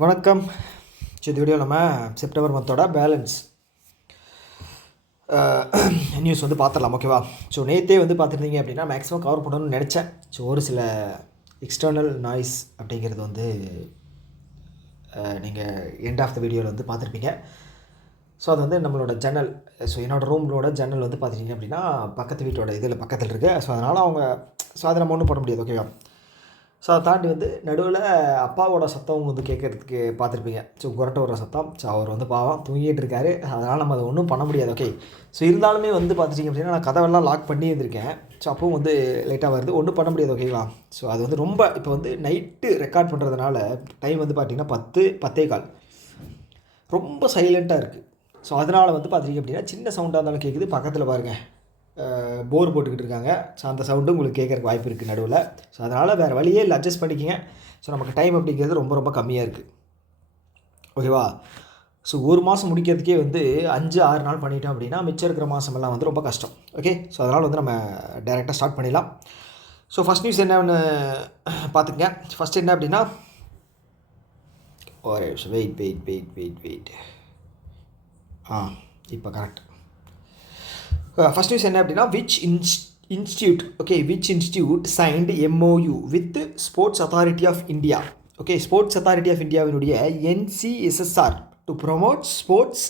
வணக்கம். இந்த வீடியோ நம்ம செப்டம்பர் மந்தோட பேலன்ஸ் நியூஸ் வந்து பார்த்துடலாம். ஓகேவா? ஸோ நேற்றே வந்து பார்த்துருந்தீங்க அப்படின்னா மேக்ஸிமம் கவர் பண்ணணும்னு நினச்சேன். ஸோ ஒரு சில எக்ஸ்டர்னல் நாய்ஸ் அப்படிங்கிறது வந்து நீங்கள் எண்ட் ஆஃப் த வீடியோவில் வந்து பார்த்துருப்பீங்க. ஸோ அது வந்து நம்மளோட ஜன்னல், ஸோ என்னோடய ரூமோட ஜன்னல் வந்து பார்த்துட்டிங்க அப்படின்னா பக்கத்து வீட்டோட இதில் பக்கத்தில் இருக்குது. ஸோ அதனால் அவங்க அதை நம்ம ஒன்றும் பண்ண முடியாது. ஓகேவா? ஸோ அதை தாண்டி வந்து நடுவில் அப்பாவோட சத்தம் வந்து கேட்குறதுக்கு பார்த்துருப்பீங்க. ஸோ குரட்டை வர சத்தம். ஸோ அவர் வந்து பாவம் தூங்கிட்டு இருக்காரு. அதனால் நம்ம அதை ஒன்றும் பண்ண முடியாது. ஓகே. ஸோ இருந்தாலுமே வந்து பார்த்துட்டிங்க அப்படின்னா நான் கதவெல்லாம் லாக் பண்ணி இருந்திருக்கேன். ஸோ அப்பவும் வந்து லேட்டாக வருது, ஒன்றும் பண்ண முடியாது. ஓகேங்களா? ஸோ அது வந்து ரொம்ப இப்போ வந்து நைட்டு ரெக்கார்ட் பண்ணுறதுனால டைம் வந்து பார்த்திங்கன்னா 10:15 ரொம்ப சைலண்ட்டாக இருக்குது. ஸோ அதனால் வந்து பார்த்திங்க அப்படின்னா சின்ன சவுண்டாக இருந்தாலும் கேட்குது. பக்கத்தில் பாருங்கள் போர் போட்டுக்கிட்டு இருக்காங்க. ஸோ அந்த சவுண்டு உங்களுக்கு கேட்குறக்கு வாய்ப்பு இருக்குது நடுவில். ஸோ அதனால் வேறு வழியே இல்லை, அட்ஜஸ்ட் பண்ணிக்கிங்க. ஸோ நமக்கு டைம் அப்படிங்கிறது ரொம்ப ரொம்ப கம்மியாக இருக்குது. ஓகேவா? ஸோ ஒரு மாதம் முடிக்கிறதுக்கே வந்து 5-6 நாள் பண்ணிட்டோம் அப்படின்னா மிச்சம் இருக்கிற மாதமெல்லாம் வந்து ரொம்ப கஷ்டம். ஓகே. ஸோ அதனால் வந்து நம்ம டைரெக்டாக ஸ்டார்ட் பண்ணிடலாம். ஸோ ஃபஸ்ட் நியூஸ் என்னன்னு பார்த்துக்கங்க. ஃபஸ்ட் என்ன அப்படின்னா, ஒரு வெயிட் இப்போ கரெக்ட். ஃபஸ்ட் நியூஸ் என்ன அப்படின்னா, which institute signed MOU with sports authority of India. Okay. Sports authority of இந்தியாவினுடைய NCSSR to promote sports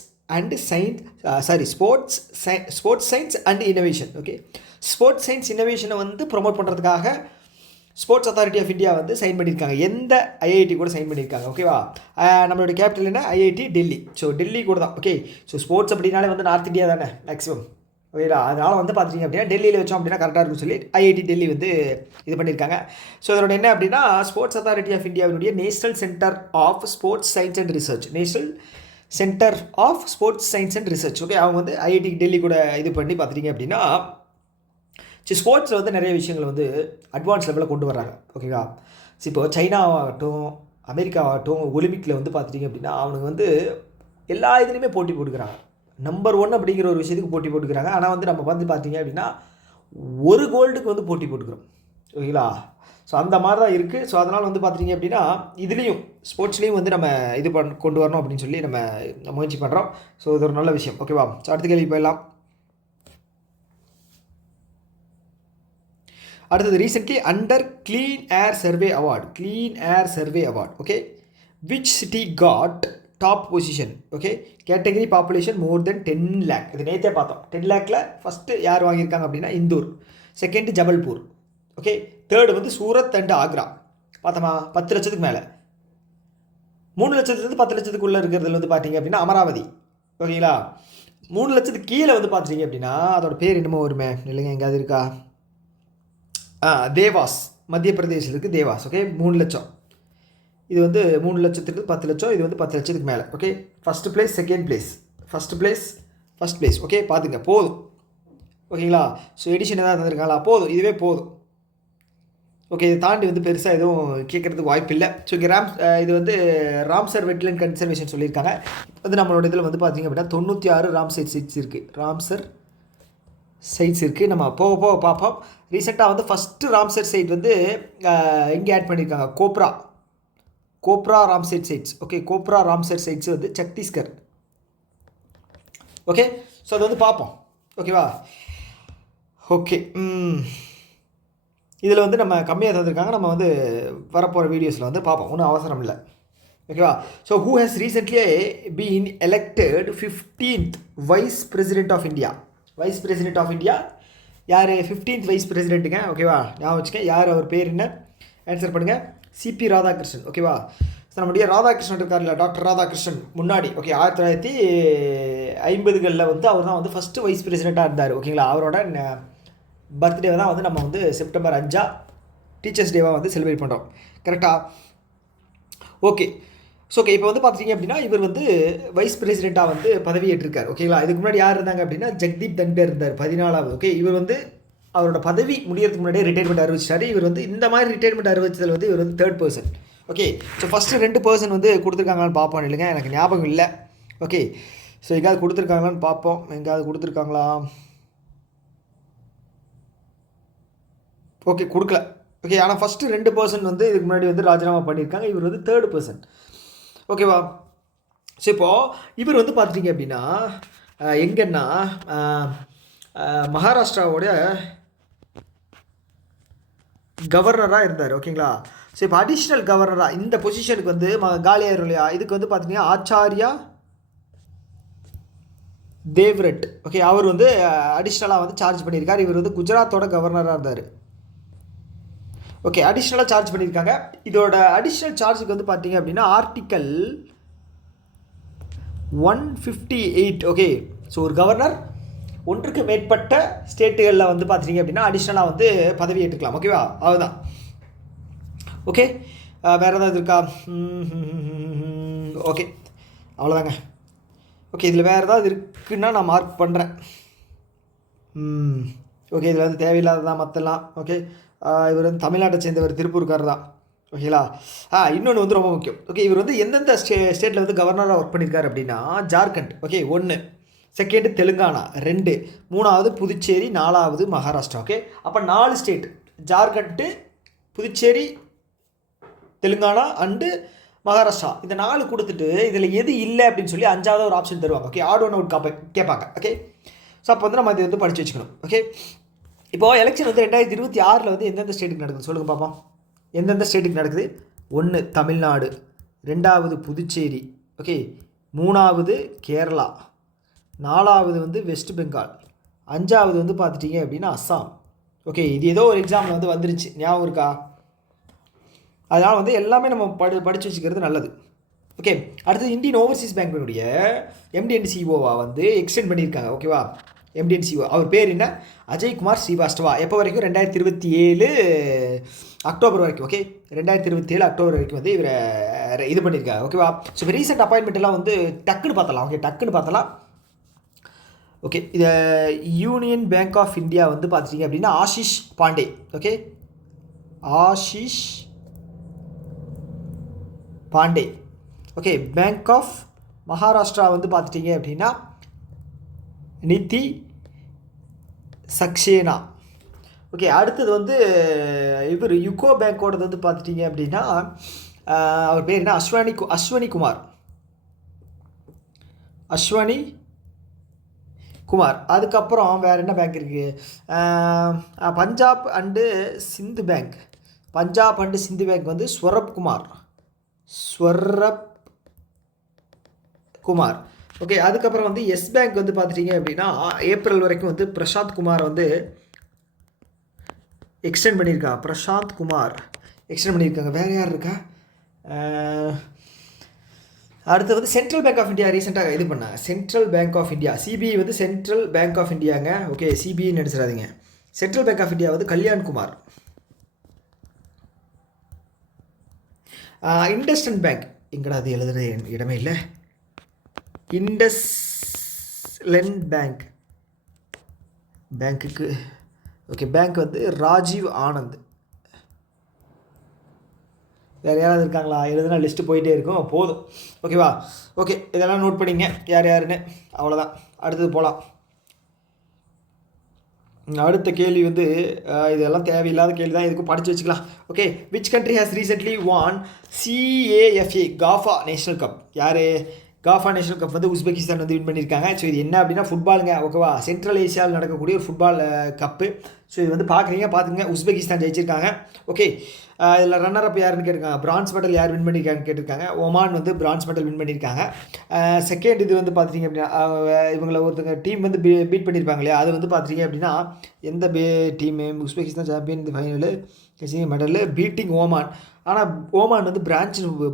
science and innovation. Okay. Sports science இன்னோவேஷனை வந்து ப்ரொமோட் பண்ணுறதுக்காக ஸ்போர்ட்ஸ் அத்தாரிட்டி ஆஃப் இந்தியா வந்து sign பண்ணியிருக்காங்க. எந்த IIT கூட சைன் பண்ணியிருக்காங்க. ஓகேவா? நம்மளோட கேபிட்டல் என்ன? IIT டெல்லி. ஸோ டெல்லி கூட தான். ஓகே. ஸோ ஸ்போர்ட்ஸ் அப்படின்னாலே வந்து நார்த் இந்தியா தானே மேக்ஸிமம். ஓகேங்களா? அதனால் வந்து பார்த்துட்டிங்க அப்படின்னா டெல்லியில் வச்சோம் அப்படின்னா கரெக்டாக இருக்குன்னு சொல்லி IIT டெல்லி வந்து இது பண்ணியிருக்காங்க. ஸோ இதோட என்ன அப்படின்னா, ஸ்போர்ட்ஸ் அத்தாரிட்டி ஆஃப் இந்தியாவினுடைய national centre of sports science and research. Okay. அவங்க வந்து IIT டெல்லி கூட இது பண்ணி பார்த்துட்டிங்க அப்படின்னா ஸ்போர்ட்ஸில் வந்து நிறைய விஷயங்கள் வந்து அட்வான்ஸ் லெவலில் கொண்டு வர்றாங்க. ஓகேவா? ஸோ இப்போ சைனாவாகட்டும் அமெரிக்காவாகட்டும் ஒலிம்பிக்கில் வந்து பார்த்துட்டிங்க அப்படின்னா அவனுக்கு வந்து எல்லா இதுலேயுமே போட்டி போட்டுக்கிறாங்க. நம்பர் 1 அப்படிங்கிற ஒரு விஷயத்துக்கு போட்டி போட்டுக்கிறாங்க. ஆனால் வந்து நம்ம வந்து பார்த்திங்க அப்படின்னா ஒரு கோல்டுக்கு வந்து போட்டி போட்டுக்கிறோம். ஓகேங்களா? ஸோ அந்த மாதிரி தான் இருக்குது. ஸோ அதனால் வந்து பார்த்திங்க அப்படின்னா இதுலேயும் ஸ்போர்ட்ஸ்லேயும் வந்து நம்ம இது கொண்டு வரணும் அப்படின்னு சொல்லி நம்ம முயற்சி பண்ணுறோம். ஸோ இது ஒரு நல்ல விஷயம். ஓகேவா? ஸோ அடுத்த கேள்வி போயிடலாம். அடுத்தது, recently under clean air survey award. Okay. Which city got top position? Okay. Category population more than 10 lakh. இது நேற்றே பார்த்தோம். 10 lakhல ஃபஸ்ட்டு யார் வாங்கியிருக்காங்க அப்படின்னா Indore, second Jabalpur. Okay. Third வந்து சூரத் அண்ட் ஆக்ரா. பார்த்தோமா? 10 லட்சத்துக்கு மேலே. 3 லட்சத்துலேருந்து 10 லட்சத்துக்குள்ளே இருக்கிறதுல வந்து பார்த்தீங்க அப்படின்னா அமராவதி. ஓகேங்களா? 3 லட்சத்துக்கு கீழே வந்து பார்த்தீங்க அப்படின்னா அதோட பேர் என்னமோ வருமே, இல்லைங்க எங்கேயாவது இருக்கா? தேவாஸ், மத்திய பிரதேசில் இருக்குது தேவாஸ். ஓகே. 3 லட்சம். இது வந்து 3 லட்சத்துக்கு 10 லட்சம். இது வந்து 10 லட்சத்துக்கு மேலே. Okay. First place, second place, first place. Okay. பார்த்துங்க, போதும். ஓகேங்களா? ஸோ எடிஷன் எதாவது தந்திருக்காங்களா? போதும், இதுவே போதும். ஓகே. இதை தாண்டி வந்து பெருசாக எதுவும் கேட்குறதுக்கு வாய்ப்பு இல்லை. ஸோ இங்கே இது வந்து ராம்சர் வெட்லேண்ட் கன்சர்வேஷன் சொல்லியிருக்காங்க. வந்து நம்மளோட இதில் வந்து பார்த்திங்க அப்படின்னா 96 ராம்சர் சைட்ஸ் இருக்குது. நம்ம போக பார்ப்போம். ரீசெண்டாக வந்து ஃபஸ்ட்டு ராம்சர் சைட் வந்து எங்கே ஆட் பண்ணியிருக்காங்க? Kopra Ramsar sites. Okay. Kopra Ramsar sites வந்து சத்தீஸ்கர். ஓகே. ஸோ அது வந்து பார்ப்போம். ஓகேவா? ஓகே. இதில் வந்து நம்ம கம்மியாக தந்திருக்காங்க. நம்ம வந்து வரப்போகிற வீடியோஸில் வந்து பார்ப்போம். ஒன்றும் அவசரம் இல்லை. ஓகேவா? So who has recently been elected 15th vice president of India? யார்? 15th wise பிரசிடென்ட்டுங்க. ஓகேவா? ஞாபகம் வச்சுக்க. யார்? அவர் பேர் என்ன? ஆன்சர் பண்ணுங்கள். CP ராதாகிருஷ்ணன். ஓகேவா? ஸோ நம்முடைய ராதாகிருஷ்ணன் இருக்கார்ல, டாக்டர் ராதாகிருஷ்ணன் முன்னாடி. ஓகே. 1950களில் வந்து அவர் தான் வந்து ஃபஸ்ட்டு வைஸ் பிரசிடெண்ட்டாக இருந்தார். ஓகேங்களா? அவரோட பர்த்டேவை தான் வந்து நம்ம வந்து செப்டம்பர் 5 டீச்சர்ஸ் டேவாக வந்து செலிப்ரேட் பண்ணுறோம். கரெக்டாக? ஓகே. So okay. இப்போ வந்து பார்த்திங்க அப்படின்னா இவர் வந்து வைஸ் பிரசிடெண்ட்டாக வந்து பதவியேற்றிருக்கார். ஓகேங்களா? இதுக்கு முன்னாடி யார் இருந்தாங்க அப்படின்னா ஜெக்தீப் தன்கர் இருந்தார், 14வது. ஓகே. இவர் வந்து அவரோட பதவி முடியறதுக்கு முன்னாடியே ரிட்டைர்மெண்ட் அறிவிச்சிட்டாரு. இவர் வந்து இந்த மாதிரி ரிட்டைர்மெண்ட் அறிவிச்சதில் வந்து இவர் வந்து 3rd person. Okay. So first 2 person வந்து கொடுத்துருக்காங்களான்னு பார்ப்போம். இல்லைங்க, எனக்கு ஞாபகம் இல்லை. ஓகே. ஸோ எங்கேயாவது கொடுத்துருக்காங்களான்னு பார்ப்போம். எங்கேயாவது கொடுத்துருக்காங்களா? ஓகே. கொடுக்கல. ஓகே. ஆனால் ஃபஸ்ட்டு 2 person வந்து இதுக்கு முன்னாடி வந்து ராஜினாமா பண்ணியிருக்காங்க. இவர் வந்து 3rd person. ஓகேவா? ஸோ இப்போது இவர் வந்து பார்த்துட்டிங்க அப்படின்னா எங்கன்னா மகாராஷ்டிராவோட கவர்னராக இருந்தார். ஓகேங்களா? ஸோ இப்போ அடிஷ்னல் கவர்னராக இந்த பொசிஷனுக்கு வந்து காலியாயிரும் இல்லையா, இதுக்கு வந்து பார்த்தீங்கன்னா ஆச்சாரியா தேவ்ரட். ஓகே, அவர் வந்து அடிஷ்னலாக வந்து சார்ஜ் பண்ணியிருக்கார். இவர் வந்து குஜராத்தோட கவர்னராக இருந்தார். ஓகே, அடிஷ்னலாக சார்ஜ் பண்ணியிருக்காங்க. இதோட அடிஷ்னல் சார்ஜுக்கு வந்து பார்த்தீங்க அப்படின்னா ஆர்டிக்கல் 158. ஓகே, ஸோ ஒரு கவர்னர் ஒன்றுக்கு மேற்பட்ட ஸ்டேட்டுகளில் வந்து பார்த்துட்டிங்க அப்படின்னா அடிஷ்னலாக வந்து பதவி ஏற்றுக்கலாம். ஓகேவா? அதுதான். ஓகே, வேறு ஏதாவது இருக்கா? ஓகே, அவ்வளோதாங்க. ஓகே, இதில் வேறு ஏதாவது இருக்குன்னா நான் மார்க் பண்ணுறேன். ஓகே, இதில் வந்து தேவையில்லாததான் மற்றெல்லாம். ஓகே, இவர் வந்து தமிழ்நாட்டை சேர்ந்தவர், திருப்பூர்காரர் தான். ஓகேங்களா? இன்னொன்று வந்து ரொம்ப முக்கியம். ஓகே, இவர் வந்து எந்தெந்த ஸ்டேட்டில் வந்து கவர்னராக ஒர்க் பண்ணியிருக்காரு அப்படின்னா ஜார்க்கண்ட். ஓகே, 1, செகண்டு தெலுங்கானா 2, 3வது புதுச்சேரி, 4வது மகாராஷ்டிரா. ஓகே, அப்போ 4 ஸ்டேட், ஜார்க்கண்ட்டு, புதுச்சேரி, தெலுங்கானா அண்டு மகாராஷ்டிரா, இந்த 4 கொடுத்துட்டு இதில் எது இல்லை அப்படின்னு சொல்லி 5வது ஒரு ஆப்ஷன் தருவாங்க. ஓகே, ஆட் ஒன் அவுட் கேட்பாங்க. ஓகே, ஸோ அப்போ வந்து நம்ம இது வந்து படித்து வச்சுக்கணும். ஓகே, இப்போது எலெக்ஷன் வந்து 2026 வந்து எந்தெந்த ஸ்டேட்டுக்கு நடக்குது சொல்லுங்கள் பார்ப்போம். எந்தெந்த ஸ்டேட்டுக்கு நடக்குது? 1 தமிழ்நாடு, 2வது புதுச்சேரி, ஓகே, 3வது கேரளா, 4வது வந்து வெஸ்ட் பெங்கால், 5வது வந்து பார்த்துட்டிங்க அப்படின்னா அஸ்ஸாம். ஓகே, இது ஏதோ ஒரு எக்ஸாமில் வந்து வந்துருச்சு, ஞாபகம் இருக்கா? அதனால் வந்து எல்லாமே நம்ம படித்து வச்சுக்கிறது நல்லது. ஓகே, அடுத்தது இந்தியன் ஓவர்சீஸ் பேங்க்கினுடைய MD&COவா வந்து எக்ஸ்டெண்ட் பண்ணியிருக்காங்க. ஓகேவா? MD&CO அவர் பேர் என்ன? அஜய்குமார் ஸ்ரீவாஸ்தவா. எப்போ வரைக்கும்? 2027 அக்டோபர் வரைக்கும். ஓகே, 2027 அக்டோபர் வரைக்கும் வந்து இவரை இது பண்ணியிருக்காங்க. ஓகேவா? ஸோ இப்போ ரீசெண்ட் அப்பாயின்மெண்ட் எல்லாம் வந்து டக்குன்னு பார்த்தலாம். ஓகே, டக்குன்னு பார்த்தலாம். ஓகே, இதை யூனியன் பேங்க் ஆஃப் இந்தியா வந்து பார்த்துட்டிங்க அப்படின்னா Ashish Pandey. Okay, Ashish Pandey. Okay, bank of Maharashtra வந்து பார்த்துட்டிங்க அப்படின்னா நிதி சக்சேனா. ஓகே, அடுத்தது வந்து இவர் யுகோ பேங்க்கோடது வந்து பார்த்துட்டிங்க அப்படின்னா அவர் பேர் என்ன? அஸ்வனி குமார். அதுக்கப்புறம் வேறு என்ன பேங்க் இருக்குது? Punjab and Sindhu bank. Punjab and Sindhu bank வந்து ஸ்வரப் குமார். ஓகே, அதுக்கப்புறம் வந்து எஸ் பேங்க் வந்து பார்த்துட்டிங்க அப்படின்னா ஏப்ரல் வரைக்கும் வந்து பிரசாந்த் குமார் வந்து எக்ஸ்டெண்ட் பண்ணியிருக்காங்க. வேறு யார் இருக்கா? அடுத்து வந்து சென்ட்ரல் பேங்க் ஆஃப் இந்தியா ரீசெண்டாக இது பண்ணாங்க. Central bank of India, CBI வந்து சென்ட்ரல் பேங்க் ஆஃப் இந்தியாங்க. ஓகே, சிபிஐன்னு நினச்சிடாதீங்க. சென்ட்ரல் பேங்க் ஆஃப் இந்தியா வந்து கல்யாண்குமார். இண்டஸ்இண்ட் பேங்க் எங்கடா அது எழுதுகிற இடமே இல்லை. இண்டஸ்லெண்ட் பேங்க்குக்கு ஓகே, பேங்க் வந்து ராஜீவ் ஆனந்த். வேறு யாராவது இருக்காங்களா? எழுதுனா லிஸ்ட்டு போயிட்டே இருக்கும், போதும். ஓகேவா? ஓகே, இதெல்லாம் நோட் பண்ணிங்க யாருன்னு. அவ்வளோதான், அடுத்தது போகலாம். அடுத்த கேள்வி வந்து இதெல்லாம் தேவையில்லாத கேள்வி தான், இதுக்கும் படித்து வச்சுக்கலாம். Okay, which country has recently won CAFA CAFA national cup? யார்? காஃபா நேஷனல் கப் வந்து உஸ்பெகிஸ்தான் வந்து வின் பண்ணியிருக்காங்க. ஸோ இது என்ன அப்படின்னா ஃபுட்பாலுங்க. ஓகேவா? சென்ட்ரல் ஏஷியாவில் நடக்கக்கூடிய ஒரு ஃபுட்பால் கப்பு. ஸோ இது வந்து பார்த்துங்க உஸ்பெகிஸ்தான் ஜெயிச்சிருக்காங்க. ஓகே, இதில் ரன்னர் அப் யாருன்னு கேட்டிருக்காங்க. பிரான்ஸ் மெடல் யார் வின் பண்ணியிருக்காங்கன்னு கேட்டிருக்காங்க. ஒமான் வந்து பிரான்ஸ் மெடல் வின் பண்ணியிருக்காங்க. செகண்ட் இது வந்து பார்த்துட்டிங்க அப்படின்னா இவங்களை ஒருத்தங்க டீம் வந்து பீட் பண்ணியிருப்பாங்க இல்லையா, அது வந்து பார்த்துட்டிங்க அப்படின்னா எந்த டீமு? உஸ்பெகிஸ்தான் சாம்பியன் இந்த ஃபைனலு மெடலு பீட்டிங் ஓமான். ஆனால் ஓமான் வந்து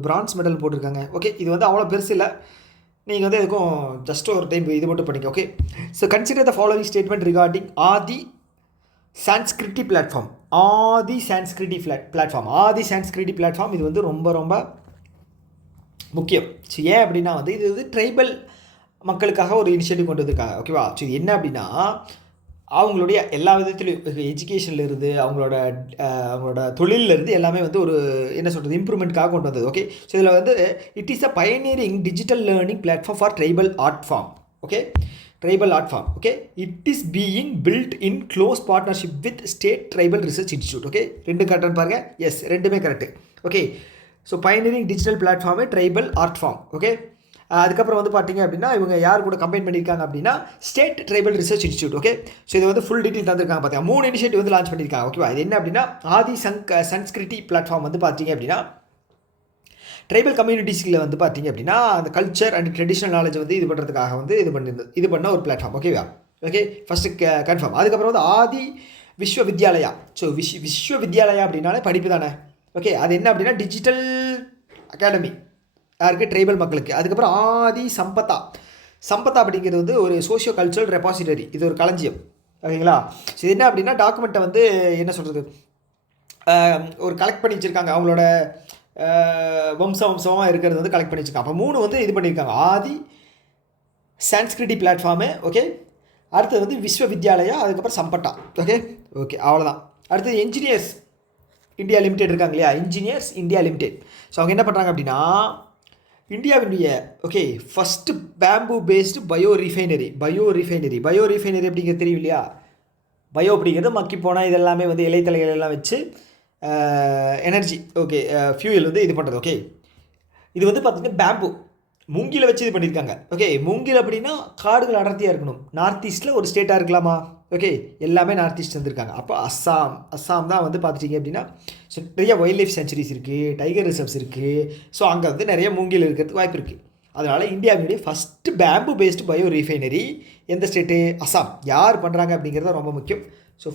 பிரான்ஸ் மெடல் போட்டிருக்காங்க. ஓகே, இது வந்து அவ்வளோ பெருசு இல்லை, நீங்கள் வந்து எதுக்கும் ஜஸ்ட் ஒரு டைம் இது மட்டும் பண்ணிக்க. Okay, so consider the following statement regarding Aadi Sanskriti platform. Aadi Sanskriti platform இது வந்து ரொம்ப ரொம்ப முக்கியம். ஸோ ஏன் அப்படின்னா வந்து இது வந்து ட்ரைபல் மக்களுக்காக ஒரு இனிஷியேட்டிவ் கொண்டு வந்திருக்காங்க. ஓகேவா? ஸோ இது என்ன அப்படின்னா அவங்களுடைய எல்லா விதத்துலையும் எஜுகேஷன்லேருந்து அவங்களோட தொழிலிருந்து எல்லாமே வந்து ஒரு என்ன சொல்கிறது இம்ப்ரூவ்மெண்ட்காக கொண்டு வந்தது. ஓகே, ஸோ இதில் வந்து it is a pioneering digital learning platform for tribal art form. Okay, okay, it is being built in close partnership with state tribal research institute. Okay, ரெண்டு கரெக்டானு பாருங்கள். எஸ், ரெண்டுமே correct. Okay, so pioneering digital platform tribal art form. Okay, அதுக்கப்புறம் வந்து பார்த்தீங்க அப்படின்னா இவங்க யார் கூட கம்பைன் பண்ணியிருக்காங்க அப்படின்னா state tribal research institute. Okay, so இது வந்து ஃபுல் டீட்டெயில் தந்திருக்காங்க. பார்த்தீங்கன்னா 3 இனிஷியேட்டிவ் வந்து லான்ச் பண்ணியிருக்காங்க. ஓகேவா, இது என்ன அப்படின்னா ஆதி சன்ஸ்கிருதி பிளாட்ஃபார்ம் வந்து பார்த்தீங்க அப்படின்னா ட்ரைபல் கம்யூனிட்டிஸில் வந்து பார்த்தீங்க அப்படின்னா அந்த கல்ச்சர் அண்ட் ட்ரெடிஷ்னல் நாலேஜ் வந்து இது பண்ணுறதுக்காக வந்து இது பண்ண ஒரு பிளாட்ஃபார்ம். ஓகேவா, ஓகே ஃபஸ்ட்டு கன்ஃபார்ம். அதுக்கப்புறம் வந்து ஆதி விஸ்வவித்யாலயா. ஸோ விஸ்வவித்யாலயா அப்படின்னாலே படிப்பு தானே. ஓகே, அது என்ன அப்படின்னா டிஜிட்டல் அகாடமி யாருக்கு, ட்ரைபல் மக்களுக்கு. அதுக்கப்புறம் ஆதி சம்பத்தா அப்படிங்கிறது வந்து ஒரு சோஷியோ கல்ச்சுரல் ரெபாசிட்டரி, இது ஒரு களஞ்சியம். ஓகேங்களா, ஸோ இது என்ன அப்படின்னா டாக்குமெண்ட்டை வந்து என்ன சொல்கிறது ஒரு கலெக்ட் பண்ணி வச்சுருக்காங்க. அவங்களோட வம்சமாக இருக்கிறது வந்து கலெக்ட் பண்ணி வச்சுருக்காங்க. அப்போ 3 வந்து இது பண்ணியிருக்காங்க. ஆதி சான்ஸ்கிரிட்டி பிளாட்ஃபார்மு. ஓகே, அடுத்தது வந்து விஸ்வவித்யாலயா, அதுக்கப்புறம் சம்பட்டா. ஓகே அவ்வளோதான். அடுத்தது என்ஜினியர்ஸ் இந்தியா லிமிடெட் இருக்காங்க இல்லையா, இன்ஜினியர்ஸ் இந்தியா லிமிடெட். ஸோ அவங்க என்ன பண்ணுறாங்க அப்படின்னா இந்தியாவினுடைய first bamboo based bio refinery அப்படிங்கிறது தெரியும் இல்லையா. பயோ அப்படிங்கிறது மக்கி போனால் இதெல்லாமே வந்து இலைத்தலைகள் எல்லாம் வச்சு எனர்ஜி ஃபியூயல் வந்து இது பண்ணுறது. ஓகே, இது வந்து பார்த்திங்கன்னா பேம்பு மூங்கில வச்சு இது பண்ணியிருக்காங்க. ஓகே, மூங்கில் அப்படின்னா காடுகள் அடர்த்தியாக இருக்கணும். நார்த் ஈஸ்ட்டில் ஒரு ஸ்டேட்டாக இருக்கலாமா. ஓகே, எல்லாமே நார்த் ஈஸ்ட் வந்துருக்காங்க. அப்போ அஸ்ஸாம் தான் வந்து பார்த்துட்டிங்க அப்படின்னா ஸோ நிறைய வைல்ட் லைஃப் சென்ச்சுரிஸ் இருக்குது, டைகர் ரிசர்வ்ஸ் இருக்குது. ஸோ அங்கே வந்து நிறைய மூங்கில் இருக்கிறதுக்கு வாய்ப்பு இருக்குது. அதனால் இந்தியாவினுடைய first bamboo based bio refinery எந்த ஸ்டேட்டு, அஸ்ஸாம். யார் பண்ணுறாங்க அப்படிங்கிறது ரொம்ப முக்கியம். So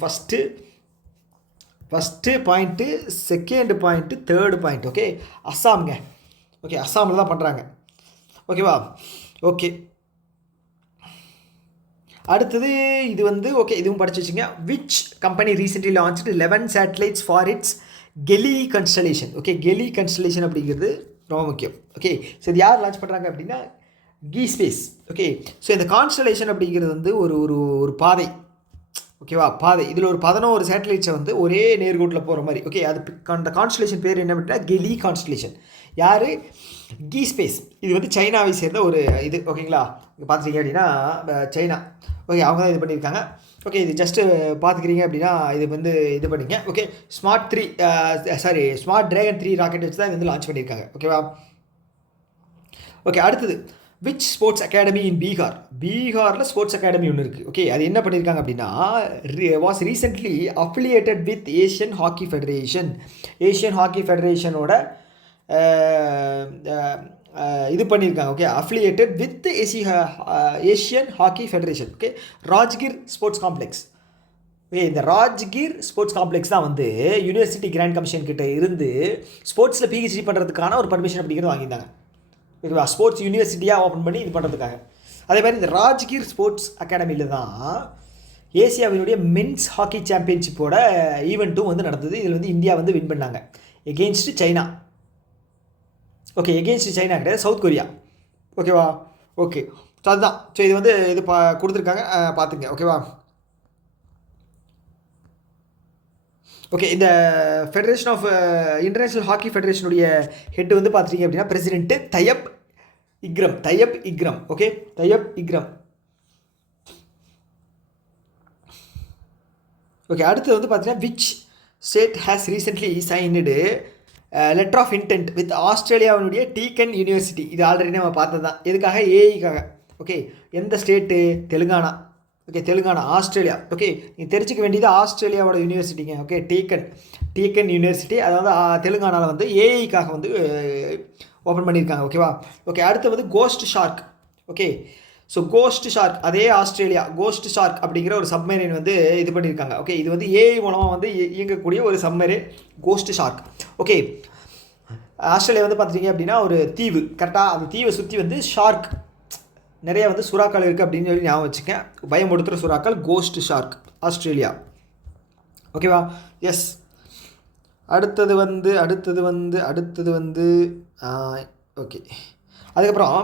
first point, second point, third point. Okay, அஸ்ஸாமுங்க. ஓகே, அஸ்ஸாமில் தான் பண்ணுறாங்க. ஓகேவா, ஓகே. அடுத்தது இது வந்து இதுவும் படிச்சு வச்சுங்க. Which company recently launched 11 satellites for it's Kelly constellation. Okay, Kelly constellation அப்படிங்கிறது ரொம்ப முக்கியம். ஓகே, ஸோ இது யார் லான்ச் பண்ணுறாங்க அப்படின்னா கீ ஸ்பேஸ். ஓகே, ஸோ இந்த கான்ஸ்டலேஷன் அப்படிங்கிறது வந்து ஒரு பாதை. ஓகேவா, பாதை. இதில் ஒரு 11 சேட்டலைட்ஸை வந்து ஒரே நேர்கோட்டில் போகிற மாதிரி. ஓகே, அது அந்த கான்ஸ்டலேஷன் பேர் என்ன அப்படின்னா கெலி கான்ஸ்டலேஷன். யார், கீ ஸ்பேஸ். இது வந்து சைனாவை சேர்ந்த ஒரு இது. ஓகேங்களா, பார்த்துட்டீங்க அப்படின்னா சைனா. ஓகே, அவங்க தான் இது பண்ணியிருக்காங்க. ஓகே, இது ஜஸ்ட்டு பார்த்துக்கிறீங்க அப்படின்னா இது வந்து இது பண்ணிங்க. ஓகே, ஸ்மார்ட் ட்ராகன் 3 ராக்கெட் வச்சு தான் இது வந்து லான்ச் பண்ணியிருக்காங்க. ஓகேவா, ஓகே. அடுத்தது விச் ஸ்போர்ட்ஸ் அகாடமி இன் பீகாரில் ஸ்போர்ட்ஸ் அகாடமி ஒன்று இருக்குது. ஓகே, அது என்ன பண்ணியிருக்காங்க அப்படின்னா was recently affiliated with Asian hockey ஃபெடரேஷனோட இது பண்ணியிருக்காங்க. Okay, affiliated with Asian hockey federation. Okay, Rajgir sports complex. Okay, இந்த ராஜ்கிர் ஸ்போர்ட்ஸ் காம்ப்ளெக்ஸ் தான் வந்து யூனிவர்சிட்டி கிராண்ட் கமிஷன் கிட்ட இருந்து ஸ்போர்ட்ஸில் பிஹெச்டி பண்ணுறதுக்கான ஒரு பர்மிஷன் அப்படிங்கிறது வாங்கியிருந்தாங்க. ஓகேவா, ஸ்போர்ட்ஸ் யூனிவர்சிட்டியாக ஓப்பன் பண்ணி இது பண்ணுறதுக்காக. அதே மாதிரி இந்த ராஜ்கிர் ஸ்போர்ட்ஸ் அகாடமியில் தான் ஏசியாவினுடைய மென்ஸ் ஹாக்கி சாம்பியன்ஷிப்போட ஈவெண்ட்டும் வந்து நடந்தது. இதில் வந்து இந்தியா வந்து வின் பண்ணாங்க against China. Okay, against China கிடையாது, சவுத் கொரியா. ஓகேவா, ஓகே. ஸோ அதுதான். ஸோ இது வந்து இது கொடுத்துருக்காங்க, பார்த்துங்க. ஓகேவா, ஓகே. இந்த ஃபெடரேஷன் ஆஃப் இன்டர்நேஷ்னல் ஹாக்கி ஃபெடரேஷனுடைய ஹெட் வந்து பார்த்துட்டிங்க அப்படின்னா president Tayyab Ikram. Okay, Tayyab Ikram. Okay, அடுத்து வந்து பார்த்தீங்கன்னா which state has recently signed letter of intent with ஆஸ்திரேலியாவினுடைய டீக்கன் யூனிவர்சிட்டி. இது ஆல்ரெடி நம்ம பார்த்தது தான். எதுக்காக, ஏஐக்காக. ஓகே, எந்த state, Telangana. Okay, Telangana, Australia. Okay, நீங்கள் தெரிஞ்சிக்க வேண்டியது ஆஸ்திரேலியாவோட யூனிவர்சிட்டிங்க. Okay, Deakin university. அதாவது தெலுங்கானாவில் வந்து ஏஐக்காக வந்து ஓப்பன் பண்ணியிருக்காங்க. ஓகேவா, ஓகே. அடுத்து வந்து ghost shark. Okay, so ghost shark அதே ஆஸ்திரேலியா கோஸ்ட் ஷார்க் அப்படிங்கிற ஒரு சப்மரீன் வந்து இது பண்ணியிருக்காங்க. ஓகே, இது வந்து ஏஐ மூலமாக வந்து இயங்கக்கூடிய ஒரு submarine ghost shark. Okay, Australia வந்து பார்த்துட்டிங்க அப்படின்னா ஒரு தீவு. கரெக்டாக அந்த தீவை சுற்றி வந்து ஷார்க் நிறைய வந்து சுறாக்கள் இருக்குது அப்படின்னு சொல்லி ஞாபகம் வச்சுக்கேன். பயமுடுத்துகிற சுறாக்கள் கோஸ்ட் ஷார்க், ஆஸ்திரேலியா. ஓகேவா, எஸ். அடுத்தது வந்து ஓகே, அதுக்கப்புறம்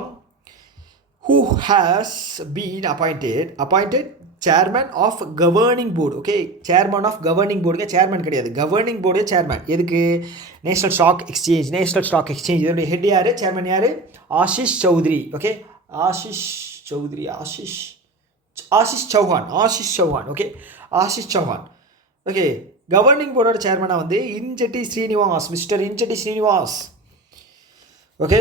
who has been appointed chairman of governing board. Okay, chairman of governing board. chairman கிடையாது, governing board chairman. எதுக்கு, நேஷனல் ஸ்டாக் எக்ஸ்சேஞ்ச். இதனுடைய ஹெட் யார், சேர்மன் யார், Ashish Chaudhary. Okay, Ashish Chauhan. Okay, Ashish Chauhan. Okay, governing போர்டோட சேர்மனாக வந்து mister Injeti Srinivas. Okay,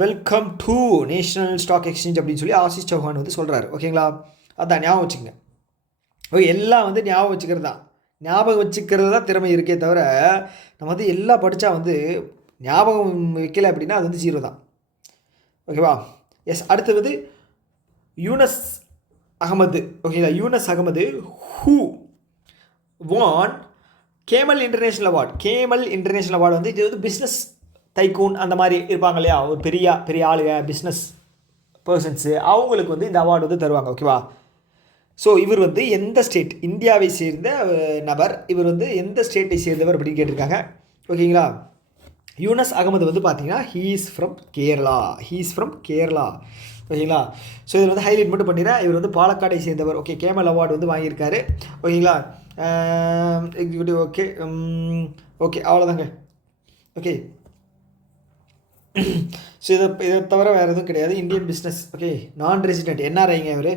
welcome to national stock exchange அப்படின்னு சொல்லி ஆசிஷ் சௌஹான் வந்து சொல்கிறாரு. ஓகேங்களா, அதான் ஞாபகம் வச்சுக்கங்க. ஓகே, எல்லாம் வந்து ஞாபகம் வச்சுக்கிறது தான். ஞாபகம் வச்சுக்கிறது தான் திறமை இருக்கே தவிர நம்ம வந்து எல்லாம் படித்தா வந்து ஞாபகம் வைக்கல அப்படின்னா அது வந்து 0 தான். ஓகேவா? எஸ். அடுத்து வந்து யூனஸ் அகமது. ஓகேங்களா, Yunus Ahmed who won camel international award. Camel international award வந்து இது வந்து பிஸ்னஸ் டைக்கூன் அந்த மாதிரி இருப்பாங்க இல்லையா, ஒரு பெரிய பெரிய ஆளுங்க, பிஸ்னஸ் பர்சன்ஸு, அவங்களுக்கு வந்து இந்த அவார்டு வந்து தருவாங்க. ஓகேவா? ஸோ இவர் வந்து எந்த ஸ்டேட், இந்தியாவை சேர்ந்த நபர், இவர் வந்து எந்த ஸ்டேட்டை சேர்ந்தவர் அப்படின்னு கேட்டிருக்காங்க. ஓகேங்களா, யூனஸ் அகமது வந்து பார்த்தீங்கன்னா ஹீ இஸ் ஃப்ரம் கேரளா. ஓகேங்களா, ஸோ இதில் வந்து ஹைலைட் மட்டும் பண்ணிடுறேன். இவர் வந்து பாலக்காடை சேர்ந்தவர். ஓகே, கேமல் அவார்டு வந்து வாங்கியிருக்காரு. ஓகேங்களா, எக்ஸிக்யூட்டிவ். ஓகே ஓகே, அவ்வளோதாங்க. ஓகே, ஸோ இதை தவிர வேறு எதுவும் கிடையாது. Indian business. Okay, non resident என்ஆர்ஐங்க இவர்.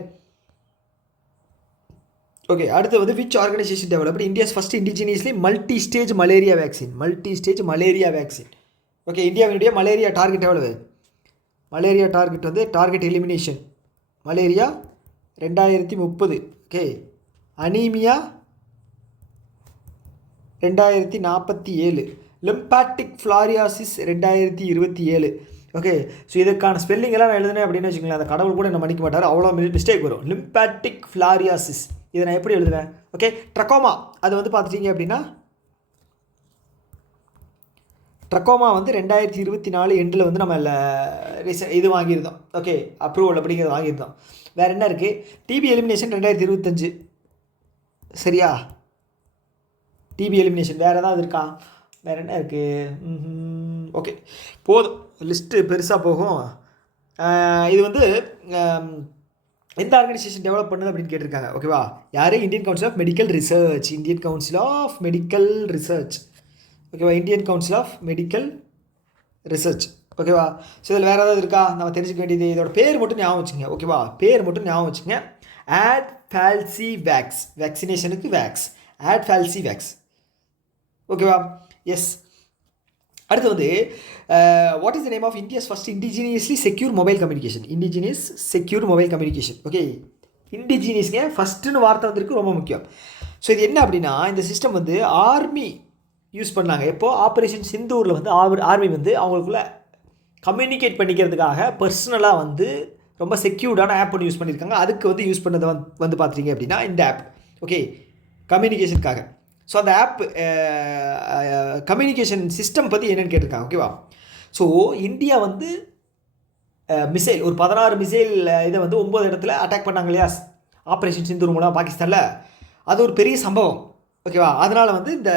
ஓகே, அடுத்து வந்து which organisation developed India's first indigenously multi stage malaria vaccine. Okay, இந்தியாவினுடைய மலேரியா டார்கெட் எவ்வளவு? மலேரியா டார்கெட் வந்து target elimination malaria 2030. Okay, anaemia 2047, lymphatic filariasis 2027. Okay, so இதுக்கான ஸ்பெல்லிங் எல்லாம் நான் எழுதுனேன் அப்படின்னு வச்சுக்கோங்களேன், அந்த கடவுள் கூட என்ன மன்னிக்க மாட்டார், அவ்வளோ மிஸ்டேக் வரும். லிம்பாட்டிக் ஃப்ளாரியாசிஸ் இதை நான் எப்படி எழுதுவேன்? ஓகே, ட்ரக்கோமா அது வந்து பார்த்துட்டிங்க அப்படின்னா ட்ரக்கோமா வந்து 2024 எண்டில் வந்து நம்ம இது வாங்கியிருந்தோம். ஓகே, அப்ரூவல் அப்படிங்கிறது வாங்கியிருந்தோம். வேறு என்ன இருக்குது? TB elimination 2025. சரியா? டிபி எலிமினேஷன் வேறு ஏதாவது இருக்கா? வேறு என்ன இருக்குது? ஓகே, போதும், லிஸ்ட்டு பெருசாக போகும். இது வந்து எந்த ஆர்கனைசேஷன் டெவலப் பண்ணுது அப்படின்னு கேட்டிருக்காங்க. ஓகேவா, யார்? Indian council of medical research. ஓகேவா, Indian council of medical research. ஓகேவா, ஸோ இதில் வேறு ஏதாவது இருக்கா நம்ம தெரிஞ்சுக்க வேண்டியது? இதோட பேர் மட்டும் ஞாபகம் வச்சுங்க. ஓகேவா, பேர் மட்டும் ஞாபகம் வச்சுங்க. AdFalsiVax, வேக்சினேஷனுக்கு வேக்ஸ், AdFalsiVax. ஓகேவா, எஸ். அடுத்து வந்து what is the name of India's first indigenously secure mobile communication? Okay, இண்டிஜினியஸ்ங்க ஃபஸ்ட்டுன்னு வார்த்தை வந்துருக்கு, ரொம்ப முக்கியம். ஸோ இது என்ன அப்படின்னா, இந்த சிஸ்டம் வந்து ஆர்மி யூஸ் பண்ணாங்க. எப்போது? ஆப்ரேஷன் சிந்தூரில் வந்து ஆர்மி வந்து அவங்களுக்குள்ள கம்யூனிகேட் பண்ணிக்கிறதுக்காக பர்சனலாக வந்து ரொம்ப செக்யூர்டான ஆப் ஒன்று யூஸ் பண்ணியிருக்காங்க. அதுக்கு வந்து யூஸ் பண்ணதை வந்து பார்த்துட்டிங்க அப்படின்னா இந்த ஆப். ஓகே, கம்யூனிகேஷனுக்காக. ஸோ அந்த ஆப் கம்யூனிகேஷன் சிஸ்டம் பற்றி என்னென்னு கேட்டிருக்காங்க. ஓகேவா, ஸோ இந்தியா வந்து மிசைல் ஒரு 16 மிசைல் இதை வந்து 9 இடத்துல அட்டாக் பண்ணாங்க இல்லையா, ஆப்ரேஷன் சிந்தூர் மூலம் பாகிஸ்தானில். அது ஒரு பெரிய சம்பவம். ஓகேவா, அதனால் வந்து இந்த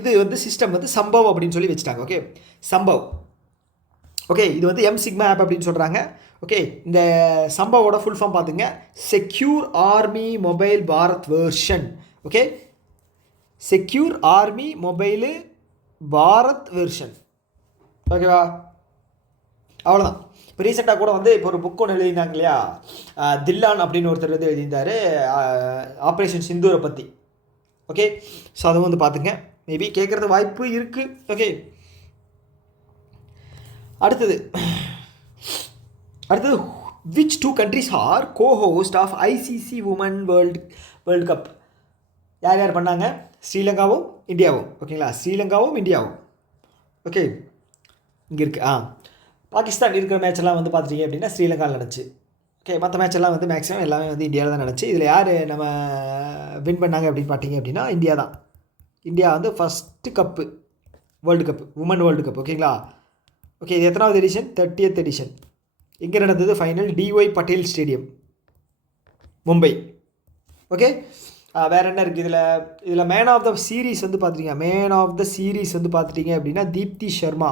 இது வந்து சிஸ்டம் வந்து சம்பவ் அப்படின்னு சொல்லி வச்சுட்டாங்க. ஓகே, சம்பவ். ஓகே, இது வந்து எம்சிக்மா ஆப் அப்படின்னு சொல்கிறாங்க. ஓகே, இந்த சம்பவோட ஃபுல் ஃபார்ம் பார்த்துங்க, secure army mobile Bharat version. Okay, secure army mobile Bharat version. ஓகேவா, அவ்வளோதான். இப்போ ரீசெண்டாக கூட வந்து இப்போ ஒரு புக் ஒன்று எழுதியிருந்தாங்க இல்லையா, தில்லான் அப்படின்னு ஒருத்தர் வந்து எழுதியிருந்தார் ஆப்ரேஷன் சிந்தூரை பற்றி. ஓகே, ஸோ அதை வந்து பார்த்துங்க, மேபி கேட்குறது வாய்ப்பு இருக்குது. ஓகே, அடுத்தது which 2 countries are co-host of ICC Women World Cup? யார் பண்ணாங்க? ஸ்ரீலங்காவும் இந்தியாவும். ஓகேங்களா, ஸ்ரீலங்காவும் இந்தியாவும். ஓகே, இங்கே இருக்குது. பாகிஸ்தான் இருக்கிற மேட்செல்லாம் வந்து பார்த்துட்டிங்க அப்படின்னா ஸ்ரீலங்காவில் நடந்துச்சு. ஓகே, மற்ற மேட்செல்லாம் வந்து மேக்ஸிமம் எல்லாமே வந்து இந்தியாவில் தான் நடந்துச்சு. இதில் யார் நம்ம வின் பண்ணாங்க அப்படின்னு பார்த்தீங்க அப்படின்னா இந்தியா தான். இந்தியா வந்து first cup, world cup, women world cup. ஓகேங்களா, ஓகே, இது எத்தனாவது எடிஷன்? 30th edition. எங்கே நடந்தது final? DY Patil stadium, Mumbai. Okay, வேறு என்ன இருக்குது இதில் மேன் ஆஃப் த சீரீஸ் வந்து பார்த்துட்டிங்க அப்படின்னா தீப்தி சர்மா.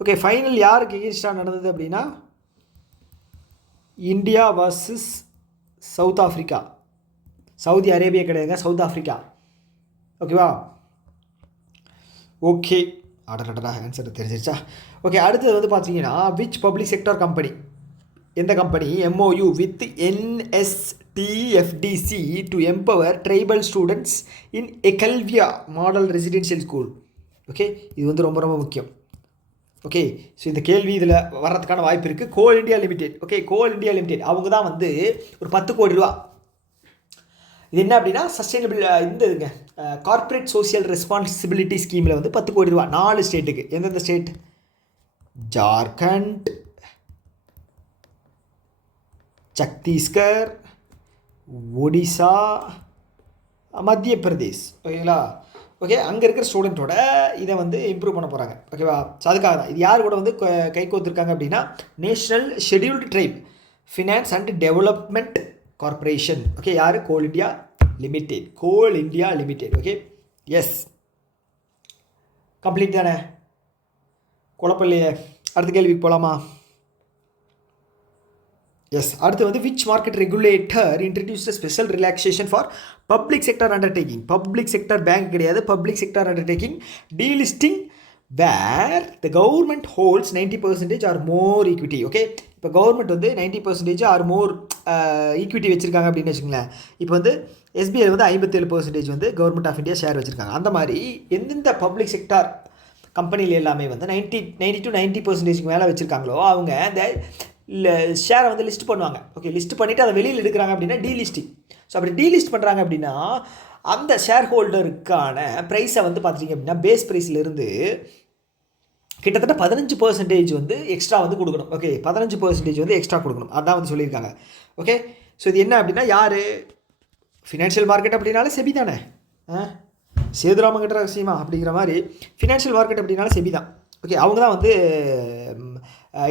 ஓகே, ஃபைனல் யாருக்கு எகென்ஸ்டாக நடந்தது அப்படின்னா India versus south Africa. Saudi Arabia கிடையாதுங்க, சவுத் ஆஃப்ரிக்கா. ஓகேவா, ஓகே, ஆர்டர் ஆன்சர் தெரிஞ்சிருச்சா? ஓகே, அடுத்தது வந்து பார்த்தீங்கன்னா விச் பப்ளிக் செக்டார் கம்பெனி, எந்த company MOU with NSTFDC to empower tribal students in Eklavya model residential school. Okay, இது வந்து ரொம்ப ரொம்ப முக்கியம். ஓகே, ஸோ இந்த கேள்வி இதில் வர்றதுக்கான வாய்ப்பு இருக்குது. கோல் இந்தியா லிமிடெட். ஓகே, கோல் இந்தியா லிமிடெட் அவங்க தான் வந்து ஒரு 10 கோடி ரூபா. இது என்ன அப்படின்னா சஸ்டைனபிள் இந்த இதுங்க கார்ப்பரேட் சோசியல் ரெஸ்பான்சிபிலிட்டி ஸ்கீமில் வந்து 10 கோடி ரூபா 4 ஸ்டேட்டுக்கு. எந்தெந்த ஸ்டேட்? ஜார்க்கண்ட், சத்தீஸ்கர், ஒடிசா, மத்திய பிரதேஷ். ஓகேங்களா? ஓகே, அங்கே இருக்கிற ஸ்டூடெண்ட்டோட இதை வந்து இம்ப்ரூவ் பண்ண போகிறாங்க. ஓகேவா? ஸோ அதுக்காக தான் இது யார் கூட வந்து கை கோத்துருக்காங்க அப்படின்னா national scheduled tribe finance and development corporation. Okay, யார்? Coal India limited. Coal India limited. Okay, yes, complete தானே? குழப்பலையே. அடுத்த கேள்விக்கு போகலாமா? எஸ், அடுத்து வந்து which market regulator introduce special relaxation for public sector undertaking. Public sector bank கிடையாது, public sector undertaking delisting where the government holds 90% or more equity. Okay, இப்போ government வந்து 90% ஆர் மோர் ஈக்விட்டி வச்சுருக்காங்க அப்படின்னு வச்சுக்கோங்களேன். இப்போ வந்து எஸ்பிஐ வந்து 57% வந்து கவர்மெண்ட் ஆஃப் இந்தியா ஷேர் வச்சுருக்காங்க. அந்த மாதிரி எந்தெந்த பப்ளிக் செக்டார் கம்பெனியில் எல்லாமே வந்து 90 to 90% மேலே வச்சுருக்காங்களோ அவங்க அந்த ஷேரை வந்து லிஸ்ட் பண்ணுவாங்க. ஓகே, லிஸ்ட் பண்ணிவிட்டு அதை வெளியில் எடுக்கிறாங்க அப்படின்னா டீலிஸ்டிங். ஸோ அப்படி டீலிஸ்ட் பண்ணுறாங்க அப்படின்னா அந்த ஷேர் ஹோல்டருக்கான ப்ரைஸை வந்து பார்த்துட்டிங்க அப்படின்னா பேஸ் ப்ரைஸ்லேருந்து கிட்டத்தட்ட 15% வந்து எக்ஸ்ட்ரா வந்து கொடுக்கணும். ஓகே, 15% வந்து எக்ஸ்ட்ரா கொடுக்கணும். அதான் வந்து சொல்லியிருக்காங்க. ஓகே, ஸோ இது என்ன அப்படின்னா யார்? ஃபினான்ஷியல் மார்க்கெட் அப்படின்னாலே செபி தானே. சேதுராமங்கிட்ட ரகசியமா அப்படிங்கிற மாதிரி ஃபினான்ஷியல் மார்க்கெட் அப்படின்னாலே செபி தான். ஓகே, அவங்க தான் வந்து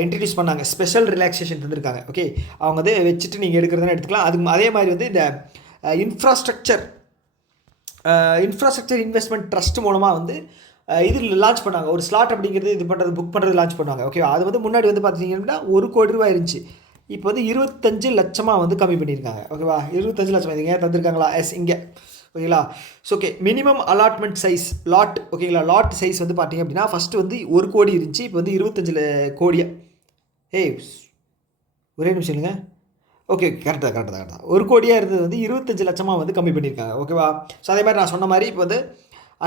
இன்ட்ரடியூஸ் பண்ணாங்க, ஸ்பெஷல் ரிலாக்ஸேஷன் தந்திருக்காங்க. ஓகே, அவங்க வந்து வச்சுட்டு நீங்கள் எடுக்கிறதுனா எடுத்துக்கலாம். அதுக்கு அதே மாதிரி வந்து இந்த இன்ஃப்ராஸ்ட்ரக்சர் இன்வெஸ்ட்மெண்ட் ட்ரஸ்ட் மூலமாக வந்து இது லான்ச் பண்ணாங்க. ஒரு ஸ்லாட் அப்படிங்கிறது இது பண்ணுறது புக் பண்ணுறது லான்ச் பண்ணுவாங்க. ஓகே, அது வந்து முன்னாடி வந்து பார்த்தீங்கன்னா 1 கோடி ரூபாய் இருந்துச்சு. இப்போ வந்து 25 லட்சமாக வந்து கம்மி பண்ணியிருக்காங்க. ஓகேவா? 25 லட்சம் இதுங்க தந்திருக்காங்களா? எஸ், இங்கே. ஓகேங்களா? So okay, minimum allotment size lot. ஓகேங்களா? லாட் சைஸ் வந்து பார்த்தீங்க அப்படின்னா ஃபஸ்ட்டு வந்து 1 கோடி இருந்துச்சு. இப்போ வந்து 25 கோடியா? ஏய், ஒரே நிமிஷம் இல்லைங்க. ஓகே, கரெக்டாக 1 கோடியாக இருந்தது வந்து 25 லட்சமாக வந்து கம்மி பண்ணியிருக்காங்க. ஓகேவா? ஸோ அதே மாதிரி நான் சொன்ன மாதிரி இப்போ வந்து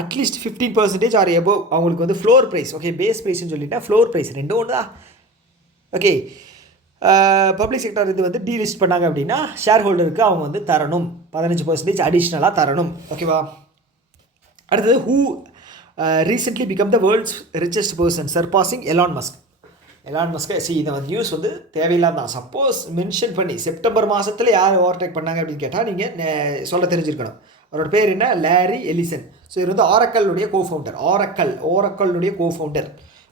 அட்லீஸ்ட் 15% ஆர் எபோவ் அவங்களுக்கு வந்து ஃப்ளோர் ப்ரைஸ். ஓகே, பேஸ் ப்ரைஸ்ன்னு சொல்லிட்டேன், ஃப்ளோர் ப்ரைஸ் ரெண்டும் ஒன்று தான். ஓகே, பப்ளிக் செக்டர் இது வந்து டீலிஸ்ட் பண்ணாங்க அப்படின்னா ஷேர் ஹோல்டருக்கு அவங்க வந்து தரணும் 15% அடிஷ்னலாக தரணும். ஓகேவா? அடுத்தது who recently become the world's richest person surpassing Elon Musk. Elon Musk இந்த நியூஸ் வந்து தேவையில்லாம தான். சப்போஸ் மென்ஷன் பண்ணி செப்டம்பர் மாதத்தில் யார் ஓவர்டேக் பண்ணாங்க அப்படின்னு கேட்டால் நீங்கள் சொல்ல தெரிஞ்சிருக்கணும். அவரோட பேர் என்ன? Larry Ellison. ஸோ இவர் வந்து ஆரக்கல்லுடைய கோஃபவுண்டர். ஆரக்கல்லுடைய cofounder.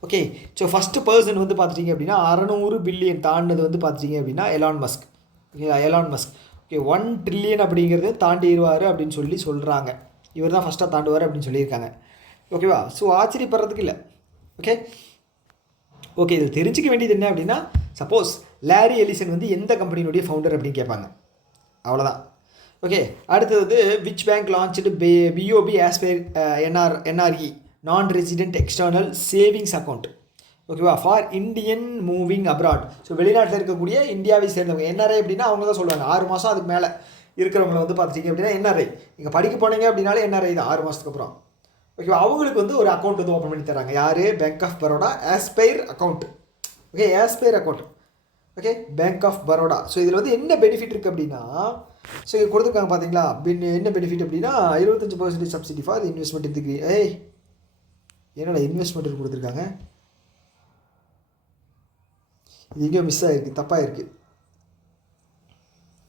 Okay, so first person வந்து பார்த்துட்டிங்க அப்படின்னா 600 பில்லியன் தாண்டினது வந்து பார்த்துட்டிங்க அப்படின்னா எலான் மஸ்க். ஓகே, 1 ட்ரில்லியன் அப்படிங்கிறது தாண்டிடுவார் அப்படின்னு சொல்கிறாங்க. இவர் தான் ஃபஸ்ட்டாக தாண்டுவார் அப்படின்னு சொல்லியிருக்காங்க. ஓகேவா? ஸோ ஆச்சரியப்படுறதுக்கு இல்லை. ஓகே, இதில் தெரிஞ்சிக்க வேண்டியது என்ன அப்படின்னா சப்போஸ் லேரி எலிசன் வந்து எந்த கம்பெனியினுடைய ஃபவுண்டர் அப்படின்னு கேட்பாங்க. அவ்வளோதான். ஓகே, அடுத்தது வந்து which bank launched BOB aspire NRE non resident external savings account. ஓகேவா? For Indian moving abroad. So வெளிநாட்டில் இருக்கக்கூடிய இந்தியாவை சேர்ந்தவங்க என்ஆர்ஐ அப்படின்னா அவங்க தான் சொல்லுவாங்க. 6 மாதம் அதுக்கு மேலே இருக்கிறவங்களை வந்து பார்த்துட்டிங்க அப்படின்னா என்ஆர்ஐ. நீங்கள் படிக்க போனீங்க அப்படின்னாலே என்ஆர்ஐ தான் 6 மாதத்துக்கு அப்புறம். ஓகேவா? அவங்களுக்கு வந்து ஒரு அக்கௌண்ட் வந்து ஓப்பன் பண்ணி தராங்க. யார்? Bank of Baroda aspire account. Okay, aspire account. Okay, bank of Baroda. So இதில் வந்து என்ன பெனிஃபிட் இருக்குது அப்படின்னா ஸோ இங்கே கொடுத்துருக்காங்க பார்த்தீங்களா? என்ன பெனிஃபிட் அப்படின்னா 25% சப்சிடி ஃபார் இன்வெஸ்ட்மெண்ட் இதுக்கு. என்னடா இன்வெஸ்ட்மெண்ட் கொடுத்துருக்காங்க? இது எங்கேயோ மிஸ் ஆகிருக்கு, தப்பாக இருக்குது.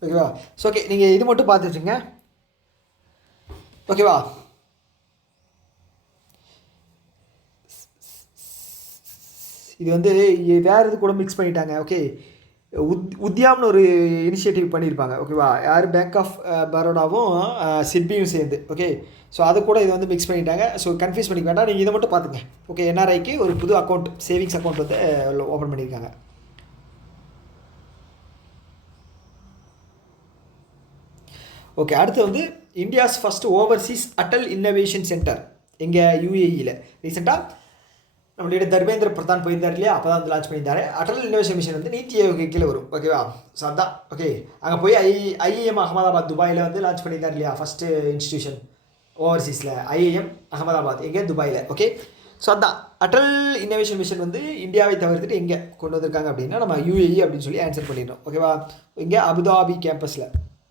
ஓகேவா? ஸோ ஓகே, நீங்கள் இது மட்டும் பார்த்துச்சுங்க. ஓகேவா? இது வந்து வேறு இது கூட மிக்ஸ் பண்ணிட்டாங்க. ஓகே, உத்யாம்னு ஒரு இனிஷியேட்டிவ் பண்ணியிருப்பாங்க. ஓகேவா? யார்? பேங்க் ஆஃப் பரோடாவும் சிட்பியும் சேர்ந்து. ஓகே, ஸோ அது கூட இதை வந்து மிக்ஸ் பண்ணிட்டாங்க. ஸோ கன்ஃபியூஸ் பண்ணிக்க வேண்டாம், நீங்கள் இதை மட்டும் பார்த்துங்க. ஓகே, என்ஆர்ஐக்கு ஒரு புது அக்கௌண்ட், சேவிங்ஸ் அக்கௌண்ட் வந்து ஓப்பன் பண்ணியிருக்காங்க. ஓகே, அடுத்து வந்து India's first Overseas Atal innovation centre எங்கே? யூஏஇயில். ரீசெண்டாக நம்மளுடைய தர்மேந்திர பிரதான் போயிருந்தார் இல்லையா? அப்போ தான் வந்து லான்ச் பண்ணியிருந்தாரு. அட்டல் இன்னோவேஷன் மிஷன் வந்து நீத்தி ஆயோக் கீழே வரும். ஓகேவா? ஸோ அதான். ஓகே, அங்கே போய் ஐஏஎம் அகமதாபாத் துபாயில் வந்து லான்ச் பண்ணியிருந்தார் இல்லையா? ஃபஸ்ட்டு இன்ஸ்டியூஷன் ஓவர்சீஸில் ஐஏஎம் அகமதாபாத் எங்கே? துபாயில். ஓகே, ஸோ அதான் அட்டல் இன்னோவேஷன் மிஷன் வந்து இந்தியாவை தவிர்த்துட்டு எங்கே கொண்டு வந்திருக்காங்க அப்படின்னா நம்ம யூஏஇ அப்படின்னு சொல்லி ஆன்சர் பண்ணிடுறோம். ஓகேவா, இங்கே அபுதாபி கேம்பஸில்.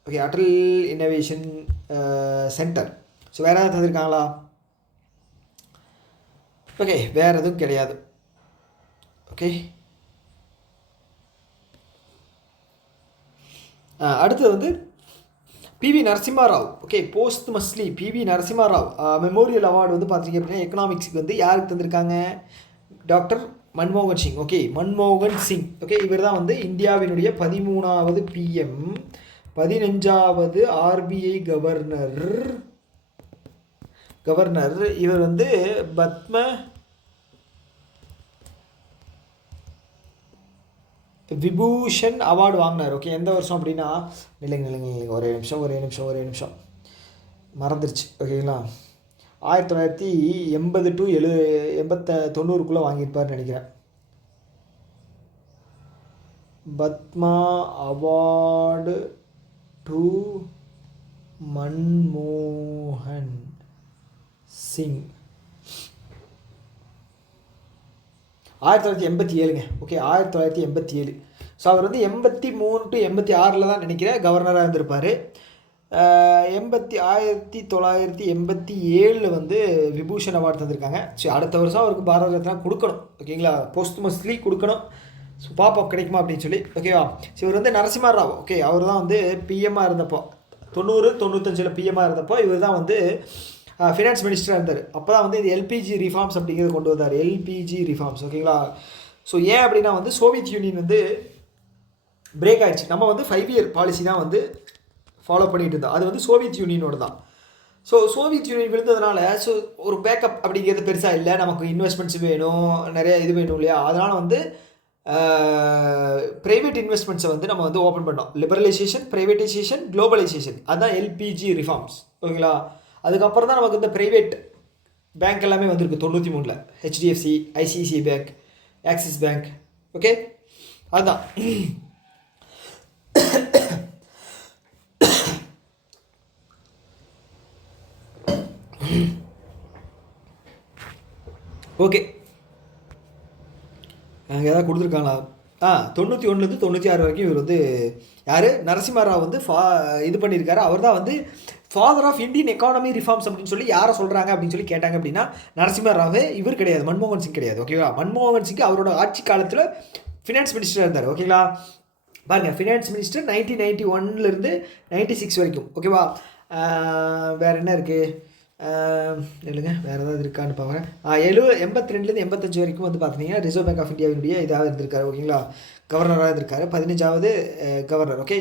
Okay, Atal innovation centre. So வேறு ஏதாவது தந்திருக்காங்களா? ஓகே, வேறு எதுவும் கிடையாது. ஓகே, அடுத்தது வந்து PV Narasimha Rao. Okay, posthumously PV Narasimha Rao memorial award வந்து பார்த்தீங்க அப்படின்னா எக்கனாமிக்ஸுக்கு வந்து யாருக்கு தந்திருக்காங்க? டாக்டர் மன்மோகன் சிங். ஓகே, மன்மோகன் சிங். ஓகே, இவர் தான் வந்து இந்தியாவினுடைய 13வது பிஎம், 15வது ஆர்பிஐ கவர்னர். இவர் வந்து பத்ம விபூஷன் அவார்டு வாங்கினார். ஓகே, எந்த வருஷம் அப்படின்னா இல்லைங்க ஒரே நிமிஷம் மறந்துருச்சு. ஓகேங்களா, 1980 to 90 வாங்கியிருப்பார்னு நினைக்கிறேன். பத்மா அவார்டு டு மன்மோகன் சிங் 1987. ஓகே, 1987. ஸோ அவர் வந்து 83 to 86 தான் நினைக்கிறேன் கவர்னராக இருந்திருப்பார். 1987 வந்து விபூஷன் அவார்டு தந்திருக்காங்க. ஸோ அடுத்த வருஷம் அவருக்கு பாரத ரத்னா கொடுக்கணும். ஓகேங்களா, போஸ்ட்மஸ்லி கொடுக்கணும். ஸோ பார்ப்போம் கிடைக்குமா அப்படின்னு சொல்லி. ஓகேவா, ஸோ இவர் வந்து நரசிம்மா ராவ். ஓகே, அவர் தான் வந்து பிஎம்மாக இருந்தப்போ 90-95 பிஎம்மாக இருந்தப்போ இவர் தான் வந்து ஃபினான்ஸ் மினிஸ்டராக இருந்தார். அப்போ தான் வந்து இந்த எல்பிஜி ரிஃபார்ம்ஸ் அப்படிங்கிறது கொண்டு வந்தார். LPG reforms. ஓகேங்களா, ஸோ ஏன் அப்படின்னா வந்து சோவியத் யூனியன் வந்து பிரேக் ஆகிடுச்சு. நம்ம வந்து 5 year பாலிசி தான் வந்து ஃபாலோ பண்ணிகிட்டு இருந்தோம். அது வந்து சோவியத் யூனியனோட தான். ஸோ சோவியத் யூனியன் விழுந்ததுனால ஸோ ஒரு பேக்கப் அப்படிங்கிறது பெருசாக இல்லை. நமக்கு இன்வெஸ்ட்மெண்ட்ஸ் வேணும், நிறைய இது வேணும் இல்லையா? அதனால் வந்து ப்ரைவேட் இன்வெஸ்ட்மெண்ட்ஸை வந்து நம்ம வந்து ஓப்பன் பண்ணோம். லிபரலைசேஷன், ப்ரைவேட்டைசேஷன், குளோபலைசேஷன், அதுதான் எல்பிஜி ரிஃபார்ம்ஸ். ஓகேங்களா, அதுக்கப்புறம் தான் நமக்கு இந்த ப்ரைவேட் பேங்க் எல்லாமே வந்திருக்கு 93. HDFC, ICICI bank, axis bank. Okay, அதுதான். ஓகே, அங்கே ஏதாவது கொடுத்துருக்காங்களா? 91 to 96 வரைக்கும் இவர் வந்து யார்? நரசிம்மா ராவ் வந்து இது பண்ணியிருக்காரு. அவர் தான் வந்து father of Indian economy reforms அப்படின்னு சொல்லி யாரை சொல்கிறாங்க அப்படின்னு சொல்லி கேட்டாங்க அப்படின்னா நரசிம்மா ராவே. இவர் கிடையாது, மன்மோகன் சிங் கிடையாது. ஓகேவா, மன்மோகன் சிங் அவரோட ஆட்சி காலத்தில் ஃபினான்ஸ் மினிஸ்டராக இருந்தார். ஓகேங்களா, பாருங்கள், ஃபினான்ஸ் மினிஸ்டர் 1991 96 வரைக்கும். ஓகேவா, வேறு என்ன இருக்குது இல்லைங்க, வேறு ஏதாவது இருக்கான்னு பார்க்குறேன். 82 to 85 வரைக்கும் வந்து பார்த்தீங்கன்னா ரிசர்வ் பேங்க் ஆஃப் இந்தியாவினுடைய இதாக இருந்திருக்காரு. ஓகேங்களா, கவர்னராக இருந்திருக்காரு, 15வது கவர்னர். ஓகே,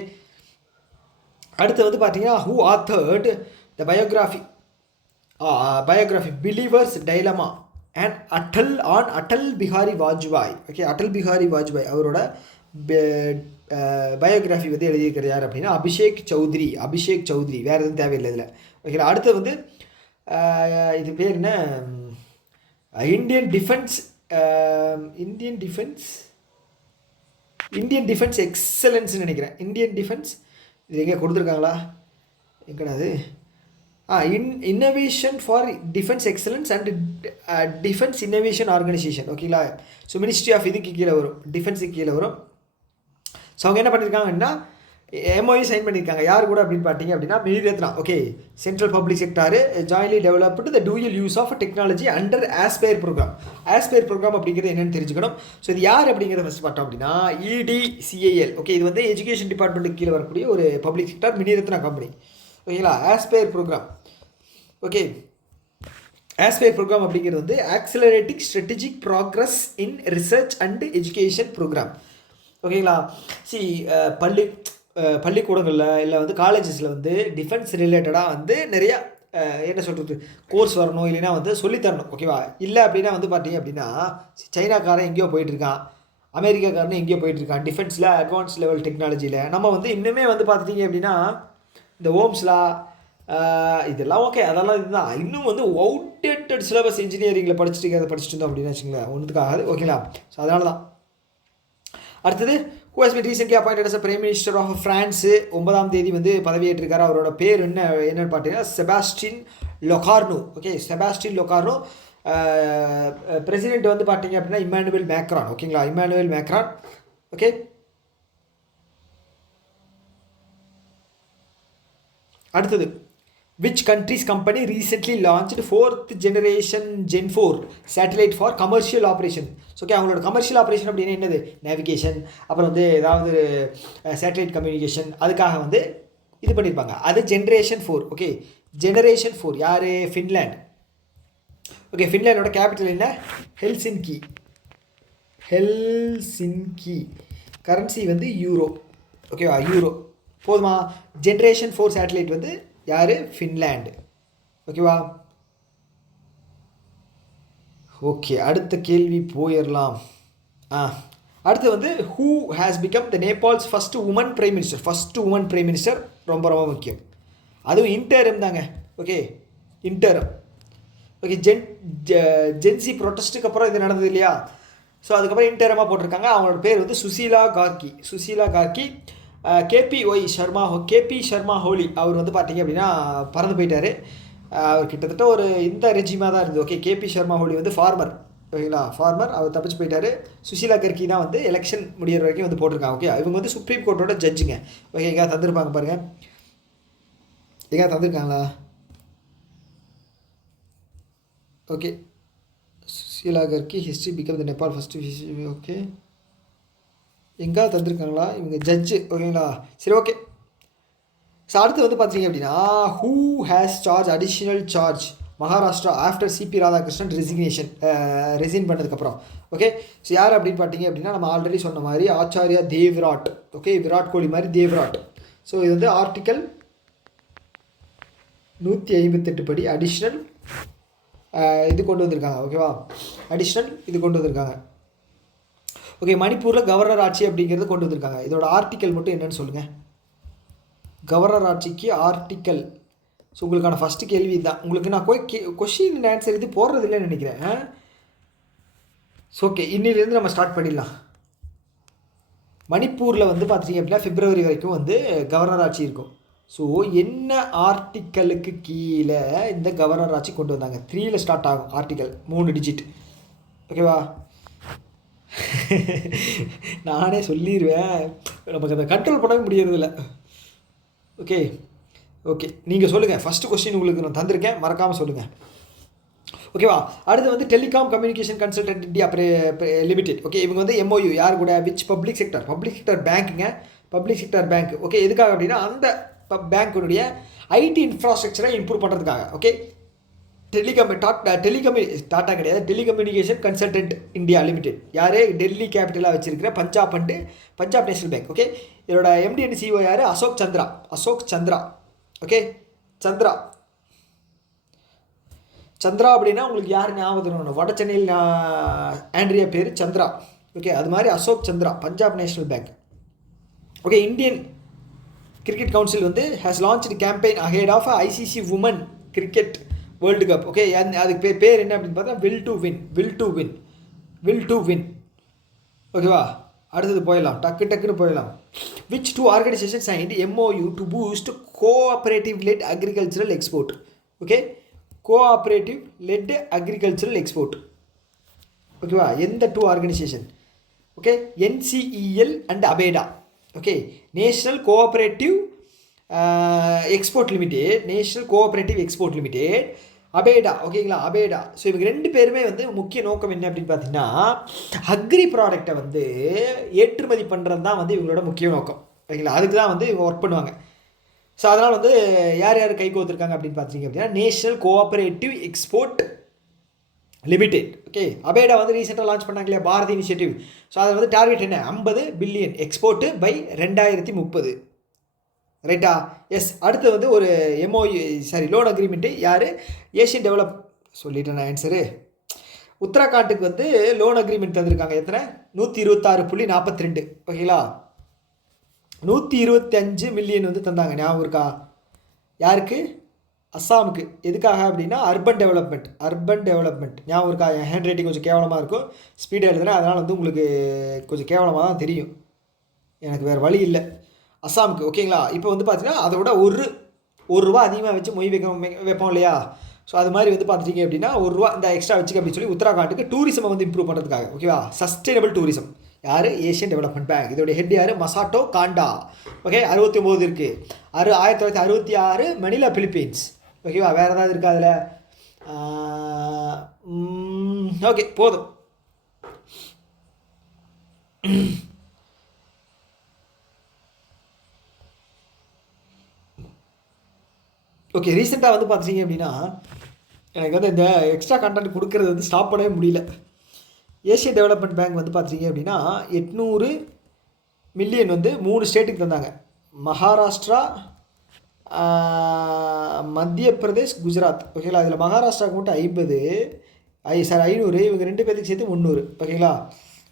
அடுத்து வந்து பார்த்தீங்கன்னா who authored the biography believers dilemma and Atal Bihari Vajpayee. Okay, Atal Bihari Vajpayee அவரோட பயோகிராஃபி வந்து எழுதியிருக்கிறது யார் அப்படின்னா அபிஷேக் சௌத்ரி. வேறு எதுவும் தேவையில்லை இதில். ஓகேங்களா, அடுத்து வந்து இது பேர் என்ன? இந்தியன் டிஃபென்ஸ் எக்ஸலன்ஸ்னு நினைக்கிறேன். இந்தியன் டிஃபென்ஸ் இது எங்கே கொடுத்துருக்காங்களா? எங்கடா அது? Innovation for defence excellence and defence innovation organisation. ஓகேங்களா, ஸோ மினிஸ்ட்ரி ஆஃப் இதுக்கு கீழே வரும், டிஃபென்ஸுக்கு கீழே வரும். ஸோ அவங்க என்ன பண்ணியிருக்காங்கன்னா எம்ஓஇ சைன் பண்ணியிருக்காங்க. யார் கூட அப்படின்னு பார்த்தீங்க அப்படின்னா Miniratna. Okay, central public sector jointly developed the dual use of technology under aspire programme. Aspire programme அப்படிங்கிறது என்னென்னு தெரிஞ்சுக்கணும். ஸோ இது யார் அப்படிங்கிறத ஃபஸ்ட் பார்த்தோம் அப்படின்னா EDCAL. ஓகே, இது வந்து எஜுகேஷன் டிபார்ட்மெண்ட்டுக்கு கீழே வரக்கூடிய ஒரு பப்ளிக் செக்டார் மினிரத்னா கம்பெனி. ஓகேங்களா, aspire programme. Okay, aspire programme அப்படிங்கிறது வந்து accelerating strategic progress in research and education programme. ஓகேங்களா, பள்ளிக்கூடங்களில் இல்லை வந்து காலேஜஸில் வந்து டிஃபென்ஸ் ரிலேட்டடாக வந்து நிறையா என்ன சொல்கிறது கோர்ஸ் வரணும், இல்லைன்னா வந்து சொல்லித்தரணும். ஓகேவா, இல்லை அப்படின்னா வந்து பார்த்தீங்க அப்படின்னா சைனாக்காரன் எங்கேயோ போயிட்டுருக்கான், அமெரிக்காக்காரன் எங்கேயோ போயிட்டுருக்கான் டிஃபென்ஸில், அட்வான்ஸ் லெவல் டெக்னாலஜியில். நம்ம வந்து இன்னுமே வந்து பார்த்துட்டிங்க அப்படின்னா இந்த ஓம்ஸ்லா இதெல்லாம் ஓகே, அதெல்லாம் இதுதான். இன்னும் வந்து அவுட்டேட்டட் சிலபஸ் இன்ஜினியரிங்கில் படிச்சுட்டு இருந்தோம் அப்படின்னு வச்சுங்களேன், ஒன்றுத்துக்காகாது. ஓகேங்களா, ஸோ அதனால தான். அடுத்தது who has been recently appointed as a Prime Minister of France 9ஆம் தேதி வந்து பதவியேற்றிருக்காரு. அவரோட பேர் என்னன்னு பார்த்தீங்கன்னா செபாஸ்டின் லொகார்னோ. ஓகே, செபாஸ்டின் லொகார்னோ பிரசிடெண்ட் வந்து பார்த்தீங்க அப்படின்னா இம்மானுவேல் மேக்ரான். ஓகேங்களா, இம்மானுவேல் மேக்ரான். ஓகே, அடுத்தது which country's company recently launched 4th generation Gen 4 satellite for commercial operation. Okay, அவங்களோட கமர்ஷியல் ஆப்ரேஷன் அப்படின்னு என்னது, நேவிகேஷன், அப்புறம் வந்து ஏதாவது சேட்டலைட் கம்யூனிகேஷன், அதுக்காக வந்து இது பண்ணியிருப்பாங்க. அது ஜென்ரேஷன் 4. ஓகே, ஜெனரேஷன் 4 யார், ஃபின்லாண்ட். ஓகே, ஃபின்லாண்டோட கேபிட்டல் என்ன, ஹெல்சின்கி. கரன்சி வந்து யூரோ. ஓகேவா, யூரோ போதுமா. ஜென்ரேஷன் 4 சேட்டலைட் வந்து யார், ஃபின்லாண்டு. ஓகேவா, ஓகே, அடுத்த கேள்வி போயிடலாம். அடுத்து வந்து who has become the Nepal's first woman prime minister. ரொம்ப ரொம்ப முக்கியம், அதுவும் இன்டரம் தாங்க. Okay, interim. ஓகே, ஜென்சி ப்ரொட்டஸ்ட்டுக்கு அப்புறம் இது நடந்தது இல்லையா, ஸோ அதுக்கப்புறம் இன்டரமாக போட்டிருக்காங்க. அவங்களோட பேர் வந்து சுசீலா கார்கி. கேபி சர்மா ஹோலி அவர் வந்து பார்த்தீங்க அப்படின்னா பறந்து போயிட்டார். அவர் கிட்டத்தட்ட ஒரு இந்த ரெஜிமாக தான் இருந்தது. ஓகே, கேபி சர்மா ஹோலி வந்து ஃபார்மர். ஓகேங்களா, ஃபார்மர், அவர் தப்பிச்சு போயிட்டார். சுசீலா கர்கி தான் வந்து எலெக்ஷன் முடிகிற வரைக்கும் வந்து போட்டிருக்காங்க. ஓகே, இவங்க வந்து சுப்ரீம் கோர்ட்டோட ஜட்ஜுங்க. ஓகே, எங்கேயா தந்துருப்பாங்க பாருங்கள், எங்கேயா தந்துருக்காங்களா. Okay, Sushila Karki history become the Nepal first. Okay, எங்கே தந்துருக்காங்களா, இவங்க ஜட்ஜு. ஓகேங்களா, சரி, ஓகே. ஸோ அடுத்து வந்து பார்த்தீங்க அப்படின்னா who has additional charge Maharashtra after CP Radhakrishnan resign பண்ணதுக்கப்புறம். ஓகே, ஸோ யார் அப்படின்னு பார்த்தீங்க அப்படின்னா நம்ம ஆல்ரெடி சொன்ன மாதிரி ஆச்சாரியா தேவ்ராட். ஓகே, விராட் கோலி மாதிரி தேவ்ராட். ஸோ இது வந்து ஆர்டிக்கல் 158 படி அடிஷ்னல் இது கொண்டு வந்திருக்காங்க. ஓகேவா, அடிஷ்னல் இது கொண்டு வந்திருக்காங்க. ஓகே, மணிப்பூரில் கவர்னர் ஆட்சி அப்படிங்கிறது கொண்டு வந்திருக்காங்க. இதோட ஆர்டிக்கல் மட்டும் என்னன்னு சொல்லுங்கள். கவர்னர் ஆட்சிக்கு ஆர்டிக்கல். ஸோ உங்களுக்கான ஃபஸ்ட்டு கேள்வி தான். உங்களுக்கு நான் கொஷின் ஆன்சர் இது போடுறது இல்லைன்னு நினைக்கிறேன். ஸோ ஓகே, இன்னிலேருந்து நம்ம ஸ்டார்ட் பண்ணிடலாம். மணிப்பூரில் வந்து பார்த்தீங்க அப்படின்னா பிப்ரவரி வரைக்கும் வந்து கவர்னர் ஆட்சி இருக்கும். ஸோ என்ன ஆர்டிக்கலுக்கு கீழே இந்த கவர்னர் ஆட்சி கொண்டு வந்தாங்க? 3ல் ஸ்டார்ட் ஆகும் ஆர்டிக்கல், 3 டிஜிட். ஓகேவா, நானே சொல்லிடுவேன், நமக்கு அதை கண்ட்ரோல் பண்ணவே முடியறதில்ல. ஓகே, நீங்கள் சொல்லுங்கள். ஃபஸ்ட்டு கொஸ்டின் உங்களுக்கு நான் தந்திருக்கேன், மறக்காமல் சொல்லுங்கள். ஓகேவா, அடுத்து வந்து telecom communication consultant India limited. Okay, இவங்க வந்து எம்ஓயு யார் கூட, விச் பப்ளிக் செக்டர் பேங்க்குங்க. Public sector bank. ஓகே, எதுக்காக அப்படின்னா அந்த பேங்க்குடைய ஐடி இன்ஃப்ராஸ்ட்ரக்சரை இம்ப்ரூவ் பண்ணுறதுக்காக. ஓகே, டாட்டா கிடையாது, டெலிகம்யூனிகேஷன் கன்சல்டன்ட் இந்தியா லிமிடெட். யார், டெல்லி கேபிட்டலாக வச்சிருக்கிற பஞ்சாப் நேஷனல் பேங்க். ஓகே, இதோட எம்டி அண்ட் சிஓ யார், அசோக் சந்திரா. ஓகே, சந்திரா அப்படின்னா உங்களுக்கு யார் ஞாபகம், வட சென்னையில் ஆண்ட்ரியா பேர் சந்திரா. ஓகே, அது மாதிரி Ashok Chandra, Punjab national bank. Okay, Indian cricket council வந்து has launched campaign ahead of ICC women cricket world cup. Okay, அதுக்கு பேர் என்ன அப்படின்னு பார்த்தா வில் டு வின். ஓகேவா, அடுத்தது போயிடலாம், டக்குன்னு போயிடலாம். Which 2 organisation signed MOU to boost cooperative led agricultural export. Okay, cooperative led agricultural export. ஓகேவா, எந்த 2 organisation? Okay, NCEL and APEDA. Okay, national cooperative export limited, APEDA. ஓகேங்களா, அபேடா. ஸோ இவங்க 2 பேருமே வந்து முக்கிய நோக்கம் என்ன அப்படின்னு பார்த்தீங்கன்னா அக்ரி ப்ராடக்டை வந்து ஏற்றுமதி பண்ணுறது தான் வந்து இவங்களோட முக்கிய நோக்கம். ஓகேங்களா, அதுக்கு தான் வந்து இவங்க ஒர்க் பண்ணுவாங்க. ஸோ அதனால் வந்து யார் கை கோர்த்துருக்காங்க அப்படின்னு பார்த்தீங்க அப்படின்னா national cooperative export limited. Okay, APEDA வந்து ரீசெண்டாக லான்ச் பண்ணாங்க இல்லையா, பாரத் இனிஷியேட்டிவ். ஸோ அதில் வந்து டார்கெட் என்ன, 50 பில்லியன் எக்ஸ்போர்ட்டு பை 2030. ரைட்டா, எஸ். அடுத்து வந்து ஒரு லோன் அக்ரிமெண்ட்டு யார், ஏஷியன் டெவலப். சொல்லிட்டேன் ஆன்சரு. உத்தராகண்டுக்கு வந்து லோன் அக்ரிமெண்ட் தந்திருக்காங்க. எத்தனை, 126.42. ஓகேங்களா, 125 மில்லியன் வந்து தந்தாங்க. ஞாபகம் இருக்கா? யாருக்கு, அஸ்ஸாமுக்கு. எதுக்காக அப்படின்னா அர்பன் டெவலப்மெண்ட். ஞாபகம் இருக்கா? என் ஹேண்ட் ரைட்டிங் கொஞ்சம் கேவலமாக இருக்கும், ஸ்பீடாக எழுதுனேன், அதனால் வந்து உங்களுக்கு கொஞ்சம் கேவலமாக தான் தெரியும், எனக்கு வேறு வழி இல்லை. அஸ்ஸாமுக்கு. ஓகேங்களா, இப்போ வந்து பார்த்தீங்கன்னா அதோட ஒரு ரூபா அதிகமாக வச்சு மொய் வைப்போம் இல்லையா. ஸோ அது மாதிரி வந்து பார்த்துட்டிங்க அப்படின்னா ₹1 இந்த எக்ஸ்ட்ரா வச்சுக்க அப்படின்னு சொல்லி உத்தராகண்டுக்கு டூரிசமை வந்து இம்ப்ரூவ் பண்ணுறதுக்காக, ஓகேவா, சஸ்டைனபிள் டூரிசம். யார்? Asian development bank. இதோடைய ஹெட் யார்? மசாட்டோ காண்டா. ஓகே, 69 இருக்குது. 1966 மணிலா பிலிப்பீன்ஸ். ஓகேவா, வேறு ஏதாவது இருக்கா அதில்? ஓகே, போதும். ஓகே, ரீசெண்டாக வந்து பார்த்துட்டிங்க அப்படின்னா எனக்கு வந்து இந்த எக்ஸ்ட்ரா கண்டென்ட் கொடுக்கறது வந்து ஸ்டாப் பண்ணவே முடியல. ஏஷியன் டெவலப்மெண்ட் பேங்க் வந்து பார்த்துட்டிங்க அப்படின்னா 800 மில்லியன் வந்து 3 ஸ்டேட்டுக்கு தந்தாங்க. மகாராஷ்டிரா, மத்திய பிரதேஷ், குஜராத். ஓகேங்களா, இதில் மகாராஷ்டிராவுக்கு மட்டும் 500, இவங்க 2 பேருக்கு சேர்த்து 300. ஓகேங்களா,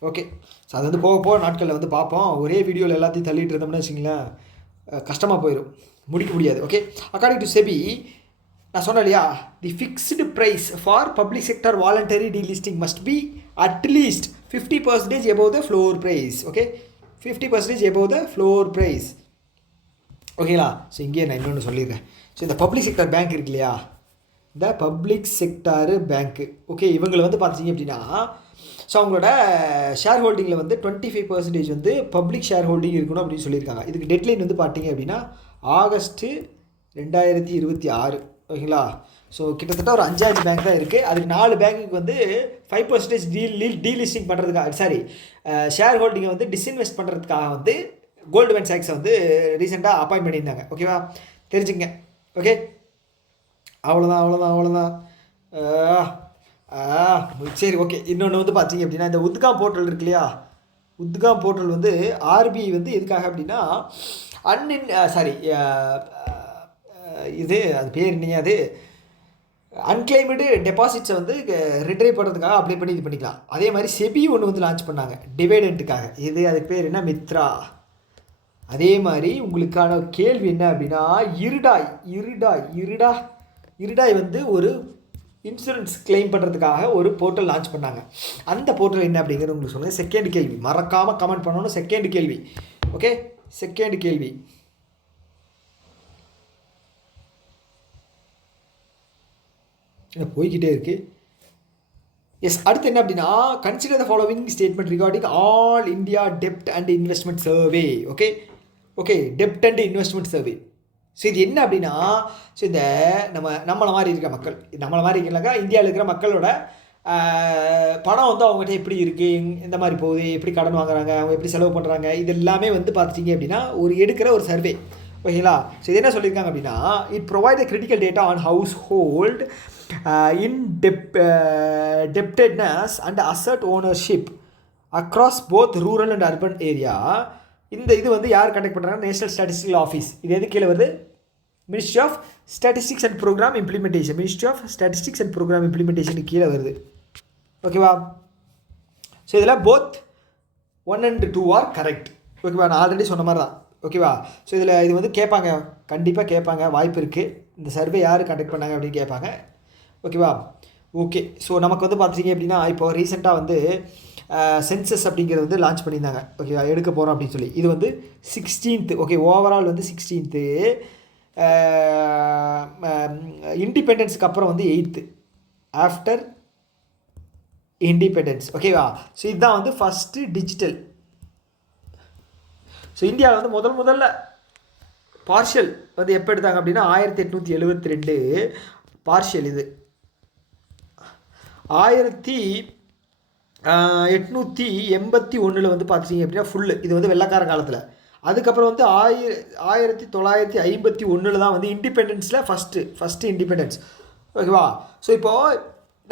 ஓகே. ஸோ அது வந்து போக போக நாட்களில் வந்து பார்ப்போம். ஒரே வீடியோவில் எல்லாத்தையும் தள்ளிட்டு இருந்தோம்னு வச்சிங்களேன், கஷ்டமாக போயிடும், முடிக்க முடியாது. ஓகே, அக்கார்டிங் டு செபி, நான் சொன்னேன் இல்லையா, the fixed price for public sector voluntary delisting must be அட்லீஸ்ட் 50% above the floor price. Okay, 50% above the floor price. ஓகேங்களா, ஸோ இங்கேயே நான் இன்னொன்று சொல்லிடுறேன். ஸோ இந்த பப்ளிக் செக்டர் பேங்க் இருக்கு இல்லையா, இந்த பப்ளிக் செக்டாரு பேங்க்கு, ஓகே, இவங்களை வந்து பார்த்திங்க அப்படின்னா ஸோ அவங்களோட ஷேர் ஹோல்டிங்கில் வந்து 25% வந்து பப்ளிக் ஷேர் ஹோல்டிங் இருக்கணும் அப்படின்னு சொல்லியிருக்காங்க. இதுக்கு டெட்லைன் வந்து பார்த்திங்க அப்படின்னா ஆகஸ்ட்டு 2026. ஓகேங்களா, ஸோ கிட்டத்தட்ட ஒரு 5 பேங்க் தான் இருக்குது. அதுக்கு 4 பேங்க்குக்கு வந்து 5% டீலிஸ்டிங் பண்ணுறதுக்காக, சாரி, ஷேர் ஹோல்டிங்கை வந்து டிஸ்இன்வெஸ்ட் பண்ணுறதுக்காக வந்து கோல்ட்மேன் சாக்ஸை வந்து ரீசெண்டாக அப்பாயின்ட் பண்ணியிருந்தாங்க. ஓகேவா, தெரிஞ்சுங்க. ஓகே, அவ்வளோதான். சரி, ஓகே. இன்னொன்று வந்து பார்த்தீங்க அப்படின்னா இந்த உத்காம் போர்ட்டல் இருக்கு இல்லையா, உத்காம் போர்ட்டல் வந்து ஆர்பிஐ வந்து எதுக்காக அப்படின்னா அது பேர் என்னையா, அது அன்கிளைம்டு டெபாசிட்ஸை வந்து ரிட்ரைவ் பண்ணுறதுக்காக அப்ளை பண்ணி இது பண்ணிக்கலாம். அதே மாதிரி செபி ஒன்று வந்து லான்ச் பண்ணாங்க டிவைடெண்ட்டுக்காக. அதுக்கு பேர் என்ன? மித்ரா. அதே மாதிரி உங்களுக்கான கேள்வி என்ன அப்படின்னா, இருடாய் வந்து ஒரு இன்சூரன்ஸ் கிளைம் பண்ணுறதுக்காக ஒரு போர்ட்டல் லான்ச் பண்ணாங்க. அந்த போர்ட்டல் என்ன அப்படிங்கிறது உங்களுக்கு சொல்லுங்கள். செகண்ட் கேள்வி, மறக்காமல் கமெண்ட் பண்ணணும். செகண்ட் கேள்வி, ஓகே, செகண்ட் கேள்வி. போய்கிட்டே இருக்கு. எஸ், அடுத்து என்ன அப்படின்னா, consider the following statement regarding all India dept and investment survey. Okay, dept and investment survey. So இது என்ன அப்படின்னா, ஸோ இந்த நம்மளை மாதிரி இருக்கிற மக்கள், நம்மளை மாதிரி இருக்கலங்க, இந்தியாவில் இருக்கிற மக்களோட பணம் வந்து அவங்ககிட்ட எப்படி இருக்குது, எந்த மாதிரி போகுது, எப்படி கடன் வாங்குறாங்க, அவங்க எப்படி செலவு பண்ணுறாங்க, இது எல்லாமே வந்து பார்த்துட்டிங்க அப்படின்னா எடுக்கிற ஒரு சர்வே. ஓகேங்களா, ஸோ இது என்ன சொல்லியிருக்காங்க அப்படின்னா, it provide the critical data on household indebtedness and asset ownership across both rural and urban area. இந்த இது வந்து யார் கண்டக்ட் பண்ணுறாங்க? National statistical office. இது எது கீழே வருது? Ministry of statistics and programme implementation. Ministry of statistics and programme இம்ப்ளிமெண்டேஷனுக்கு கீழே வருது. ஓகேவா, ஸோ இதில் போத் 1 and 2 ஆர் கரெக்ட். ஓகேவா, நான் ஆல்ரெடி சொன்ன மாதிரி தான். ஓகேவா, ஸோ இது வந்து கேட்பாங்க, கண்டிப்பாக கேட்பாங்க, வாய்ப்பு இருக்குது. இந்த சர்வே யார் கண்டக்ட் பண்ணாங்க அப்படின்னு கேட்பாங்க. ஓகேவா, ஓகே. ஸோ நமக்கு வந்து பார்த்துட்டிங்க அப்படின்னா இப்போ ரீசெண்டாக வந்து சென்சஸ் அப்படிங்கிறது வந்து லான்ச் பண்ணியிருந்தாங்க. ஓகேவா, எடுக்க போகிறோம் அப்படின்னு சொல்லி. இது வந்து 16th. ஓகே, ஓவரால் வந்து 16th. இண்டிபெண்டன்ஸுக்கு அப்புறம் வந்து 8th ஆஃப்டர் இண்டிபெண்டன்ஸ். ஓகேவா, ஸோ இதுதான் வந்து ஃபஸ்ட்டு டிஜிட்டல். ஸோ இந்தியாவில் வந்து முதல்ல பார்ஷியல் வந்து எப்போ எடுத்தாங்க அப்படின்னா 1872 பார்ஷியல். இது 1881 வந்து பார்த்துட்டிங்க அப்படின்னா ஃபுல்லு. இது வந்து வெள்ளைக்கார காலத்தில். அதுக்கப்புறம் வந்து 1951 தான் வந்து இண்டிபெண்டன்ஸில் ஃபஸ்ட்டு இண்டிபெண்டன்ஸ். ஓகேவா, ஸோ இப்போது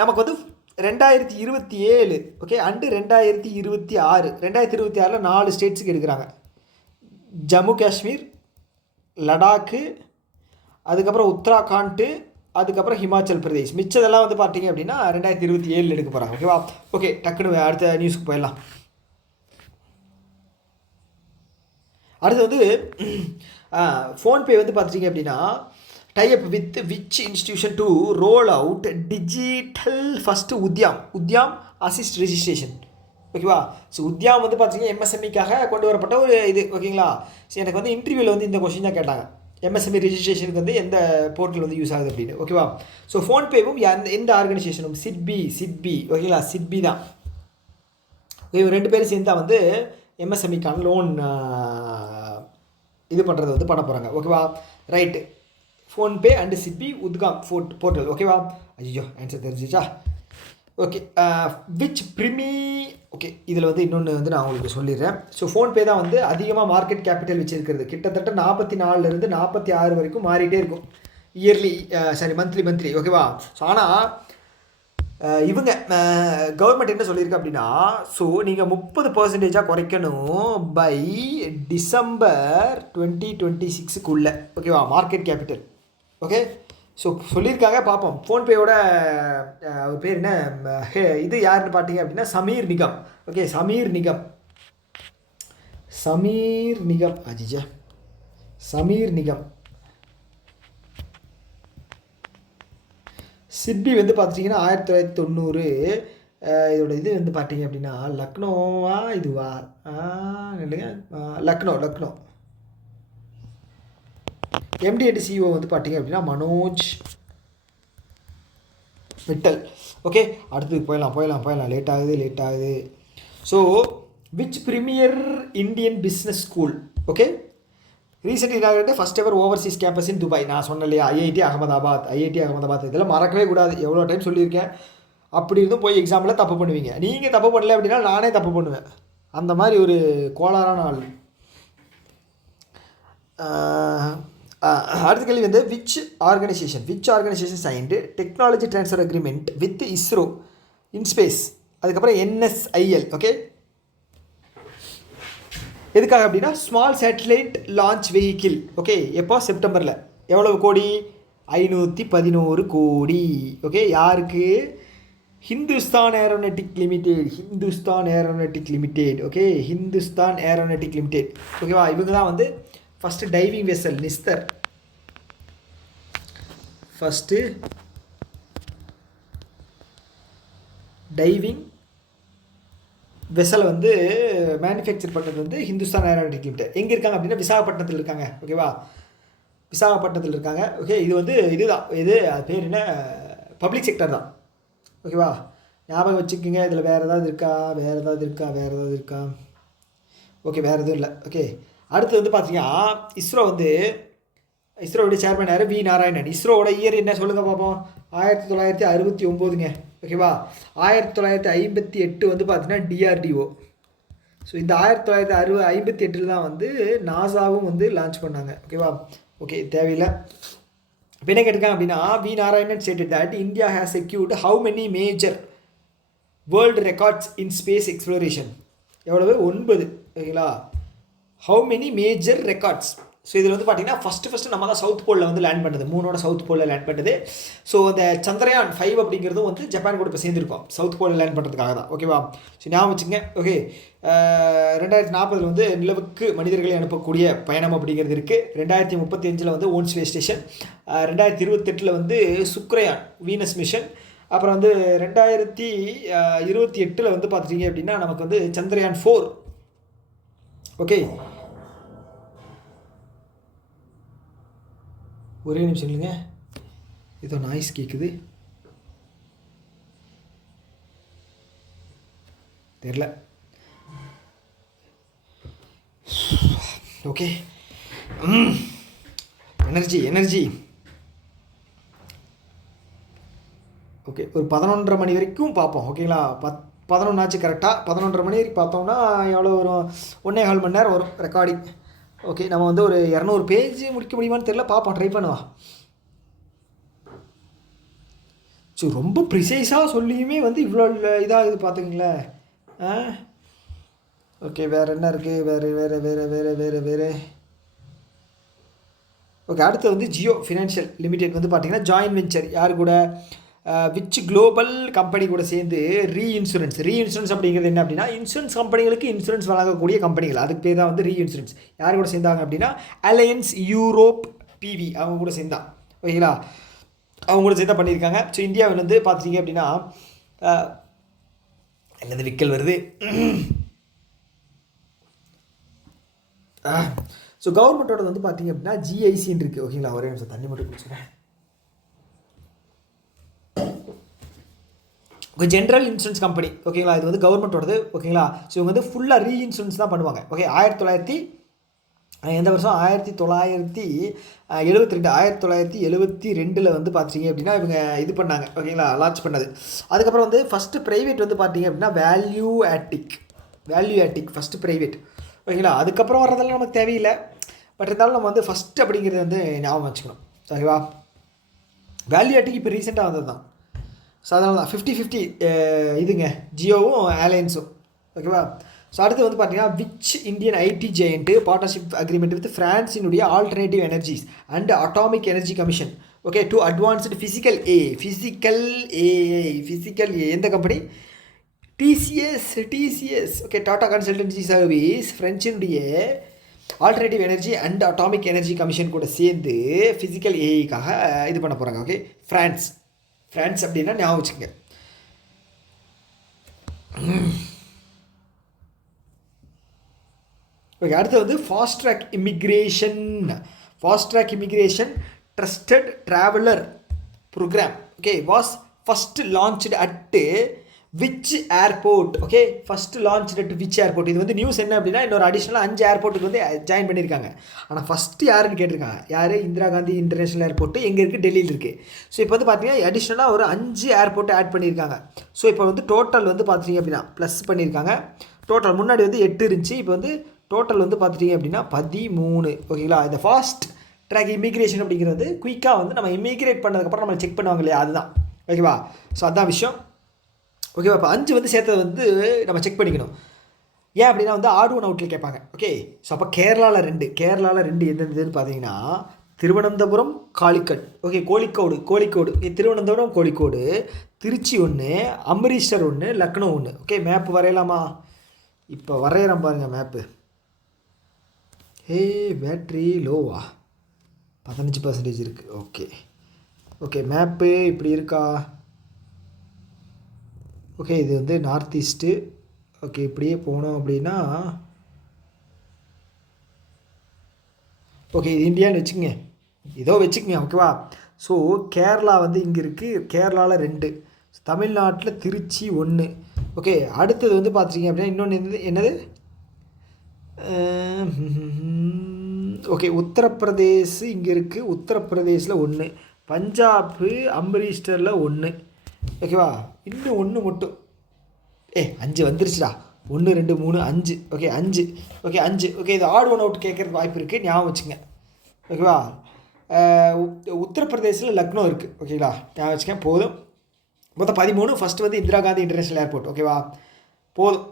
நமக்கு வந்து 2027 ஓகே அண்டு 2026. 2026 4 ஸ்டேட்ஸுக்கு எடுக்கிறாங்க. ஜம்மு காஷ்மீர், லடாக்கு, அதுக்கப்புறம் உத்தராகண்ட், அதுக்கப்புறம் ஹிமாச்சல் பிரதேஷ். மிச்சதெல்லாம் வந்து பார்த்தீங்க அப்படின்னா 2027 எடுக்க போகிறாங்க. ஓகேவா, ஓகே, டக்குன்னு அடுத்த நியூஸ்க்கு போயிடலாம். அடுத்து வந்து ஃபோன்பே வந்து பார்த்துட்டிங்க அப்படின்னா tie up with which institution to roll out digital first Udyam assist registration. ஓகேவா, ஸோ உத்யாம் வந்து பார்த்திங்கன்னா எம்எஸ்எம்இக்காக கொண்டு வரப்பட்ட ஒரு இது. ஓகேங்களா, ஸோ எனக்கு வந்து இன்டர்வியூவில் வந்து இந்த கொஸ்டின் தான் கேட்டாங்க. எம்எஸ்எம்இ ரெஜிஸ்ட்ரேஷனுக்கு வந்து எந்த போர்ட்டல் வந்து யூஸ் ஆகுது அப்படின்னு. ஓகேவா? ஸோ ஃபோன்பேவும் எந்த ஆர்கனைசேஷனும் சிட்பி ஓகேங்களா, சிட்பி தான். இவங்க 2 பேரும் சேர்ந்து தான் வந்து எம்எஸ்எம்இக்கான லோன் இது பண்ணுறது வந்து பண்ண போகிறாங்க. ஓகேவா? Right. PhonePe and SIDBI Udgam portal. ஓகேவா? ஐயோ ஆன்சர் தெரிஞ்சிச்சா? ஓகே. ஓகே, இதில் வந்து இன்னொன்று வந்து நான் உங்களுக்கு சொல்லிடுறேன். ஸோ ஃபோன்பே தான் வந்து அதிகமாக மார்க்கெட் கேபிட்டல் வச்சுருக்கிறது. கிட்டத்தட்ட 44லேருந்து 46 வரைக்கும் மாறிட்டே இருக்கும் இயர்லி, மந்த்லி. ஓகேவா? ஸோ ஆனால் இவங்க கவர்மெண்ட் என்ன சொல்லியிருக்கு அப்படின்னா, ஸோ நீங்கள் 30% குறைக்கணும் பை டிசம்பர் 2026க்குள்ளே. ஓகேவா? Market capital. ஓகே, ஸோ சொல்லியிருக்காங்க. பார்ப்போம். ஃபோன்பேயோட அவர் பேர் என்ன, இது யாருன்னு பார்த்தீங்க அப்படின்னா சமீர் நிகம். ஓகே, சமீர் நிகம் அஜிஜா சமீர் நிகம். சிட்பி வந்து பார்த்துட்டிங்கன்னா 1990. இதோட இது வந்து பார்த்தீங்க அப்படின்னா லக்னோவா இதுவா இல்லைங்க, லக்னோ. எம்டி அண்ட் சிஇஓ வந்து பார்த்தீங்க அப்படின்னா மனோஜ் மிட்டல். ஓகே, அடுத்து போயிடலாம். லேட் ஆகுது. So which premier Indian business school okay recent inaugurated first ever overseas campus in Dubai. நான் சொன்னேன் இல்லையா, ஐஐடி அகமதாபாத். இதெல்லாம் மறக்கவே கூடாது. எவ்வளோ டைம் சொல்லியிருக்கேன். அப்படி இருந்தும் போய் எக்ஸாமில் தப்பு பண்ணுவீங்க. நீங்கள் தப்பு பண்ணல அப்படின்னா நானே தப்பு பண்ணுவேன். அந்த மாதிரி ஒரு கோளாறான ஆள். அடுத்த கேள்வி வந்து which organisation signed technology transfer agreement with ISRO in space. அதுக்கப்புறம் என்எஸ்ஐஎல். ஓகே, எதுக்காக அப்படின்னா small satellite launch vehicle. Okay, எப்போ செப்டம்பரில். எவ்வளவு கோடி? 511 கோடி. ஓகே, யாருக்கு? Hindustan aeronautic limited. Okay, Hindustan aeronautic limited. ஓகேவா? இவங்க தான் வந்து first diving vessel Nistar. First diving வெசலை வந்து மேனுஃபேக்சர் பண்ணது வந்து ஹிந்துஸ்தான் ஏரோநாட்டிக் லிமிடெட். எங்கே இருக்காங்க அப்படின்னா விசாகப்பட்டினத்தில் இருக்காங்க. ஓகேவா? விசாகப்பட்டினத்தில் இருக்காங்க. ஓகே, இது வந்து இதுதான் அது பேர் என்ன, பப்ளிக் செக்டர் தான். ஓகேவா? ஞாபகம் வச்சுக்கோங்க. இதில் வேறு ஏதாவது இருக்கா? ஓகே, வேறு எதுவும் இல்லை. ஓகே, அடுத்து வந்து பார்த்தீங்கன்னா இஸ்ரோவுடைய சேர்மன் யார்? வி நாராயணன். இஸ்ரோவோட இயர் என்ன சொல்லுங்கள் பார்ப்போம். 1969ங்க. ஓகேவா? 1958 வந்து பார்த்தீங்கன்னா டிஆர்டிஓ. ஸோ இந்த 1958 தான் வந்து நாசாவும் வந்து லான்ச் பண்ணாங்க. ஓகேவா? ஓகே, தேவையில்லை. இப்போ என்ன கேட்டிருக்காங்க அப்படின்னா V Narayanan stated that India has secured how many major world records in space exploration. எவ்வளவு? 9. ஓகேங்களா? How many major records. So இதில் வந்து பார்த்தீங்கன்னா ஃபஸ்ட்டு நம்ம தான் சவுத் போலில் வந்து லேண்ட் பண்ணது. 3 சவுத் போலில் லேண்ட் பண்ணது. ஸோ இந்த சந்திரயான் 5 அப்படிங்கிறதும் வந்து ஜப்பான் கூட இப்போ சேர்ந்துருக்கோம் சவுத் போலில் லேண்ட் பண்ணுறதுக்காக தான். ஓகேவா? ஸோ ஞாபகம் வச்சுங்க. ஓகே, 2040 வந்து நிலவுக்கு மனிதர்களை அனுப்பக்கூடிய பயணம் அப்படிங்கிறது இருக்குது. 2035 வந்து ஓன் ஸ்பேஸ் ஸ்டேஷன். 2028 வந்து சுக்ரயான் வீனஸ் மிஷன். அப்புறம் வந்து 2028 வந்து பார்த்துட்டிங்க அப்படின்னா நமக்கு வந்து சந்திரயான் 4. ஓகே, ஒரே நிமிஷம் இல்லைங்க, ஏதோ நாய்ஸ் கேட்குது, தெரில. Okay, energy. ஓகே, ஒரு 11:30 மணி வரைக்கும் பார்ப்போம். ஓகேங்களா? 11 ஆச்சு கரெக்டாக. 11:30 மணி வரைக்கும் பார்த்தோம்னா எவ்வளோ வரும்? 1.25 மணி நேரம் வரும் ரெக்கார்டிங். ஓகே, நம்ம வந்து ஒரு 200 பேஜ் முடிக்க முடியுமான்னு தெரியல. பார்ப்போம், ட்ரை பண்ணுவா. ஸோ ரொம்ப ப்ரிசைஸாக சொல்லியுமே வந்து இவ்வளோ இதாகுது பார்த்துங்களேன். ஓகே, வேறு என்ன இருக்குது? வேறு ஓகே, அடுத்து வந்து ஜியோ ஃபினான்ஷியல் லிமிடெட் வந்து பார்த்திங்கன்னா ஜாயின் வெஞ்சர் யார் கூட? விச் குளோபல் கம்பெனி கூட சேர்ந்து ரீஇன்சூரன்ஸ் அப்படிங்கிறது என்ன அப்படின்னா இன்சூரன்ஸ் கம்பெனிகளுக்கு இன்சூரன்ஸ் வழங்கக்கூடிய கம்பெனிகள். அதுக்கு பேர் தான் வந்து ரீஇன்சூரன்ஸ். யார் கூட சேர்ந்தாங்க அப்படின்னா அலையன்ஸ் யூரோப் பிவி அவங்க கூட சேர்ந்தான். ஓகேங்களா? அவங்க கூட சேர்த்தா பண்ணியிருக்காங்க. ஸோ இந்தியாவில் வந்து பார்த்துட்டிங்க அப்படின்னா என்னது விக்கல் வருது. ஸோ கவர்மெண்ட்டோட வந்து பார்த்தீங்க அப்படின்னா ஜிஐசின்னு இருக்குது. ஓகேங்களா, ஒரே நிமிஷம் தண்ணி மட்டும் குடிச்சுக்கிறேன். Okay, general insurance company. ஓகேங்களா, இது வந்து கவர்மெண்ட்டோடது. ஓகேங்களா, ஸோ இவங்க வந்து ஃபுல்லாக ரீஇன்சூரன்ஸ் தான் பண்ணுவாங்க. ஓகே, எந்த வருஷம் 1972 1972 வந்து பார்த்தீங்க அப்படின்னா இவங்க இது பண்ணாங்க. ஓகேங்களா, லான்ச் பண்ணது. அதுக்கப்புறம் வந்து ஃபஸ்ட்டு ப்ரைவேட் வந்து பார்த்தீங்க அப்படின்னா வேல்யூ ஆட்டிக் ஃபஸ்ட்டு ப்ரைவேட். ஓகேங்களா, அதுக்கப்புறம் வர்றதெல்லாம் நமக்கு தேவையில்லை. பட் இருந்தாலும் நம்ம வந்து ஃபஸ்ட்டு அப்படிங்கிறது வந்து ஞாபகம் வச்சுக்கணும். ஓகேவா, வேல்யூ ஆட்டிக் இப்போ ரீசெண்டாக வந்தது தான். ஸோ அதனால தான் 50-50 இதுங்க ஜியோவும் ஏர்லைன்ஸும். ஓகேவா, ஸோ அடுத்து வந்து பார்த்தீங்கன்னா which Indian IT giant partnership agreement with ஃப்ரான்ஸினுடைய alternative energies and atomic energy commission. Okay, to advanced physical A எந்த கம்பெனி? TCS. Okay, Tata consultancy service ஃப்ரெஞ்சினுடைய alternative energy and atomic energy commission கூட சேர்ந்து ஃபிசிக்கல் ஏஐக்காக இது பண்ண போகிறாங்க. ஓகே, ஃப்ரான்ஸ் அப்படின்னா ஞாபகம் வச்சுக்கோங்க. ஓகே, அடுத்து வந்து fast track immigration trusted traveller programme. Okay, was first launched at which airport? Okay, first launched at which airport? இது வந்து நியூஸ் என்ன அப்படின்னா இன்னொரு அடிஷ்னலாக 5 ஏர்போர்ட்டுக்கு வந்து ஜாயின் பண்ணியிருக்காங்க. ஆனால் ஃபஸ்ட்டு யாருன்னு கேட்டிருக்காங்க. யார்? இந்திரா காந்தி இன்டர்நேஷ்னல் ஏர்போர்ட்டு எங்கே இருக்குது? டெல்லியில் இருக்குது. ஸோ இப்போ வந்து பார்த்தீங்கன்னா அடிஷ்னலாக ஒரு 5 ஏர்போர்ட்டு ஆட் பண்ணியிருக்காங்க. ஸோ இப்போ வந்து டோட்டல் வந்து பார்த்தீங்க அப்படின்னா ப்ளஸ் பண்ணியிருக்காங்க. டோட்டல் முன்னாடி வந்து 8 இருந்துச்சு, இப்போ வந்து டோட்டல் வந்து பார்த்துட்டிங்க அப்படின்னா 13. ஓகேங்களா, இந்த ஃபாஸ்ட் ட்ராக் இமிக்ரேஷன் அப்படிங்கிறது குயிக்காக வந்து நம்ம இமிக்ரேட் பண்ணதுக்கப்புறம் நம்ம செக் பண்ணுவாங்க இல்லையா, அதுதான். ஓகேவா, ஸோ அதுதான் விஷயம். ஓகேவா, இப்போ 5 வந்து சேர்த்தது வந்து நம்ம செக் பண்ணிக்கணும். ஏன் அப்படின்னா வந்து ஆட் ஒன் அவுட்டில் கேட்பாங்க. ஓகே, ஸோ அப்போ கேரளாவில் 2 எந்தெந்ததுன்னு பார்த்தீங்கன்னா Thiruvananthapuram, Calicut. Okay, Kozhikode Thiruvananthapuram, Kozhikode, Trichy 1, Amritsar 1, Lucknow 1. Okay, map வரையலாமா? இப்போ வரைகிறேன் பாருங்கள் மேப்பு. பேட்ரி லோவா? 15% இருக்குது. ஓகே மேப்பு இப்படி இருக்கா? ஓகே, இது வந்து நார்த் ஈஸ்ட்டு. ஓகே, இப்படியே போனோம் அப்படின்னா ஓகே இது இந்தியான்னு வச்சுக்கோங்க, வச்சுக்கோங்க. ஓகேவா, ஸோ கேரளா வந்து இங்கே இருக்குது. கேரளாவில் 2, தமிழ்நாட்டில் திருச்சி 1. ஓகே, அடுத்தது வந்து பார்த்துட்டிங்க அப்படின்னா இன்னொன்று என்னது? ஓகே, உத்தரப்பிரதேஷ் இங்கே இருக்குது. உத்தரப்பிரதேஷில் 1, பஞ்சாபு அம்ரிஷ்டரில் 1. ஓகேவா, இன்னும் 1 மட்டும். 5 வந்துருச்சுடா. 1 2 3 5. ஓகே 5. ஓகே இது ஆட் ஒன் அவுட் கேட்குறதுக்கு வாய்ப்பு இருக்குது, ஞாபகம் வச்சுங்க. ஓகேவா, உத்தரப்பிரதேசில் லக்னோ இருக்குது. ஓகேங்களா, ஞாபகம் வச்சுக்கேன். போதும், மொத்தம் 13. ஃபஸ்ட்டு வந்து இந்திரா காந்தி இன்டர்நேஷ்னல் ஏர்போர்ட். ஓகேவா, போதும்.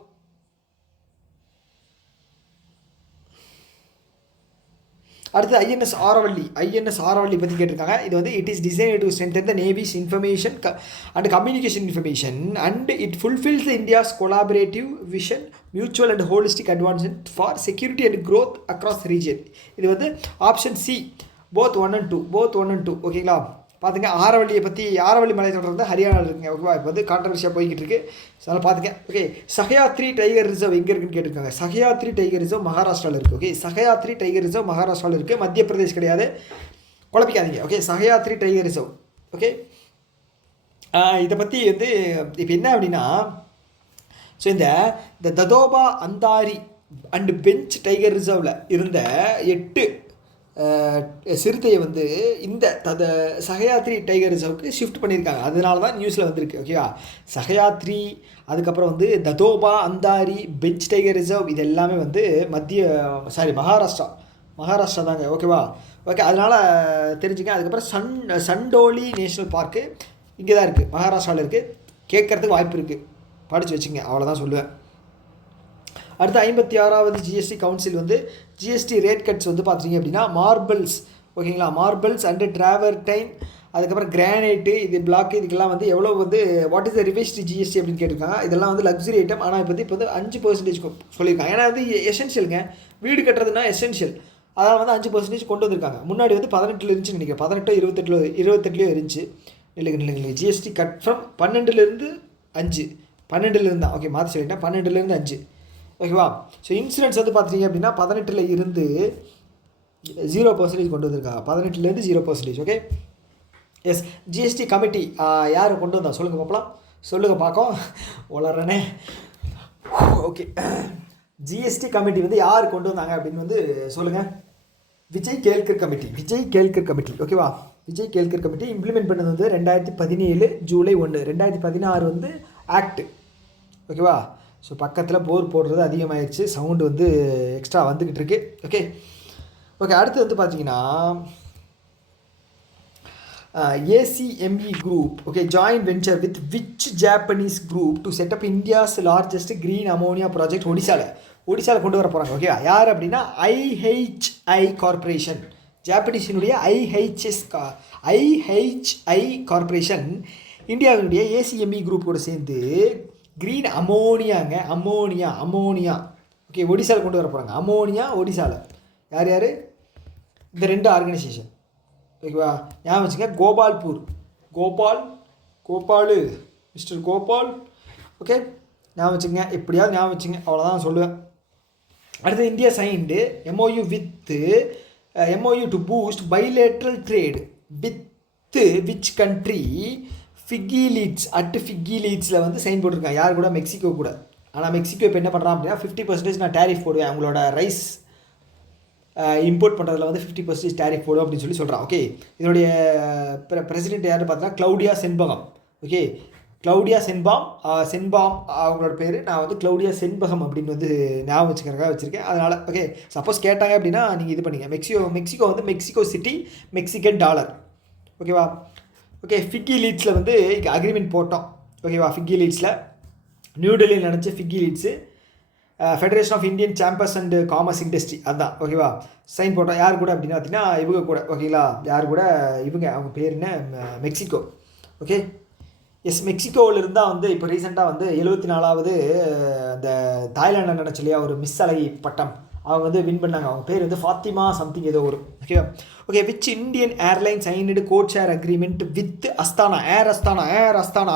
அடுத்து ஐஎன்எஸ் ஆரவல்லி பற்றி கேட்டிருக்காங்க. இது வந்து it is design to strengthen the navies information and communication information and it fulfils the India's collaborative vision mutual and holistic advancement for security and growth across region. இது வந்து option C, both 1 and 2. ஓகேங்களா, பார்த்துங்க. ஆரவல்லி மலைத்தொடர் வந்து ஹரியானாவில் இருக்குங்க. ஓகேவா, இப்போ வந்து கான்ட்ரவர்ஷியாக போய்கிட்டு இருக்கு, அதனால் பார்த்துங்க. ஓகே, சஹயாத்ரி டைகர் ரிசர்வ் எங்கே இருக்குன்னு கேட்டிருக்காங்க. சஹயாத்ரி டைகர் ரிசர்வ் மகாராஷ்டிராவில் இருக்குது. ஓகே, சஹயாத்ரி டைகர் ரிசர்வ் மகாராஷ்டிராவில் இருக்குது, மத்திய பிரதேஷ் கிடையாது, குழப்பிக்காதீங்க. Okay, Sahyadri tiger reserve. Okay, இதை பற்றி வந்து இப்போ என்ன அப்படின்னா, ஸோ இந்த ததோபா அந்தாரி அண்டு பெஞ்ச் டைகர் ரிசர்வில் இருந்த 8 சிறுத்தையை வந்து இந்த சஹயாத்ரி டைகர் ரிசர்வுக்கு ஷிஃப்ட் பண்ணியிருக்காங்க. அதனால தான் நியூஸில் வந்திருக்கு. ஓகேவா, சஹயாத்ரி, அதுக்கப்புறம் வந்து ததோபா அந்தாரி, பெஞ்ச் டைகர் ரிசர்வ், இது எல்லாமே வந்து மகாராஷ்டிரா தாங்க. ஓகேவா, ஓகே அதனால் தெரிஞ்சுங்க. அதுக்கப்புறம் சண்டோலி நேஷ்னல் பார்க்கு இங்கே தான் இருக்குது, மகாராஷ்டிராவில் இருக்குது. கேட்குறதுக்கு வாய்ப்பு இருக்குது, படித்து வச்சுங்க, அவ்வளோதான் சொல்லுவேன். அடுத்து 56வது ஜிஎஸ்டி கவுன்சில் வந்து ஜிஎஸ்டி ரேட் கட்ஸ் வந்து பார்த்தீங்க அப்படின்னா மார்பிள்ஸ். ஓகேங்களா, மார்பிள்ஸ் அண்டு டிராவர்டைன், அதுக்கப்புறம் கிரானைட்டு, இது பிளாக்கு, இதுக்கெல்லாம் வந்து எவ்வளோ வந்து what is the revised GST அப்படின்னு கேட்டிருக்காங்க. இதெல்லாம் வந்து லக்ஸரி ஐட்டம். ஆனால் இப்போ வந்து 5% சொல்லியிருக்காங்க. ஏன்னா வந்து எசென்ஷியலுங்க, வீடு கட்டுறதுனா எசென்ஷியல், அதனால் வந்து 5% கொண்டு வந்திருக்காங்க. முன்னாடி வந்து 18 இருந்துச்சுன்னு நினைக்கிறேன், 18 28 இருந்துச்சு. இல்லைங்க ஜிஎஸ்டி கட் ஃப்ரம் 12 தான். ஓகே மாற்றி சொல்லிட்டேன், 12 5. ஓகேவா, ஸோ இன்சூரன்ஸ் வந்து பார்த்துட்டிங்க அப்படின்னா 18 இருந்து 0% கொண்டு வந்திருக்காங்க. 18லேருந்து 0%. ஓகே. எஸ், ஜிஎஸ்டி கமிட்டி யார் கொண்டு வந்தா சொல்லுங்கள் பார்க்கலாம். சொல்லுங்கள் பார்க்கோம், வளர்றனே. ஓகே, ஜிஎஸ்டி கமிட்டி வந்து யார் கொண்டு வந்தாங்க அப்படின்னு வந்து சொல்லுங்கள். விஜய் கேல்கர் கமிட்டி. ஓகேவா, விஜய் கேல்கர் கமிட்டி இம்ப்ளிமெண்ட் பண்ணது வந்து 2017 ஜூலை 1. 2016 வந்து ஆக்ட். ஓகேவா. ஸோ பக்கத்தில் போர் போடுறது அதிகமாகிடுச்சு, சவுண்டு வந்து எக்ஸ்ட்ரா வந்துக்கிட்டு இருக்கு. ஓகே, அடுத்து வந்து பார்த்தீங்கன்னா ACME Group, okay, joint venture with which Japanese group to set up India's largest green ammonia project? ஒடிசால கொண்டு வர போகிறாங்க. ஓகே, யார் அப்படின்னா IHI கார்பரேஷன். ஜாப்பனீஸினுடைய IHI கார்பரேஷன் இந்தியாவினுடைய ACME குரூப்போடு சேர்ந்து க்ரீன் அமோனியா ஓகே ஒடிசாவில் கொண்டு வர போகிறாங்க. அமோனியா ஒடிசாவில் யார் இந்த 2 ஆர்கனைசேஷன். ஓகேவா, ஞாபகம் வச்சுங்க. கோபாலு மிஸ்டர் கோபால். ஓகே, ஞாபகம் வச்சுங்க, எப்படியாவது ஞாபகம் வச்சுங்க, அவ்வளோதான் சொல்லுவேன். அடுத்து India signed MOU to boost bilateral trade with which country? FICCI லீட்ஸில் வந்து சைன் போட்டிருக்காங்க. யார் கூட? மெக்சிகோ கூட. ஆனால் மெக்சிகோ இப்போ என்ன பண்ணுறான் அப்படின்னா 50% நான் டேரிஃப் போடுவேன், அவங்களோட ரைஸ் இம்போர்ட் பண்ணுறதுல வந்து 50% டேரிஃப் போடும் அப்படின்னு சொல்கிறான். ஓகே, இதனுடைய பிரசிடென்ட் யாருன்னு பார்த்தீங்கன்னா கிளவுடியா செண்பகம். ஓகே, கிளவுடியா சென்பாம் அவங்களோட பேர். நான் வந்து கிளவுடியா செண்பகம் அப்படின்னு வந்து ஞாபகம் வச்சுருக்கேன். அதனால் ஓகே, சப்போஸ் கேட்டாங்க அப்படின்னா நீங்கள் இது பண்ணிங்க. மெக்சிகோ வந்து மெக்சிகோ சிட்டி, மெக்சிகன் டாலர். ஓகேவா. ஓகே, ஃபிக்கி லீட்ஸில் வந்து அக்ரிமெண்ட் போட்டோம். ஓகேவா, ஃபிக்கி லீட்ஸில் நியூ டெல்லியில் நினச்ச FICCI leads federation of Indian chambers and commerce industry அதுதான். ஓகேவா, சைன் போட்டோம். யார் கூட அப்படின்னா பார்த்தீங்கன்னா இவங்க கூட. ஓகேங்களா, யார் கூட? இவங்க, அவங்க பேர் என்ன? மெக்சிகோ. ஓகே, எஸ், மெக்சிகோவில் இருந்தால் வந்து இப்போ ரீசெண்டாக வந்து 74வது அந்த தாய்லாண்டில் நினச்சி இல்லையா ஒரு மிஸ் அலை பட்டம், அவங்க வந்து வின் பண்ணாங்க. அவங்க பேர் வந்து ஃபாத்திமா சம்திங் ஏதோ ஒரு. ஓகேவா. Okay, which Indian airline signed code share agreement with Astana?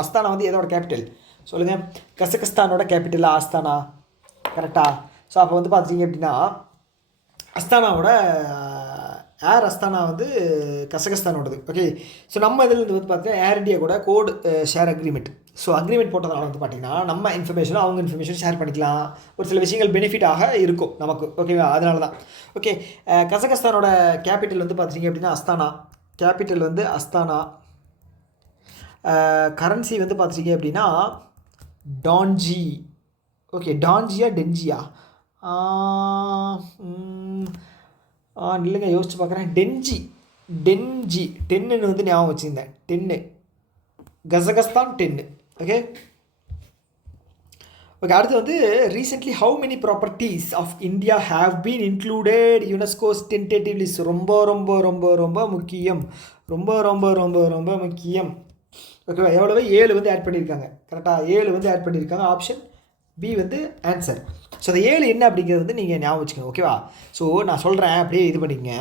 Astana வந்து எதோட கேபிட்டல் சொல்லுங்கள்? கசகஸ்தானோட கேபிட்டல் ஆஸ்தானா. கரெக்டாக. ஸோ அப்போ வந்து பார்த்தீங்க அப்படின்னா அஸ்தானாவோட அஸ்தானா வந்து கசகஸ்தானோடது. ஓகே, ஸோ நம்ம இதில் வந்து பார்த்தீங்கன்னா ஏர் இண்டியா கூட code share agreement. So agreement போட்டதுனால வந்து பார்த்திங்கன்னா நம்ம இன்ஃபர்மேஷனும் அவங்க இன்ஃபர்மேஷன் ஷேர் பண்ணிக்கலாம். ஒரு சில விஷயங்கள் பெனிஃபிட்டாக இருக்கும் நமக்கு. ஓகேவா, அதனால தான். ஓகே, கசகஸ்தானோட கேபிட்டல் வந்து பார்த்தீங்க அப்படின்னா அஸ்தானா. கேபிட்டல் வந்து அஸ்தானா. கரன்சி வந்து பார்த்தீங்க அப்படின்னா டான்ஜி. ஓகே, டென்ஜியா இல்லைங்க, யோசிச்சு பார்க்குறேன். டென்ஜி 10ன்னு வந்து ஞாபகம் வச்சுருந்தேன். 10 கசகஸ்தான் 10. ஓகே. அடுத்து வந்து recently how many properties of India have been included UNESCO's tentative list? ரொம்ப முக்கியம். ரொம்ப முக்கியம். ஓகேவா, எவ்வளவு? 7 வந்து ஆட் பண்ணியிருக்காங்க. கரெக்டாக, 7 வந்து ஆட் பண்ணியிருக்காங்க. ஆப்ஷன் பி வந்து ஆன்சர். ஸோ அந்த 7 என்ன அப்படிங்கிறது வந்து நீங்கள் ஞாபகம் வச்சுக்கோங்க. ஓகேவா. ஸோ நான் சொல்கிறேன், அப்படியே இது பண்ணிக்கங்க.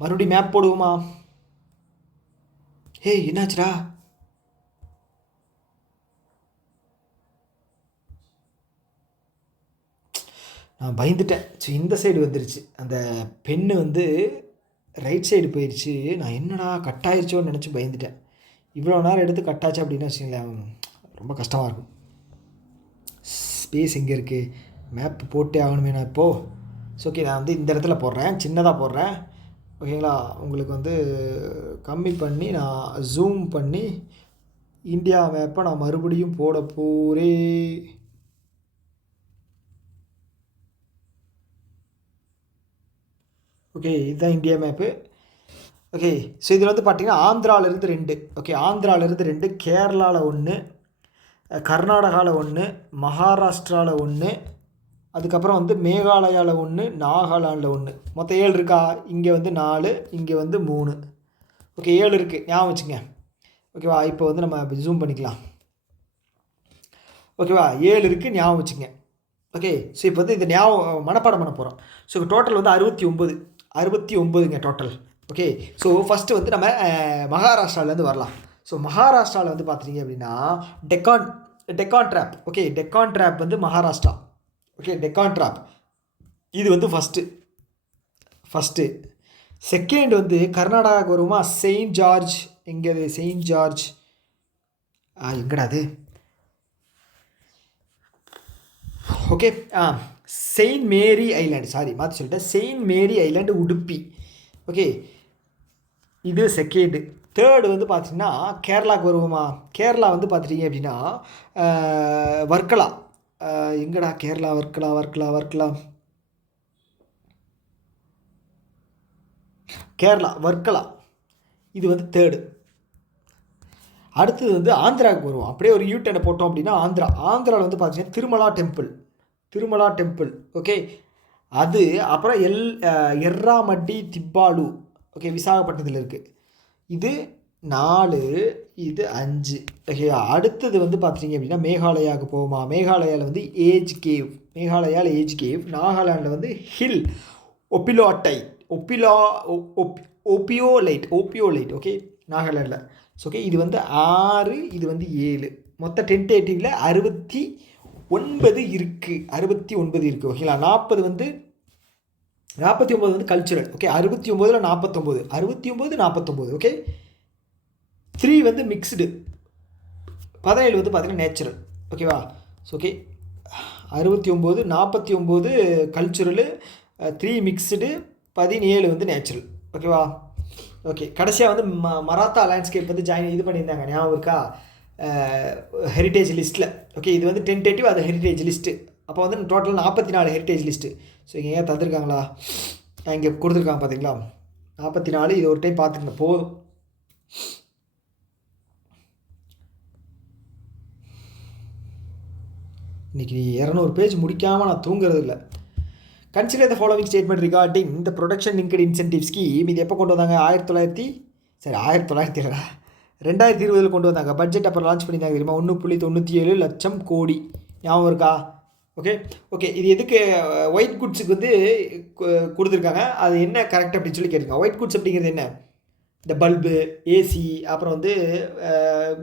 மறுபடியும் மேப் போடுவோமா? என்னாச்சுடா? நான் பயந்துட்டேன். ஸோ இந்த சைடு வந்துருச்சு, அந்த பென்னு வந்து ரைட் சைடு போயிடுச்சு. நான் என்னடா கட் ஆயிடுச்சோன்னு நினச்சி பயந்துட்டேன். இவ்வளோ நேரம் எடுத்து கட்டாச்சு அப்படின்னு வச்சுங்களேன், ரொம்ப கஷ்டமாக இருக்கும். ஸ்பேஸ் எங்கே இருக்குது? மேப் போட்டே ஆகணுமே நான் இப்போது. ஸோ ஓகே, நான் வந்து இந்த இடத்துல போடுறேன், சின்னதாக போடுறேன். ஓகேங்களா, உங்களுக்கு வந்து கம்மி பண்ணி நான் ஜூம் பண்ணி இந்தியா மேப்பை நான் மறுபடியும் போட போகிறேன். ஓகே, இதுதான் இந்தியா மேப்பு. ஓகே, ஸோ இதில் வந்து பார்த்திங்கன்னா ஆந்திராவிலேருந்து 2. ஓகே, ஆந்திராவிலேருந்து 2, கேரளாவில் 1, கர்நாடகாவில் 1, மகாராஷ்டிராவில் 1, அதுக்கப்புறம் வந்து மேகாலயாவில் 1, நாகாலாண்டில் 1. மொத்தம் 7 இருக்கா? இங்கே வந்து 4, இங்கே வந்து 3. ஓகே, 7 இருக்குது, ஞாபகம் வச்சுங்க. ஓகேவா, இப்போ வந்து நம்ம ஜூம் பண்ணிக்கலாம். ஓகேவா, 7 இருக்குது, ஞாபகம் வச்சுங்க. ஓகே, ஸோ இப்போ வந்து இந்த ஞாபகம் மனப்பாடம் பண்ண போகிறோம். ஸோ டோட்டல் வந்து 69ங்க டோட்டல். ஓகே, ஸோ ஃபஸ்ட்டு வந்து நம்ம மகாராஷ்டிராவிலேருந்து வரலாம். ஸோ மகாராஷ்டிராவில் வந்து பார்த்துட்டிங்க அப்படின்னா Deccan drop. Okay, Deccan drop வந்து மகாராஷ்டிரா. ஓகே, டெக்கான் ட்ராப் இது வந்து ஃபஸ்ட்டு. செகண்ட் வந்து கர்நாடகாவுக்கு வருமா, செயின்ட் ஜார்ஜ். எங்கே அது செயின்ட் ஜார்ஜ்? எங்கடா அது? ஓகே, செயின்ட் மேரி ஐலாண்டு, சாரி மாற்றி சொல்லிட்டேன், செயின்ட் மேரி ஐலாண்டு உடுப்பி. ஓகே, இது செகண்டு. தேர்டு வந்து பார்த்திங்கன்னா கேரளாவுக்கு வருவோமா. கேரளா வந்து பார்த்துட்டிங்க அப்படின்னா வர்க்கலா. எங்கடா கேரளா? வர்க்கலா வர்க்கலா வர்க்கலா கேரளா வர்க்கலா, இது வந்து தேர்டு. அடுத்தது வந்து ஆந்திராவுக்கு வருவோம். அப்படியே ஒரு யூட்டனை போட்டோம் அப்படின்னா ஆந்திராவில் வந்து பார்த்தீங்கன்னா திருமலா டெம்பிள். ஓகே, அது அப்புறம் எர்ராமட்டி திப்பாலு. ஓகே, விசாகப்பட்டினத்தில் இருக்குது. இது 4, இது 5. ஓகே, அடுத்தது வந்து பார்த்தீங்க அப்படின்னா மேகாலயாவுக்கு போகுமா. மேகாலயாவில் வந்து ஏஜ் கேவ். நாகாலாண்டில் வந்து ஹில் ஒப்பியோலைட். ஓகே, நாகாலாண்டில். ஸோ ஓகே, இது வந்து 6, இது வந்து 7. மொத்தம் டென்டேட்டிவில் 69 இருக்குது. 69 இருக்குது. ஓகேங்களா. 49 வந்து கல்ச்சுரல். ஓகே, 69ல் 49. ஓகே, 3 வந்து மிக்ஸ்டு. 17 வந்து பார்த்தீங்கன்னா நேச்சுரல். ஓகேவா. ஸோ ஓகே, 69, 49 கல்ச்சுரலு, 3 மிக்ஸ்டு, 17 வந்து நேச்சுரல். ஓகேவா. ஓகே, கடைசியாக வந்து மராத்தா லேண்ட்ஸ்கேப் வந்து இது பண்ணியிருந்தாங்க, ஞாபகம் இருக்கா, ஹெரிட்டேஜ் லிஸ்ட்டில். ஓகே, இது வந்து டென்டேட்டிவ், அது ஹெரிட்டேஜ் லிஸ்ட்டு. அப்போ வந்து டோட்டல் 44 ஹெரிட்டேஜ் லிஸ்ட்டு. ஸோ இங்கே ஏன் தந்துருக்காங்களா, இங்கே கொடுத்துருக்காங்க பார்த்தீங்களா, 44. இது ஒரு டைம் பார்த்துக்கங்க போதும். இன்றைக்கி 200 பேஜ் முடிக்காமல் நான் தூங்குறது இல்லை. Consider the following statement regarding the production linked incentive scheme. இது எப்போ கொண்டு வந்தாங்க? 2020 கொண்டு வந்தாங்க. பட்ஜெட் அப்புறம் லான்ச் பண்ணியிருந்தாங்க தெரியுமா, 1.97 லட்சம் கோடி. ஞாபகம் இருக்கா. ஓகே, இது எதுக்கு ஒயிட் குட்ஸுக்கு வந்து கொடுத்துருக்காங்க, அது என்ன கரெக்ட் அப்படின்னு சொல்லி கேட்டுருக்காங்க. ஒயிட் குட்ஸ் அப்படிங்கிறது என்ன? இந்த பல்பு, ஏசி, அப்புறம் வந்து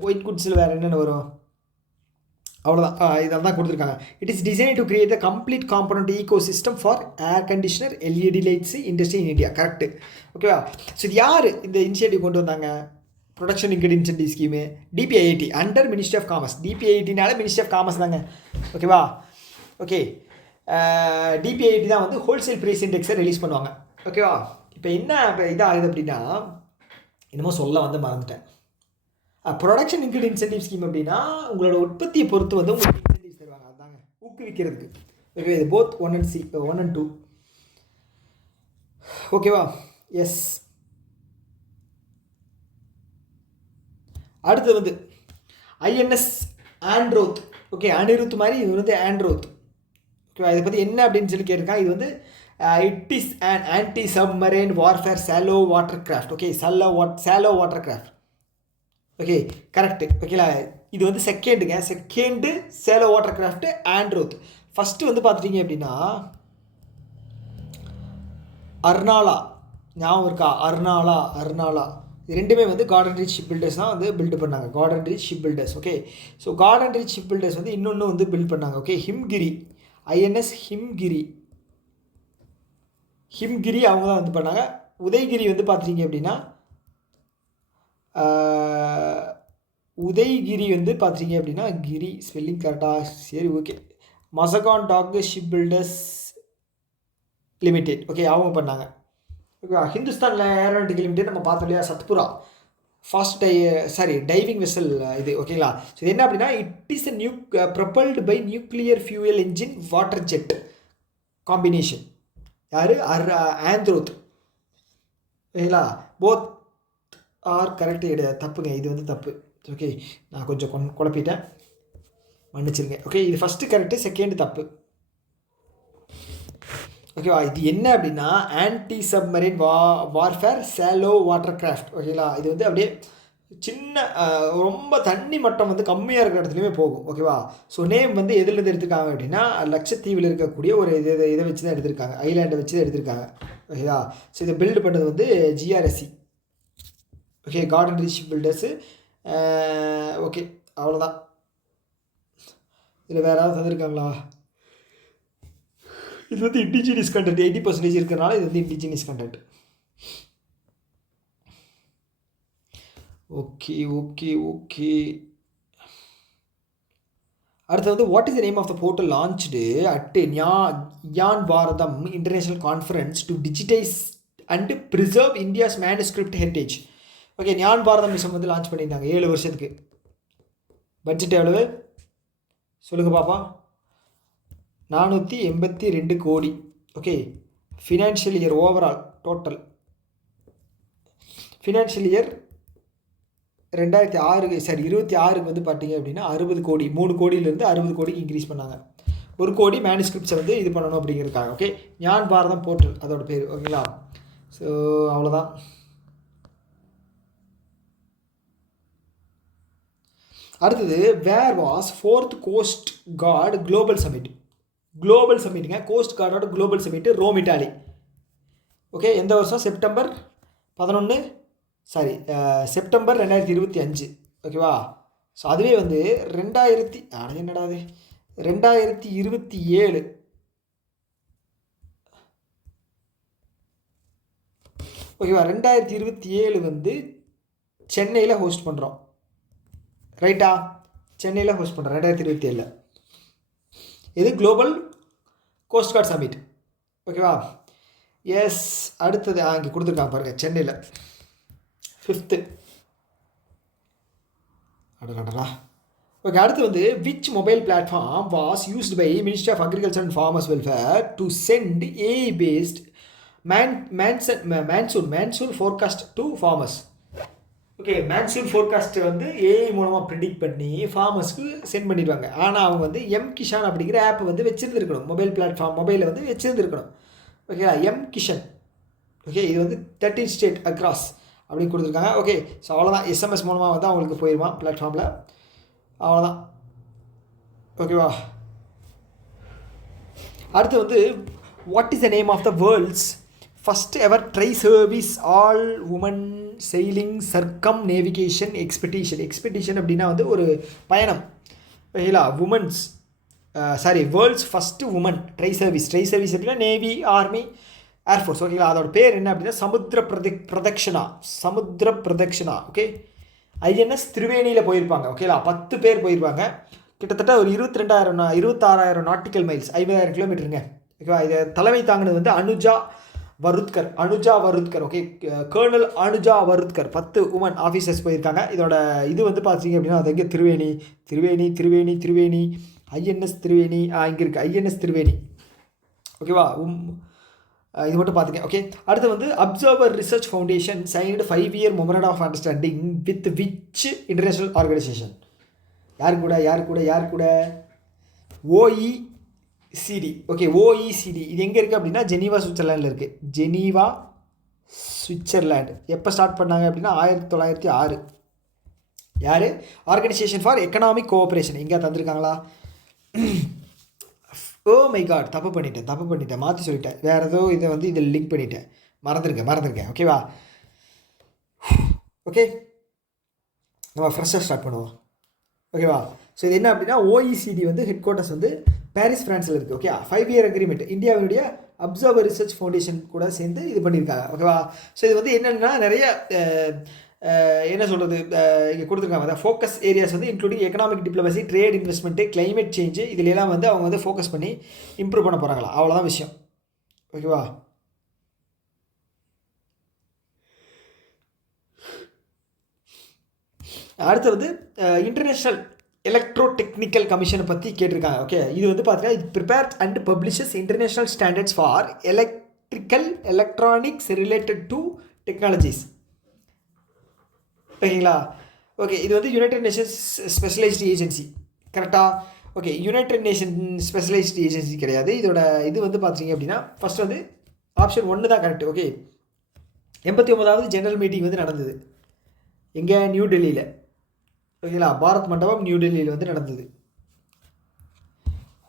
ஒயிட் குட்ஸில் வேறு என்னென்ன வரும், அவ்வளோதான். இதெல்லாம் தான் கொடுத்துருக்காங்க. It is design to create the complete component ego system for air conditioner LED lights industry in India. Correct. ஓகேவா. ஸோ இது யார் இந்த இனிஷியேட்டிவ் கொண்டு வந்தாங்க? Production linked incentive scheme, DPIIT under ministry of commerce. DPIITனால ministry of commerce தாங்க. ஓகேவா. Okay, DPIIT தான் வந்து ஹோல்சேல் ப்ரைஸ் இண்டெக்ஸை ரிலீஸ் பண்ணுவாங்க. ஓகேவா. இப்போ என்ன இதாகுது அப்படின்னா, என்னமோ சொல்ல வந்து மறந்துட்டேன். ப்ரொடக்ஷன் லிங்க்டு இன்சென்டிவ் ஸ்கீம் அப்படின்னா உங்களோட உற்பத்தியை பொறுத்து வந்து உங்களுக்கு இன்சென்டிவ்ஸ் தருவாங்க, அதாங்க ஊக்குவிக்கிறதுக்கு. ஓகே, இது போத் 1 and 2. ஓகேவா. எஸ். அடுத்து வந்து INS ஆண்ட்ரோத். ஓகே, அனிருத் மாதிரி இது வந்து ஆண்ட்ரோத். ஓகேவா. இதை பற்றி என்ன அப்படின்னு சொல்லி கேட்டிருக்காங்க. இது வந்து it is and anti submarine warfare shallow water craft. Okay, shallow water craft. Okay, correct. ஓகேலா. இது வந்து second shallow water craft Androth. First வந்து பார்த்துட்டிங்க அப்படின்னா அர்னாலா. ஞாபகம் இருக்கா? அர்னாலா இது ரெண்டுமே வந்து கார்டன் ரீச் ஷிப் பில்டர்ஸ் தான் வந்து பில்டு பண்ணாங்க. Garden reach ship builders. Okay, so garden reach ship builders வந்து இன்னொன்று வந்து பில்ட் பண்ணாங்க. ஓகே, ஹிம்கிரி, INS ஹிம்கிரி அவங்க தான் வந்து பண்ணாங்க. உதய்கிரி வந்து பார்த்துட்டிங்க அப்படின்னா உதய்கிரி வந்து பார்த்தீங்க அப்படின்னா கிரி ஸ்பெல்லிங் கரெக்டாக. சரி, okay. Mazagon dock ship builders limited. Okay, அவங்க பண்ணாங்க. ஓகேவா. ஹிந்துஸ்தான் ஏரோநாட்டிக்கல் லிமிடெட் நம்ம பார்த்தோம் இல்லையா, சத்புரா டைவிங் வெசல் இது. ஓகேங்களா. ஸோ இது என்ன அப்படின்னா, it is propelled by nuclear fuel engine water jet combination. யார்? ஆண்ட்ரோத். ஓகேங்களா. போத் ஆர் கரெக்டு கிடையாது, தப்புங்க. இது வந்து தப்பு. ஓகே, நான் கொஞ்சம் குழப்பிட்டேன், மன்னிச்சிருங்க. ஓகே, இது ஃபஸ்ட்டு கரெக்டு, செகண்டு தப்பு. ஓகேவா. இது என்ன அப்படின்னா anti submarine warfare shallow water craft. ஓகேங்களா. இது வந்து அப்படியே சின்ன ரொம்ப தண்ணி மட்டம் வந்து கம்மியாக இருக்கிற இடத்துலையுமே போகும். ஓகேவா. ஸோ நேம் வந்து எதுலேருந்து எடுத்திருக்காங்க அப்படின்னா லட்சத்தீவில் இருக்கக்கூடிய ஒரு இதை வச்சு தான் எடுத்திருக்காங்க, ஐலாண்டை வச்சு தான் எடுத்திருக்காங்க. ஓகேவா. ஸோ இதை பில்டு பண்ணது வந்து GRSC. Okay, garden reach builders. Okay, அவ்வளோதான். இதில் வேறு ஏதாவது தந்திருக்காங்களா? இது வந்து இண்டிஜினியஸ் கண்டென்ட் 80% இருக்கிறனால இது வந்து indigenous content. Okay okay okay. அடுத்து வந்து what is the name of the portal launched at Gyan Bharatam international conference to digitise and preserve India's manuscript heritage. Okay, Gyan Bharatam mission வந்து லான்ச் பண்ணியிருந்தாங்க 7 வருஷத்துக்கு. பட்ஜெட் எவ்வளவு சொல்லுங்கள் பாப்பா? 482 கோடி. Okay, financial year overall total financial year 2026 வந்து பார்த்தீங்க அப்படின்னா 60 கோடி. 3 கோடியிலேருந்து 60 கோடிக்கு இன்க்ரீஸ் பண்ணாங்க. 1 கோடி மேனுஸ்கிரிப்ட்ஸை வந்து இது பண்ணணும் அப்படிங்கிறதுக்காக. ஓகே, ஞான் பாரதம் போர்ட்டல் அதோட பேர். ஓகேங்களா? ஸோ அவ்வளோதான். அடுத்தது where was 4th coast guard global சமிட்டுங்க. கோஸ்ட் கார்டோட global summit Rome Italy. Okay, எந்த வருஷம்? செப்டம்பர் 2025. ஓகேவா? ஸோ அதுவே வந்து 2027 ஓகேவா? 2027 வந்து சென்னையில் ஹோஸ்ட் பண்ணுறோம். ரைட்டா? சென்னையில் ஹோஸ்ட் பண்ணுறோம் 2027. இது குளோபல் கோஸ்ட் கார்டு சமிட். ஓகேவா? எஸ். அடுத்தது இங்கே கொடுத்துருக்காங்க பாருங்கள், சென்னையில் 5th. அடடா. ஓகே, அடுத்து வந்து which mobile platform was used by ministry of agriculture and farmers welfare to send AI based monsoon forecast to farmers. Okay, monsoon ஃபோர்காஸ்ட்டை வந்து ஏஐ மூலமாக ப்ரிடிக்ட் பண்ணி ஃபார்மர்ஸ்க்கு சென்ட் பண்ணிடுவாங்க. ஆனால் அவங்க வந்து கிஷான் அப்படிங்கிற ஆப் வந்து வச்சுருந்துருக்கணும். மொபைலில் வந்து வச்சுருந்துருக்கணும். ஓகேவா? கிஷன். ஓகே, இது வந்து 13 ஸ்டேட் அக்ராஸ் அப்படின்னு கொடுத்துருக்காங்க. ஓகே, ஸோ அவ்வளோதான். எஸ்எம்எஸ் மூலமாக வந்து அவங்களுக்கு போயிடுமா பிளாட்ஃபார்மில். அவ்வளோதான். ஓகேவா? அடுத்து வந்து what is the name of the world's first ever tri service all women sailing circumnavigation expedition அப்படின்னா வந்து ஒரு பயணம். ஓகேங்களா? World's first women tri service அப்படின்னா நேவி, ஆர்மி, ஏர்ஃபோர்ஸ். ஓகேங்களா? அதோட பேர் என்ன அப்படின்னா சமுத்திர பிரதக்ஷனா. ஓகே, ஐஎன்எஸ் திருவேணியில் போயிருப்பாங்க. ஓகேங்களா? 10 பேர் போயிருப்பாங்க. கிட்டத்தட்ட ஒரு 26,000 நாட்டிக்கல் மைல்ஸ், 50,000 கிலோமீட்டருங்க. ஓகேவா? இதை தலைமை தாங்கினது வந்து Anuja Varudkar. Okay, colonel Anuja Varudkar. 10 women officers போயிருக்காங்க. இதோட இது வந்து பார்த்தீங்க அப்படின்னா அது எங்கே? திருவேணி ஐஎன்எஸ் திருவேணி. இங்கே இருக்குது ஐஎன்எஸ் திருவேணி. ஓகேவா? இது மட்டும் பார்த்துங்க. ஓகே, அடுத்து வந்து observer research foundation signed 5-year memorandum of understanding with which international organisation? யார் கூட? OECD. ஓகே, OECD இது எங்கே இருக்குது அப்படின்னா ஜெனீவா சுவிட்சர்லாண்டில் இருக்குது. எப்போ ஸ்டார்ட் பண்ணாங்க அப்படின்னா 1906. யார்? Organisation for economic cooperation. எங்கே தந்திருக்காங்களா? ஓ மை காட், தப்பு பண்ணிட்டேன், மாற்றி சொல்லிட்டேன். வேறு ஏதோ இதை வந்து இதில் லிங்க் பண்ணிட்டேன். மறந்துருக்கேன். ஓகேவா? ஓகே, நம்ம ஃப்ரெஷ்ஷாக ஸ்டார்ட் பண்ணுவோம். ஓகேவா? ஸோ இது என்ன அப்படின்னா OECD வந்து ஹெட் குவார்ட்டர்ஸ் வந்து பாரிஸ், ஃப்ரான்ஸில் இருக்குது. ஓகே, 5-year அக்ரிமெண்ட் இந்தியாவுடைய அப்சர்வர் ரிசர்ச் ஃபவுண்டேஷன் கூட சேர்ந்து இது பண்ணியிருக்காங்க. ஓகேவா? ஸோ இது வந்து என்னென்னா நிறைய என்ன சொல்கிறது இங்கே கொடுத்துருக்காங்க. அதான் ஃபோக்கஸ் ஏரியாஸ் வந்து including economic diplomacy, trade, investment, climate change, இதிலெல்லாம் வந்து அவங்க வந்து ஃபோக்கஸ் பண்ணி இம்ப்ரூவ் பண்ண போகிறாங்களா. அவ்வளோதான் விஷயம். ஓகேவா? அடுத்து வந்து இன்டர்நேஷ்னல் எலக்ட்ரோ டெக்னிக்கல் கமிஷனை பற்றி கேட்டிருக்காங்க. ஓகே, இது வந்து பார்த்தீங்கன்னா இது prepares and publishes international standards for electronics related to technologies. ஓகேங்களா? ஓகே, இது வந்து யுனைடெட் நேஷன்ஸ் ஸ்பெஷலைஸ்டு ஏஜென்சி. கரெக்டாக? Okay, United nation specialised agency கிடையாது. இதோட இது வந்து பார்த்தீங்க அப்படின்னா ஃபஸ்ட் வந்து ஆப்ஷன் 1 தான் கரெக்ட். ஓகே, 89வது ஜெனரல் மீட்டிங் வந்து நடந்தது எங்கே? நியூ டெல்லியில். ஓகேங்களா? பாரத் மண்டபம் நியூ டெல்லியில் வந்து நடந்தது.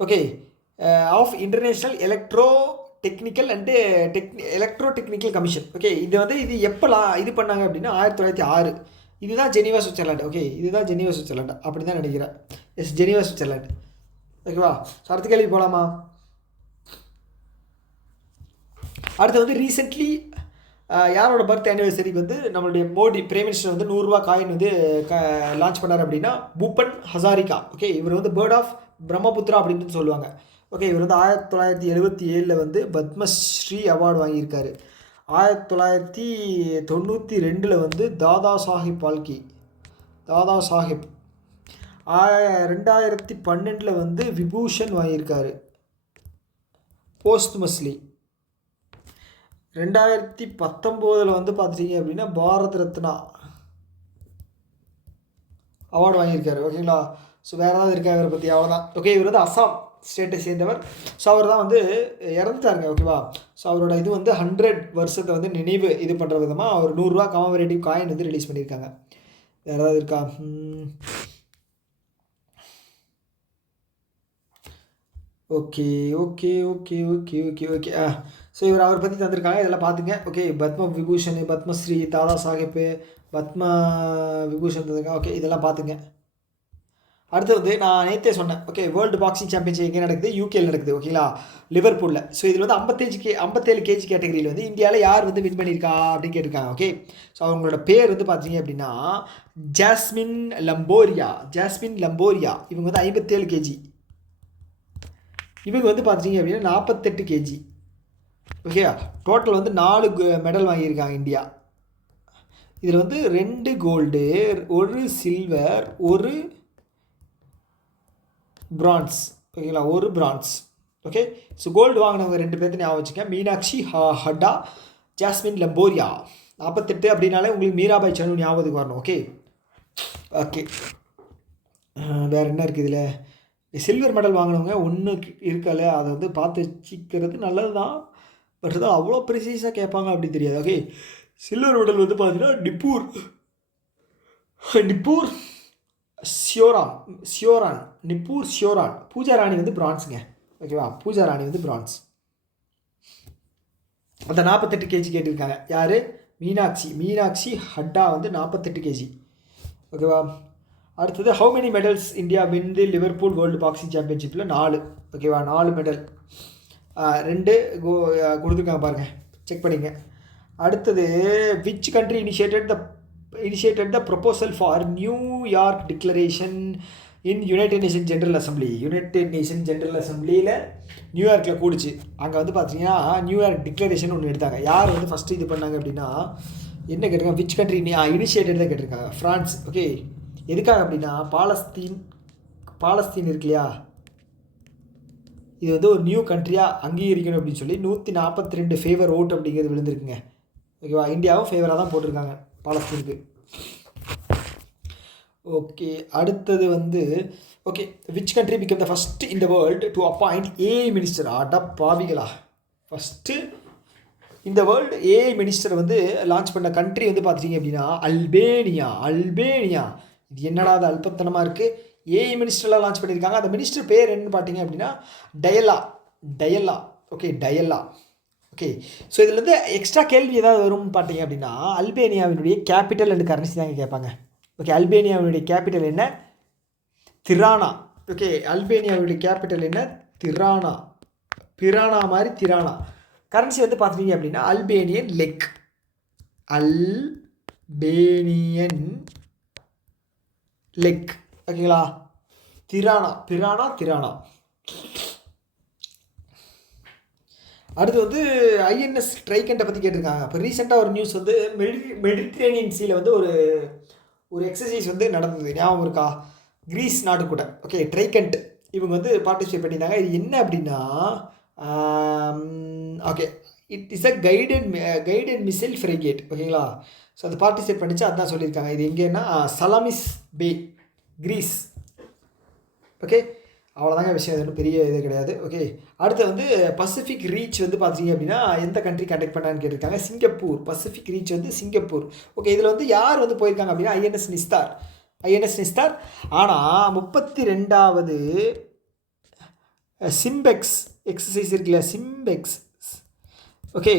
Okay, of international electro technical commission. Okay, இது எப்போலாம் இது பண்ணாங்க அப்படின்னா 1906. இதுதான் ஜெனீவா சுவிட்சர்லாண்டு. ஓகே, இதுதான் ஜெனீவா சுவிட்சர்லாண்டு அப்படி தான் நினைக்கிறேன். Yes, Geneva Switzerland. ஓகேவா? ஸோ அடுத்த கேள்வி போகலாமா? அடுத்து வந்து ரீசெண்ட்லி யாரோட பர்த் ஆனிவர்சரிக்கு வந்து நம்மளுடைய மோடி பிரைம் மினிஸ்டர் வந்து 100 ரூபா காயின் வந்து லான்ச் பண்ணார் அப்படின்னா பூபன் ஹசாரிகா. ஓகே, இவர் வந்து பேர்ட் ஆஃப் பிரம்மபுத்திரா அப்படின்னு சொல்லுவாங்க. ஓகே, இவர் வந்து 1977 வந்து பத்மஸ்ரீ அவார்டு வாங்கியிருக்காரு. 1992 வந்து தாதா சாஹிப் பால்கி, தாதா சாஹிப். 2012 வந்து விபூஷன் வாங்கியிருக்காரு போஸ்ட்மஸ்லி. 2019 வந்து பார்த்துட்டீங்க அப்படின்னா பாரத் ரத்னா அவார்டு வாங்கியிருக்காரு. ஓகேங்களா. ஸோ வேறு ஏதாவது இருக்கா இவரை பற்றி? அவ்வளோதான். ஓகே, இவர் வந்து அசாம் ஸ்டேட்டை சேர்ந்தவர். ஸோ அவர் தான் வந்து இறந்துட்டாருங்க. ஓகேவா. ஸோ அவரோட இது வந்து 100 வருஷத்தை வந்து நினைவு இது பண்ணுற விதமாக அவர் 100 ரூபா கமமரேட்டிவ் காயின் வந்து ரிலீஸ் பண்ணியிருக்காங்க. வேறு ஏதாவது இருக்கா? Okay okay okay okay okay okay so இவர் அவரை பற்றி தந்திருக்காங்க. இதெல்லாம் பார்த்துங்க. ஓகே, பத்ம விபூஷன், பத்மஸ்ரீ, தாதா சாஹிப்பு, பத்ம விபூஷன் தந்திருக்காங்க. ஓகே, இதெல்லாம் பார்த்துங்க. அடுத்து வந்து நான் நேற்றே சொன்னேன். ஓகே, வேர்ல்டு பாக்ஸிங் சாம்பியன்ஷிப் எங்கே நடக்குது? யூகேயில் நடக்குது. ஓகேங்களா, லிவர்பூலில். ஸோ இதில் வந்து 57 கேஜி கேட்டகரியில் வந்து இந்தியாவில் யார் வந்து வின் பண்ணியிருக்கா அப்படின்னு கேட்டிருக்காங்க. ஓகே, ஸோ அவங்களோட பேர் வந்து பார்த்தீங்க அப்படின்னா ஜாஸ்மின் லம்போரியா. இவங்க வந்து 57 கேஜி. இவங்க வந்து பார்த்தீங்க அப்படின்னா 48 கேஜி. ஓகே, டோட்டல் வந்து 4 மெடல் வாங்கியிருக்காங்க இந்தியா. இதில் வந்து 2 கோல்டு, 1 சில்வர், 1 பிரான்ஸ். ஓகேங்களா, 1 பிரான்ஸ். ஓகே, ஸோ கோல்டு வாங்கினவங்க 2 பேர்த்து ஞாபகம் வச்சுக்க. Meenakshi Hatta, jasmine Lamboria. 48 அப்படின்னாலே உங்களுக்கு மீராபாய் சனு ஞாபகத்துக்கு வரணும். ஓகே ஓகே வேறு என்ன இருக்குது இதில்? சில்வர் மெடல் வாங்கினவங்க ஒன்று இருக்கல, அதை வந்து பார்த்து வச்சுக்கிறது நல்லது தான். பட் தான் அவ்வளோ ப்ரிசீஸாக கேட்பாங்க அப்படி தெரியாது. ஓகே, சில்வர் மெடல் வந்து பார்த்தீங்கன்னா நிப்பூர் சியோரான். பூஜா ராணி வந்து பிரான்ஸுங்க. ஓகேவா, பூஜா ராணி வந்து பிரான்ஸ். அந்த 48 கேஜி கேட்டிருக்காங்க. யார்? மீனாட்சி ஹட்டா வந்து 48 கேஜி. ஓகேவா. அடுத்தது how many medals India win the Liverpool world boxing சாம்பியன்ஷிப்பில் 4. ஓகேவா, 4 மெடல். 2 கொடுத்துருக்காங்க பாருங்கள், செக் பண்ணிங்க. அடுத்தது which country initiated the proposal for New York declaration in United Nation general அசம்பிளியில் நியூயார்க்கில் கூடிச்சு. அங்கே வந்து பார்த்தீங்கன்னா நியூயார்க் டிக்ளரேஷன் ஒன்று எடுத்தாங்க. யார் வந்து ஃபஸ்ட்டு இது பண்ணாங்க அப்படின்னா என்ன கேட்டிருக்காங்க? விச் கண்ட்ரி இனிஷியேட்டட் தான் கேட்டிருக்காங்க. ஃப்ரான்ஸ். ஓகே, எதுக்காக அப்படின்னா பாலஸ்தீன் இருக்கு இல்லையா, இது வந்து ஒரு நியூ கண்ட்ரியாக அங்கீகரிக்கணும் அப்படின்னு சொல்லி 142 ஃபேவர் ஓட் அப்படிங்கிறது விழுந்திருக்குங்க. ஓகேவா, இந்தியாவும் ஃபேவராக தான் போட்டிருக்காங்க பாலஸ்தீனுக்கு. ஓகே, அடுத்தது வந்து okay, which country become the first in the world to appoint AI minister? பாவிகளா, ஃபஸ்ட்டு இந்த வேர்ல்டு ஏஐ மினிஸ்டர் வந்து லான்ச் பண்ண கண்ட்ரி வந்து பார்த்துட்டிங்க அப்படின்னா அல்பேனியா. இது என்னடா அது அல்பத்தனமாக இருக்குது. ஏஐ மினிஸ்டர்லாம் லான்ச் பண்ணியிருக்காங்க. அந்த மினிஸ்டர் பேர் என்னன்னு பார்த்தீங்க அப்படின்னா டயல்லா. ஓகே, டயல்லா. ஓகே, ஸோ இதில் வந்து எக்ஸ்ட்ரா கேள்வி ஏதாவது வரும்னு பார்த்தீங்க அப்படின்னா அல்பேனியாவினுடைய கேபிட்டல் அண்ட் கரன்சி தாங்க கேட்பாங்க. ஓகே, அல்பேனியாவினுடைய கேபிட்டல் என்ன? திரானா. ஓகே, அல்பேனியாவுடைய கேபிட்டல் என்ன? திரானா. பிரானா மாதிரி திரானா. கரன்சி வந்து பார்த்துட்டீங்க அப்படின்னா அல்பேனியன் லெக். ஓகேங்களா, திரானா. அடுத்து வந்து ஐஎன்எஸ் ட்ரைகண்டை பற்றி கேட்டிருக்காங்க. இப்போ ரீசெண்டாக ஒரு நியூஸ் வந்து மெடிட்ரேனியன் சீல வந்து ஒரு எக்ஸசைஸ் வந்து நடந்தது, ஞாபகம் இருக்கா? கிரீஸ் நாடு கூட. ஓகே, ட்ரைகண்ட் இவங்க வந்து பார்ட்டிசிபேட் பண்ணியிருந்தாங்க. இது என்ன அப்படின்னா okay, it is a guided missile frigate. ஓகேங்களா, ஸோ அது பார்ட்டிசிபேட் பண்ணிச்சு, அதுதான் சொல்லியிருக்காங்க. இது எங்கேன்னா சலாமிஸ் பே, கிரீஸ். ஓகே, அவ்வளோதாங்க விஷயம், அது ஒன்றும் பெரிய இது கிடையாது. ஓகே, அடுத்து வந்து பசிபிக் ரீச் வந்து பார்த்தீங்க அப்படின்னா எந்த கண்ட்ரி கண்டக்ட் பண்ணான்னு கேட்டிருக்காங்க? சிங்கப்பூர். பசிபிக் ரீச் வந்து சிங்கப்பூர். ஓகே, இதில் வந்து யார் வந்து போயிருக்காங்க அப்படின்னா ஐஎன்எஸ் நிஸ்தார். ஆனால் 32வது சிம்பெக்ஸ் எக்ஸசைஸ் இருக்குல்ல, சிம்பெக்ஸ். ஓகே,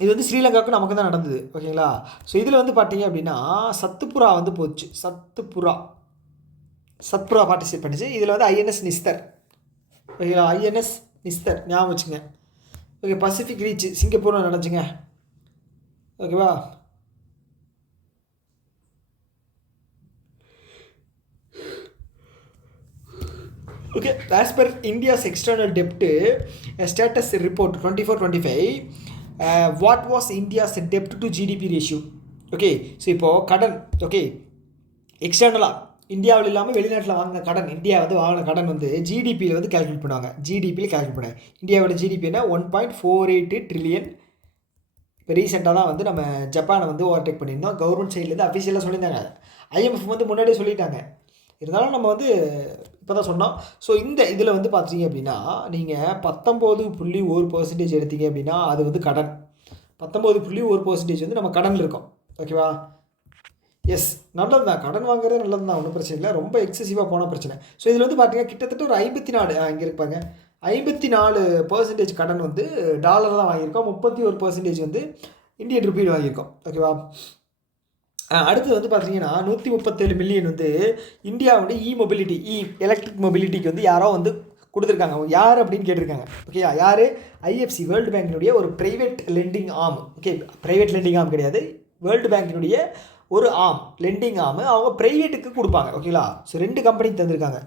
இது வந்து ஸ்ரீலங்காவுக்கு நமக்கு தான் நடந்தது. ஓகேங்களா, ஸோ இதில் வந்து பார்த்தீங்க அப்படின்னா சத்துப்புரா வந்து போச்சு. சத்புரா பார்ட்டிசிபேட் பண்ணிச்சு. இதில் வந்து ஐஎன்எஸ் நிஸ்தர். ஓகேங்களா, ஐஎன்எஸ் நிஸ்தர் ஞாபகம் வச்சுங்க. ஓகே, பசிபிக் ரீச் சிங்கப்பூரில் நடந்துச்சுங்க. ஓகேவா. Okay, as per India's external dept status report 24-25 what was India's dept to GDP ratio. Okay, so இப்போது கடன், ஓகே, எக்ஸ்டர்னலாக இந்தியாவில் இல்லாமல் வெளிநாட்டில் வாங்கின கடன், இந்தியா வந்து வாங்கின கடன் வந்து ஜிடிபியில் வந்து கேல்குலேட் பண்ணுவாங்க. ஜிடிபியில் கேல்குலேட் பண்ணாங்க. இந்தியாவோட ஜிடிபின்னா 1.48 ட்ரில்லியன். இப்போ ரீசெண்டாக தான் வந்து நம்ம ஜப்பானை வந்து ஓவர்டேக் பண்ணியிருந்தோம். கவர்மெண்ட் சைட்லேருந்து அஃபிஷியலாக சொல்லியிருந்தாங்க. ஐஎம்எஃப் வந்து முன்னாடியே சொல்லிட்டாங்க. இருந்தாலும் நம்ம வந்து இப்போ தான் சொன்னோம். ஸோ இந்த இதில் வந்து பார்த்தீங்க அப்படின்னா நீங்கள் 19.1% எடுத்தீங்க அப்படின்னா அது வந்து கடன். 19.1% வந்து நம்ம கடனில் இருக்கோம். ஓகேவா. எஸ், நல்லது தான், கடன் வாங்குறது நல்லது தான், ஒன்றும் பிரச்சனை இல்லை. ரொம்ப எக்ஸசிவாக போன பிரச்சனை. ஸோ இதில் வந்து பார்த்தீங்கன்னா கிட்டத்தட்ட ஒரு 54 இங்கே இருப்பாங்க 54% கடன் வந்து டாலர் தான் வாங்கியிருக்கோம். 31% வந்து இந்தியன் ருபீடு வாங்கியிருக்கோம். ஓகேவா. அடுத்து வந்து பார்த்தீங்கன்னா 137 மில்லியன் வந்து இந்தியாவோட மொபிலிட்டி எலக்ட்ரிக் மொபிலிட்டிக்கு வந்து யாரோ வந்து கொடுத்துருக்காங்க. யார் அப்படின்னு கேட்டிருக்காங்க. ஓகேயா. யார்? ஐஎஃப்சி, வேர்ல்டு பேங்கினுடைய ஒரு private lending arm. Okay, private lending arm கிடையாது, வேர்ல்டு பேங்கினுடைய ஒரு ஆர்ம், லெண்டிங் ஆர்ம். அவங்க ப்ரைவேட்டுக்கு கொடுப்பாங்க. ஓகேங்களா. ஸோ 2 கம்பெனிக்கு தந்திருக்காங்க.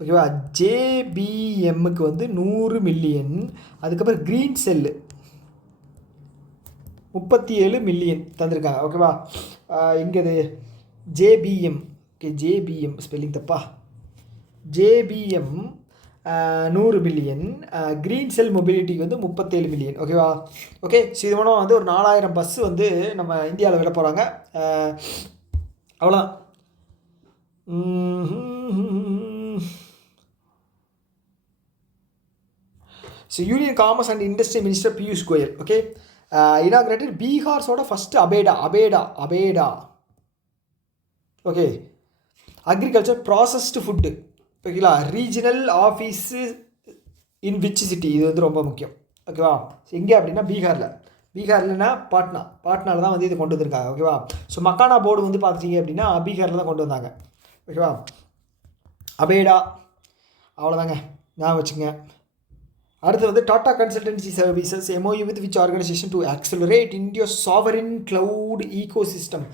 ஓகேவா. ஜேபிஎம்முக்கு வந்து 100 மில்லியன். அதுக்கப்புறம் க்ரீன் செல்லு 37 மில்லியன் தந்திருக்காங்க. ஓகேவா. இங்கே அது ஜேபிஎம். ஓகே, ஜேபிஎம் ஸ்பெல்லிங் தப்பா. JBM 100 million. க்ரீன் செல் மொபிலிட்டிக்கு வந்து 37 மில்லியன். ஓகேவா. ஓகே, ஸோ இது மூலம் வந்து ஒரு 4000 பஸ் வந்து நம்ம இந்தியாவில் விட போகிறாங்க. அவ்வளோதான். So union commerce and industry minister Piyush Goyal, okay, inaugurated பீகார்ஸோட first APEDA okay agriculture processed food. ஓகேங்களா. Regional office in which city, இது வந்து ரொம்ப முக்கியம். ஓகேவா. எங்கே அப்படின்னா பீகார்லனா பாட்னாவில் தான் வந்து இது கொண்டு வந்திருக்காங்க. ஓகேவா. ஸோ மக்கானா போர்டு வந்து பார்த்துட்டீங்க அப்படின்னா பீகாரில் தான் கொண்டு வந்தாங்க. ஓகேவா. அபேடா, அவ்வளோதாங்க, நான் வச்சுங்க. அடுத்து வந்து Tata consultancy services MOU with which organisation to accelerate India sovereign cloud ecosystem.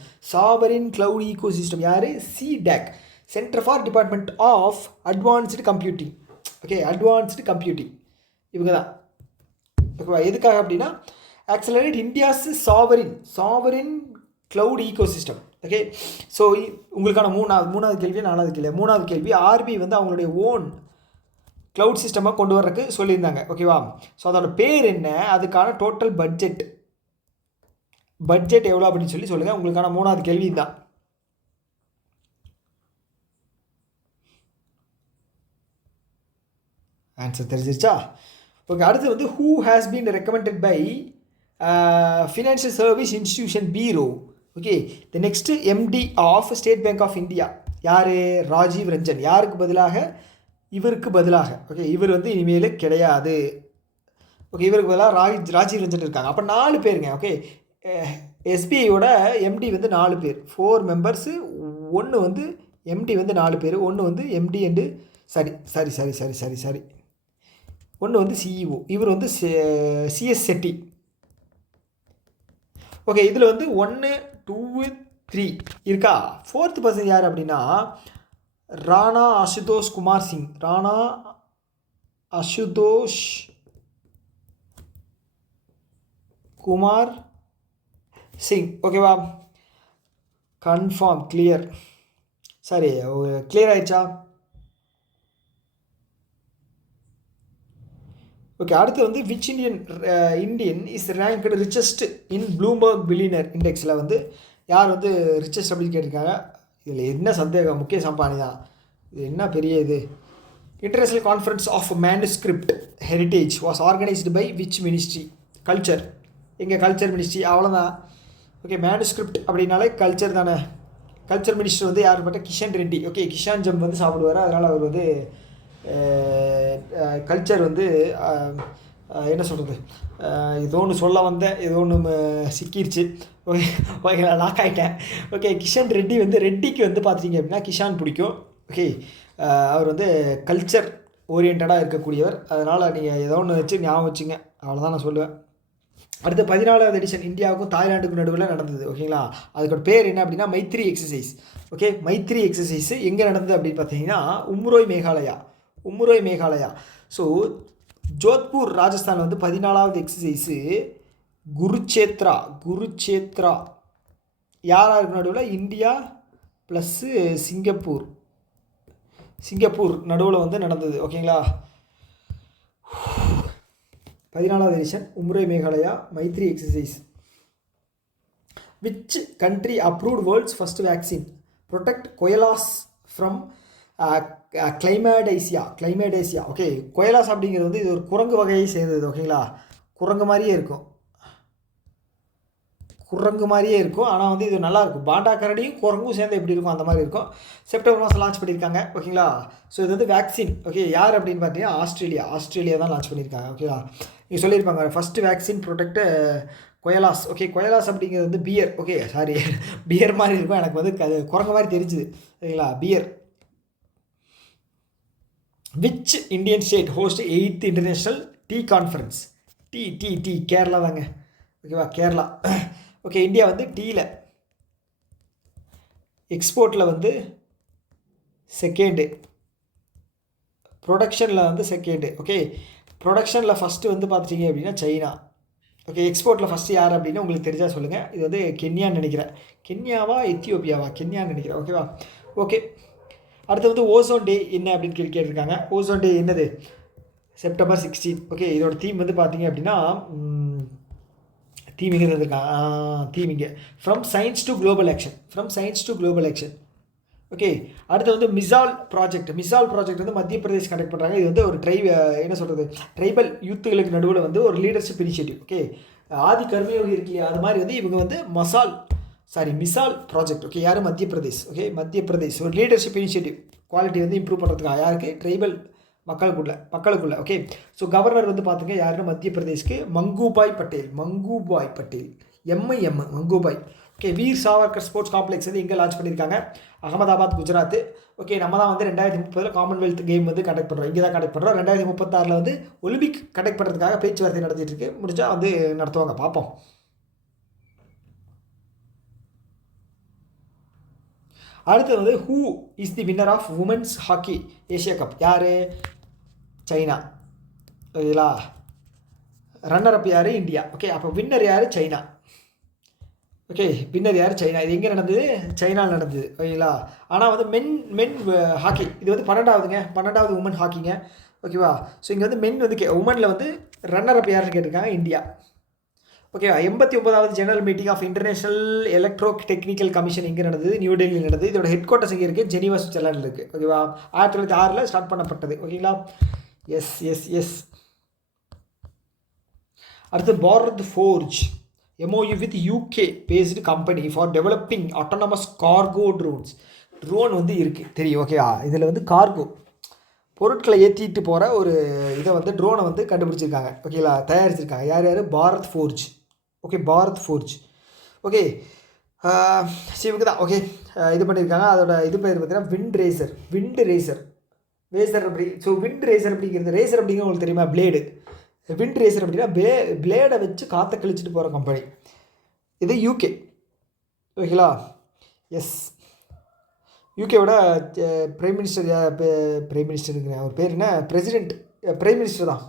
யார்? CDAC, centre for department of advanced computing. Okay, advanced computing இவங்க தான். ஓகேவா. எதுக்காக அப்படின்னா accelerate India's sovereign cloud ecosystem. Okay, so உங்களுக்கான மூணாவது கேள்வி ஆர்பிஐ வந்து அவங்களுடைய ஓன் க்ளவுட் சிஸ்டமாக கொண்டு வர்றதுக்கு சொல்லியிருந்தாங்க. ஓகேவா. ஸோ அதோட பேர் என்ன, அதுக்கான டோட்டல் பட்ஜெட் எவ்வளோ அப்படின்னு சொல்லுங்கள். உங்களுக்கான மூணாவது கேள்வி தான். ஆன்சர் தெரிஞ்சிருச்சா? ஓகே, அடுத்து வந்து who has been recommended by financial service institution bureau. Okay, the next MD of State Bank of India யார்? ராஜீவ் ரஞ்சன். யாருக்கு பதிலாக? இவருக்கு பதிலாக. ஓகே, இவர் வந்து இனிமேல் கிடையாது. ஓகே, இவருக்கு பதிலாக ராஜீவ் ரஞ்சன் இருக்காங்க. அப்போ 4 பேருங்க. ஓகே, எஸ்பிஐயோட எம்டி வந்து 4 பேர், 4 மெம்பர்ஸு. ஒன்று வந்து எம்டி வந்து 4 பேர், ஒன்று வந்து எம்டி அண்டு சாரி ஒன்று வந்து சிஇஓ, இவர் வந்து சிஎஸ் செட்டி. ஓகே, இதில் வந்து 1, 2, 3 இருக்கா. 4th பர்சன் யார் அப்படின்னா ராணா அசுதோஷ் குமார் சிங். ஓகேவா. Confirm, clear. சரி, கிளியர் ஆயிடுச்சா? ஓகே, அடுத்து வந்து which Indian is ranked richest in Bloomberg billionaire இண்டெக்ஸில் வந்து யார் வந்து ரிச்சஸ்ட் அப்படின்னு கேட்டிருக்காங்க. இதில் என்ன சந்தேகம், முகேஷ் அம்பானி தான். இது என்ன பெரிய இது. International conference of manuscript heritage was organised by which ministry? Culture. எங்கள் கல்ச்சர் மினிஸ்ட்ரி, அவ்வளோதான். ஓகே, மேனுஸ்கிரிப்ட் அப்படின்னாலே கல்ச்சர் தானே. கல்ச்சர் மினிஸ்டர் வந்து யார் பார்த்தா கிஷன் ரெட்டி. ஓகே, கிஷான் ஜம் வந்து சாப்பிடுவார். அதனால் அவர் வந்து கல்ச்சர் வந்து என்ன சொல்கிறது, ஏதோ ஒன்று சொல்ல வந்தேன், ஏதோ ஒன்று சிக்கிருச்சு. ஓகே, லாக் ஆகிட்டேன். ஓகே, கிஷன் ரெட்டி வந்து ரெட்டிக்கு வந்து பார்த்திங்க அப்படின்னா கிஷான் பிடிக்கும். ஓகே, அவர் வந்து கல்ச்சர் ஓரியன்டாக இருக்கக்கூடியவர். அதனால் நீங்கள் ஏதோ ஒன்று வச்சு ஞாபகம் வச்சுங்க, அவ்வளோதான் நான் சொல்லுவேன். அடுத்து 14வது எடிஷன் இந்தியாவுக்கும் தாய்லாண்டுக்கும் நடுவில் நடந்தது. ஓகேங்களா, அதுக்கு பேர் என்ன அப்படின்னா Maitree exercise. Okay, Maitree exercise எங்கே நடந்தது அப்படின்னு பார்த்தீங்கன்னா உம்ரோய் மேகாலயா. ஸோ ஜோத்பூர் ராஜஸ்தான் வந்து 14வது எக்ஸசைஸு குருச்சேத்ரா யாருக்கு நடுவில் இந்தியா ப்ளஸ்ஸு சிங்கப்பூர் நடுவில் வந்து நடந்தது. ஓகேங்களா, 14வது edition Umroi Meghalaya Maitree exercise. Which country approved world's first vaccine protect koalas from chlamydia. Okay, koalas அப்படிங்கிறது வந்து இது ஒரு குரங்கு வகையை சேர்ந்தது. ஓகேங்களா, குரங்கு மாதிரியே இருக்கும், ஆனால் வந்து இது நல்லாயிருக்கும். பாண்டா கரடியும் குரங்கும் சேர்ந்து எப்படி இருக்கும் அந்த மாதிரி இருக்கும். செப்டம்பர் மாதம் லான்ச் பண்ணியிருக்காங்க. ஓகேங்களா, ஸோ இது வந்து வேக்சின். ஓகே, யார் அப்படின்னு பார்த்தீங்கன்னா ஆஸ்திரேலியா தான் லான்ச் பண்ணியிருக்காங்க. ஓகேங்களா, நீங்கள் சொல்லியிருப்பாங்க first vaccine protect கொயலாஸ். Okay, koalas அப்படிங்கிறது வந்து பியர். ஓகே, சாரி, பியர் மாதிரி இருக்கும், எனக்கு வந்து அது குரங்கு மாதிரி தெரிஞ்சுது. ஓகேங்களா, bear. Which Indian state host 8th international tea conference? Tea Kerala தாங்க. ஓகேவா, கேரளா. ஓகே, இந்தியா வந்து டீயில் எக்ஸ்போர்ட்டில் வந்து செகண்டு, ப்ரொடக்ஷனில் வந்து செகண்டு. ஓகே, ப்ரொடக்ஷனில் ஃபஸ்ட்டு வந்து பார்த்துட்டிங்க அப்படின்னா சைனா. ஓகே, எக்ஸ்போர்ட்டில் ஃபஸ்ட்டு யார் அப்படின்னா உங்களுக்கு தெரிஞ்சால் சொல்லுங்கள். இது வந்து கென்யான்னு நினைக்கிறேன். கென்யாவா எத்தியோப்பியாவா? கென்யான்னு நினைக்கிறேன். ஓகேவா, ஓகே. அடுத்து வந்து ஓசோன் டே என்ன அப்படின்னு கேட்டிருக்காங்க. ஓசோன் டே என்னது? செப்டம்பர் 16. ஓகே, இதோட தீம் வந்து பார்த்தீங்க அப்படின்னா தீம் இங்கே இருந்திருக்காங்க. தீம் இங்கே from science to global action. Okay, அடுத்து வந்து மிசால் ப்ராஜெக்ட் வந்து மத்திய பிரதேஷ் கண்டக்ட் பண்ணுறாங்க. இது வந்து ஒரு ட்ரைபல் யூத்துகளுக்கு நடுவில் வந்து ஒரு லீடர்ஷிப் இனிஷியேட்டிவ். ஓகே, ஆதி கர்மயோகி இருக்கு இல்லையா, அது மாதிரி வந்து இவங்க வந்து மிசால் ப்ராஜெக்ட். ஓகே, யார்? மத்திய பிரதேஷ் ஒரு லீடர்ஷிப் இனிஷியேட்டிவ் குவாலிட்டி வந்து இம்ப்ரூவ் பண்ணுறதுக்காக. யாருக்கு? ட்ரைபல் மக்களுக்குள்ள. ஓகே, ஸோ கவர்னர் வந்து பார்த்துங்க யாருன்னா மத்திய பிரதேஷ்க்கு Mangubhai Patel. Mangubhai. Okay, Veer Savarkar sports complex வந்து எங்கே லான்ச் பண்ணியிருக்காங்க? அகமதாபாத், குஜராத். ஓகே, நம்ம தான் வந்து 2030 காமன்வெல்த் கேம் வந்து கண்டக்ட் பண்ணுறோம். இங்கே தான் கண்டக்ட் பண்ணுறோம். 2036 வந்து ஒலிம்பிக் கண்டக்ட் பண்ணுறதுக்காக பேச்சுவார்த்தை நடத்திட்டு இருக்கு. முடிஞ்சால் வந்து நடத்துவாங்க, பார்ப்போம். அடுத்து வந்து who is the winner of women's hockey Asia cup? யார்? சைனா. ஓகேங்களா, ரன்னர் அப் யார்? இந்தியா. ஓகே, அப்போ வின்னர் யார்? சைனா. இது எங்கே நடந்தது? சைனாவில் நடந்தது. ஓகேங்களா, ஆனால் வந்து மென் ஹாக்கி இது வந்து 12வது உமன் ஹாக்கிங்க. ஓகேவா, ஸோ இங்கே வந்து மென் வந்து உமனில் வந்து ரன்னர் அப் யாருன்னு கேட்டிருக்காங்க? இந்தியா. ஓகேவா, 89வது general meeting of international electro technical commission எங்கே நடந்தது? நியூ டெல்லியில் நடந்தது. இதோட ஹெட் குவார்ட்டர்ஸ் எங்கே இருக்குது? ஜெனீவா, சுவிட்சர்லாண்டில் இருக்குது. ஓகேவா, 1906 ஸ்டார்ட் பண்ணப்பட்டது. ஓகேங்களா, எஸ். அடுத்து Bharat forge MOU with UK based company for developing autonomous cargo drone வந்து இருக்குது தெரியும். ஓகேவா, இதில் வந்து கார்கோ பொருட்களை ஏற்றிட்டு போகிற ஒரு இதை வந்து ட்ரோனை வந்து கண்டுபிடிச்சிருக்காங்க. ஓகேங்களா, தயாரிச்சிருக்காங்க. யார்? பாரத் ஃபோர்ஜ். ஓகே, இவங்க தான். ஓகே, இது பண்ணியிருக்காங்க. அதோட இது பேர் பார்த்தீங்கன்னா விண்ட் ரேசர் அப்படி. ஸோ விண்ட் ரேசர் அப்படிங்கிறது உங்களுக்கு தெரியுமா? பிளேடு. விண்ட் ரேசர் அப்படின்னா பிளேடை வச்சு காற்றை கழிச்சிட்டு போகிற கம்பெனி. இது UK. ஓகேங்களா, எஸ். யூகேவோட பிரைம் மினிஸ்டருங்கிற அவர் பேர் என்ன? பிரைம் மினிஸ்டர் தான்.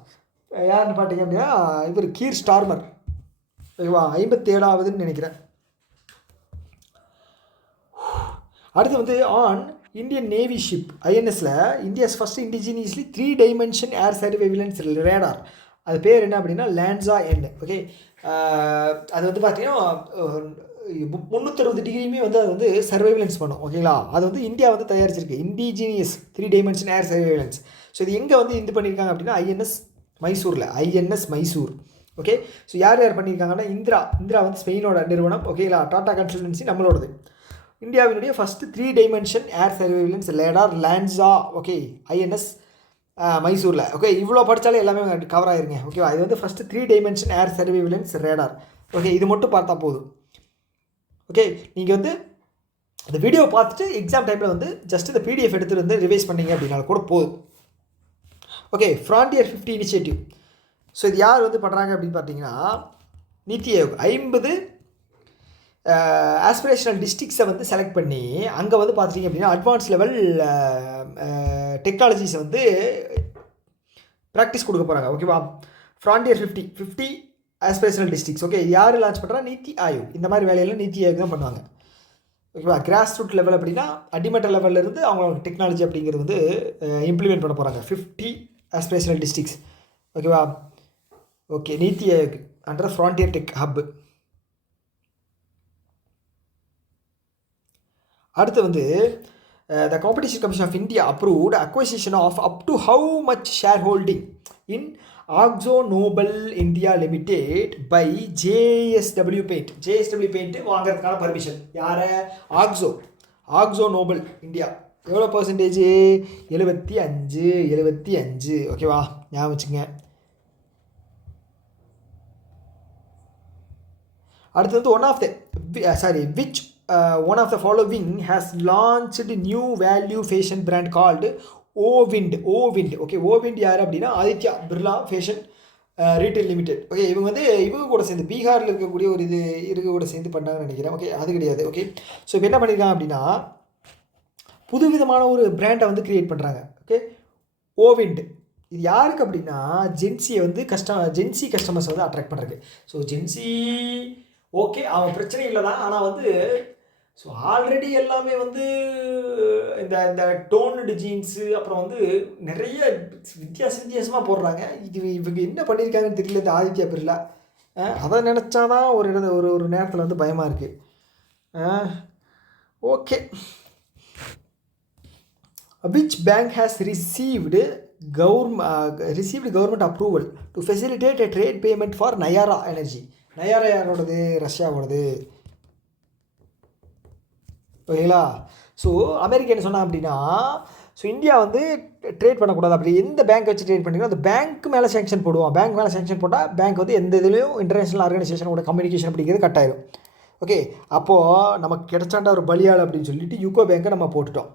யாருன்னு பார்த்தீங்க அப்படின்னா இவர் கீர் ஸ்டார்மர். ஓகேவா, 57வதுன்னு நினைக்கிறேன். அடுத்து வந்து ஆன் இந்தியன் நேவி ஷிப் INSல India's first indigenously 3 dimension air surveillance radar. அது பேர் என்ன அப்படின்னா லான்சா N. ஓகே, அது வந்து பார்த்தீங்கன்னா 360 டிகிரியுமே வந்து அது வந்து சர்வைலன்ஸ் பண்ணும். ஓகேங்களா, அது வந்து இந்தியா வந்து தயாரிச்சிருக்கு. Indigenous 3 dimension air surveillance. So இது எங்கே வந்து இது பண்ணியிருக்காங்க அப்படின்னா INS மைசூர். ஓகே, ஸோ யார் பண்ணியிருக்காங்கன்னா இந்திரா வந்து ஸ்பெயினோட நிறுவனம். ஓகேங்களா, டாடா கன்சல்டன்சி நம்மளோடது. இந்தியாவினுடைய first 3 dimension air surveillance radar லான்சா. ஓகே, INS மைசூரில். ஓகே, இவ்வளோ படித்தாலே எல்லாமே கவர் ஆயிருங்க. ஓகேவா, இது வந்து first 3 dimension air surveillance radar. Okay, இது மட்டும் பார்த்தா போதும். ஓகே, நீங்கள் வந்து இந்த வீடியோ பார்த்துட்டு எக்ஸாம் டைமில் வந்து ஜஸ்ட் இந்த PDF எடுத்துகிட்டு வந்து ரிவைஸ் பண்ணிங்க அப்படின்னாலும் கூட போதும். Okay, frontier 50 initiative. ஸோ இது யார் வந்து பண்ணுறாங்க அப்படின்னு பார்த்தீங்கன்னா நீத்தி ஆயோக் 50 ஆஸ்பிரேஷனல் டிஸ்ட்ரிக்ஸை வந்து செலக்ட் பண்ணி அங்கே வந்து பார்த்திங்க அப்படின்னா அட்வான்ஸ் லெவல் டெக்னாலஜிஸை வந்து ப்ராக்டிஸ் கொடுக்க போகிறாங்க. ஓகேவா? Frontier 50 aspirational districts. ஓகே, யார் லான்ச் பண்ணுறா? நீத்தி ஆயோக். இந்த மாதிரி வேலையெல்லாம் நீத்தி ஆயோக் தான் பண்ணுவாங்க. ஓகேவா? கிராஸ் ரூட் லெவல் அப்படின்னா அடிமட்ட லெவல்லேருந்து அவங்க டெக்னாலஜி அப்படிங்கிறது வந்து இம்ப்ளிமெண்ட் பண்ண போகிறாங்க. 50 ஆஸ்பிரேஷனல் டிஸ்ட்ரிக்ஸ். ஓகேவா? Okay, NITI Aayog under frontier tech hub. அடுத்து வந்து the Competition Commission of India approved acquisition of up to how much shareholding in Akzo Nobel India Limited by JSW Paint. JSW Paint வாங்கிறதுக்கான permission யார? Akzo Nobel India. எவ்வளோ percentage? 75. ஓகேவா? ஞாபகம் வச்சுங்க. அடுத்து வந்து one of the following has launched new value fashion brand called Ovind. Okay, Ovind யார் அப்படின்னா Aditya Birla fashion retail limited. Okay, இவங்க கூட சேர்ந்து பீகாரில் இருக்கக்கூடிய ஒரு கூட சேர்ந்து பண்ணாங்கன்னு நினைக்கிறேன். ஓகே, அது கிடையாது. ஓகே, ஸோ இப்போ என்ன பண்ணியிருக்காங்க அப்படின்னா புதுவிதமான ஒரு பிராண்டை வந்து க்ரியேட் பண்ணுறாங்க. ஓகே, ஓவிண்ட். இது யாருக்கு அப்படின்னா ஜென்சியை வந்து ஜென்சி கஸ்டமர்ஸ் வந்து அட்ராக்ட் பண்ணுறதுக்கு. ஸோ ஜென்சி ஓகே, அவன் பிரச்சனை இல்லை தான். ஆனால் வந்து ஸோ ஆல்ரெடி எல்லாமே வந்து இந்த டோன்டு ஜீன்ஸு அப்புறம் வந்து நிறைய வித்தியாசமாக போடுறாங்க. இவங்க என்ன பண்ணியிருக்காங்கன்னு தெரியல இந்த ஆதித்யா பிர்லா. அதை நினச்சாதான் ஒரு நேரத்தில் வந்து பயமாக இருக்குது. Okay, which bank has received government approval to facilitate a trade payment for Nayara energy. Nayara யாரோடது? ரஷ்யாவோடது. ஓகேங்களா? ஸோ அமெரிக்கா என்ன சொன்னால் அப்படின்னா ஸோ இந்தியா வந்து ட்ரேட் பண்ணக்கூடாது. அப்படி எந்த பேங்க் வச்சு ட்ரேட் பண்ணிங்கன்னா அந்த பேங்க் மேலே சேங்ஷன் போடுவோம். பேங்க் மேலே சேங்ஷன் போட்டால் பேங்க் வந்து எந்த இதுலேயும் இன்டர்நேஷ்னல் ஆர்கனைசேஷனோட கம்யூனிகேஷன் அப்படிங்கிறது கட் ஆயிடும். ஓகே, அப்போது நமக்கு கிடைச்சாண்டா ஒரு பலியாள் அப்படின்னு சொல்லிட்டு யூகோ பேங்க்கை நம்ம போட்டுட்டோம்.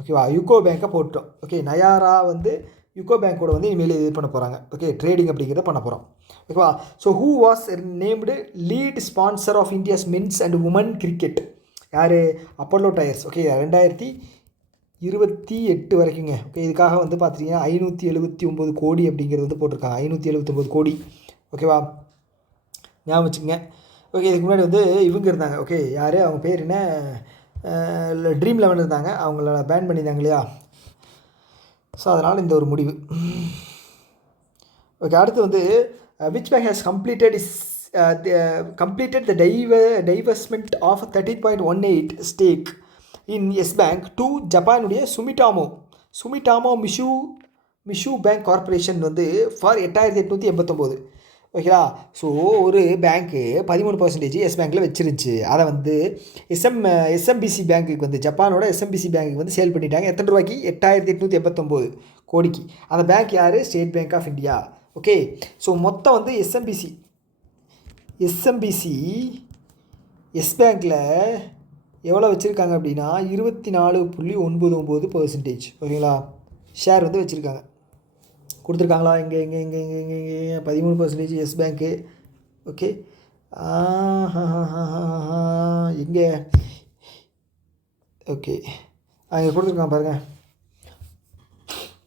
ஓகேவா? யூகோ பேங்க்கை போட்டுட்டோம். ஓகே, நயாரா வந்து யூகோ பேங்க்கோட வந்து இனிமேல் இது பண்ண போகிறாங்க. ஓகே, ட்ரேடிங் அப்படிங்கிறத பண்ண போகிறோம். ஓகேவா? So who was named lead sponsor of India's men's and women cricket? யார்? Apollo tyres. ஓகே, 2028 வரைக்குங்க. ஓகே, இதுக்காக வந்து பார்த்தீங்கன்னா 579 கோடி அப்படிங்கிறது வந்து போட்டிருக்காங்க. 579 கோடி. ஓகேவா? ஞாபகம் வச்சுங்க. ஓகே, இதுக்கு முன்னாடி வந்து இவங்க இருந்தாங்க. ஓகே, யார்? அவங்க பேர் என்ன? ட்ரீம் 11 இருந்தாங்க. அவங்கள பேன் பண்ணியிருந்தாங்க இல்லையா? ஸோ அதனால் இந்த ஒரு முடிவு. ஓகே, அடுத்து வந்து which bank has completed the divestment of 13.18 stake in Yes Bank to ஜப்பானுடைய சுமிட்டாமோ மிஷு பேங்க் கார்பரேஷன் வந்து ஃபார் 8889. ஓகேவா? ஸோ ஒரு பேங்க்கு 13% எஸ் பேங்க்கில் வச்சிருந்துச்சு. அதை வந்து எஸ்எம்பிசி பேங்க்குக்கு வந்து ஜப்பானோட எஸ்எம்பிசி பேங்க்குக்கு வந்து சேல் பண்ணிட்டாங்க. எத்தனை ரூபாய்க்கு? 8889 கோடிக்கு. அந்த பேங்க் யார்? State Bank of India. Okay, so மொத்தம் வந்து எஸ்எம்பிசி எஸ் பேங்க்கில் எவ்வளோ வச்சுருக்காங்க அப்படின்னா 24.99%. ஓகேங்களா? ஷேர் வந்து வச்சுருக்காங்க. கொடுத்துருக்காங்களா? இங்கே 13% எஸ் பேங்க்கு. ஓகே, இங்கே ஓகே இங்கே கொடுத்துருக்காங்க பாருங்கள்.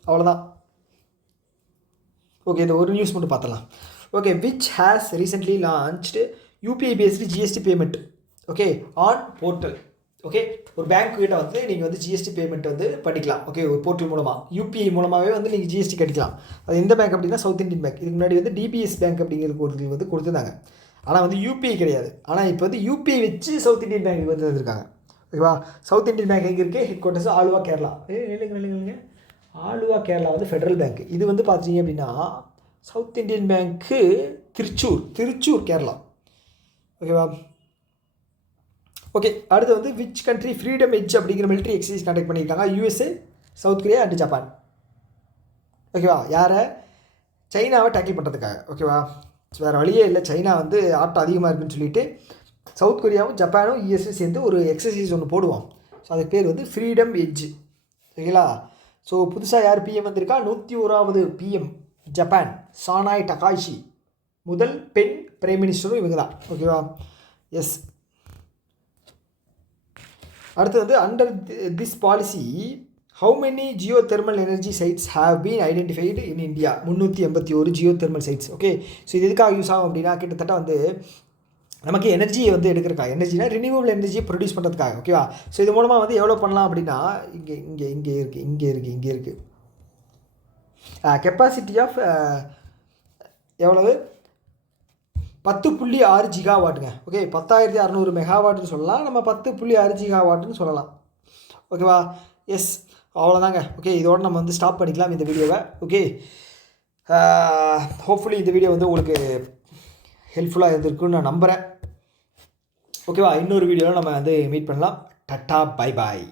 அவ்வளோதான். ஓகே, இந்த ஒரு நியூஸ் மட்டும் பார்த்தலாம். Okay, which has recently launched UPI based GST payment. Okay, on portal. Okay, ஒரு பேங்க் கிட்ட வந்து நீங்கள் வந்து ஜிஎஸ்டி பேமெண்ட் வந்து பண்ணிக்கலாம். ஓகே, ஒரு போர்ட்டல் மூலமாக யூபிஐ மூலமாகவே வந்து நீங்கள் ஜிஎஸ்டி கட்டிக்கலாம். அது எந்த பேங்க் அப்படின்னா சவுத் இந்தியன் பேங்க். இதுக்கு முன்னாடி வந்து டிபிஎஸ் பேங்க் அப்படிங்கிறது ஒரு வந்து கொடுத்துருந்தாங்க. ஆனால் வந்து யூபிஐ கிடையாது. ஆனால் இப்போ வந்து யூபிஐ வச்சு சவுத் இந்தியன் பேங்க் வந்து வந்திருக்காங்க. ஓகேவா? சவுத் இந்தியன் பேங்க் எங்கே இருக்குது? Head quarters Aluva Kerala. இல்லைங்க ஆலுவா கேரளா வந்து ஃபெடரல் பேங்க். இது வந்து பார்த்தீங்க அப்படின்னா சவுத் இந்தியன் பேங்க்கு திருச்சூர் கேரளா. ஓகேவா? ஓகே, அடுத்து வந்து விச் கண்ட்ரி ஃப்ரீடம் எட்ஜ் அப்படிங்கிற மிலிட்ரி எக்ஸசைஸ் கண்டக்ட் பண்ணியிருக்காங்க? USA, south Korea and Japan. ஓகேவா? யாரை? சைனாவை டேக்கிள் பண்ணுறதுக்காக. ஓகேவா? வேறு வழியே இல்லை. சைனா வந்து ஆட்டம் அதிகமாக இருக்குன்னு சொல்லிட்டு சவுத் கொரியாவும் ஜப்பானும் யூஎஸ்ஏ சேர்ந்து ஒரு எக்ஸசைஸ் ஒன்று போடுவோம். ஸோ அதுக்கு பேர் வந்து ஃப்ரீடம் எட்ஜ். ஓகேங்களா? ஸோ புதுசாக யார் பிஎம் வந்திருக்கா? 101வது பிஎம் ஜப்பான் சானாய் டகாஷி முதல் பெண் பிரைம் மினிஸ்டரும் இவங்க தான். ஓகேவா? எஸ். அடுத்து வந்து under this policy how many geothermal energy sites have been identified in India? 381 geothermal sites. Okay, so இது எதுக்காக யூஸ் ஆகும் அப்படின்னா, கிட்டத்தட்ட வந்து நமக்கு எனர்ஜியை வந்து எடுக்கிறக்காக, எனர்ஜினா ரினியூவபிள் எனர்ஜியை ப்ரொடியூஸ் பண்ணுறதுக்காக. ஓகேவா? ஸோ இது மூலமாக வந்து எவ்வளோ பண்ணலாம் அப்படின்னா, இங்கே இருக்குது கெப்பாசிட்டி ஆஃப் எவ்வளவு 10.6 ஜிகாவாட்டுங்க. ஓகே, 10,600 மெகாவாட்னு சொல்லலாம், நம்ம 10.6 ஜிகாவாட்னு சொல்லலாம். ஓகேவா? எஸ், அவ்வளோதாங்க. ஓகே, இதோடு நம்ம வந்து ஸ்டாப் பண்ணிக்கலாம் இந்த வீடியோவை. ஓகே, ஹோப்ஃபுல்லி இந்த வீடியோ வந்து உங்களுக்கு ஹெல்ப்ஃபுல்லாக இருந்திருக்குன்னு நான் நம்புகிறேன். ஓகேவா? இன்னொரு வீடியோவில் நம்ம வந்து மீட் பண்ணலாம். Ta-ta, bye bye.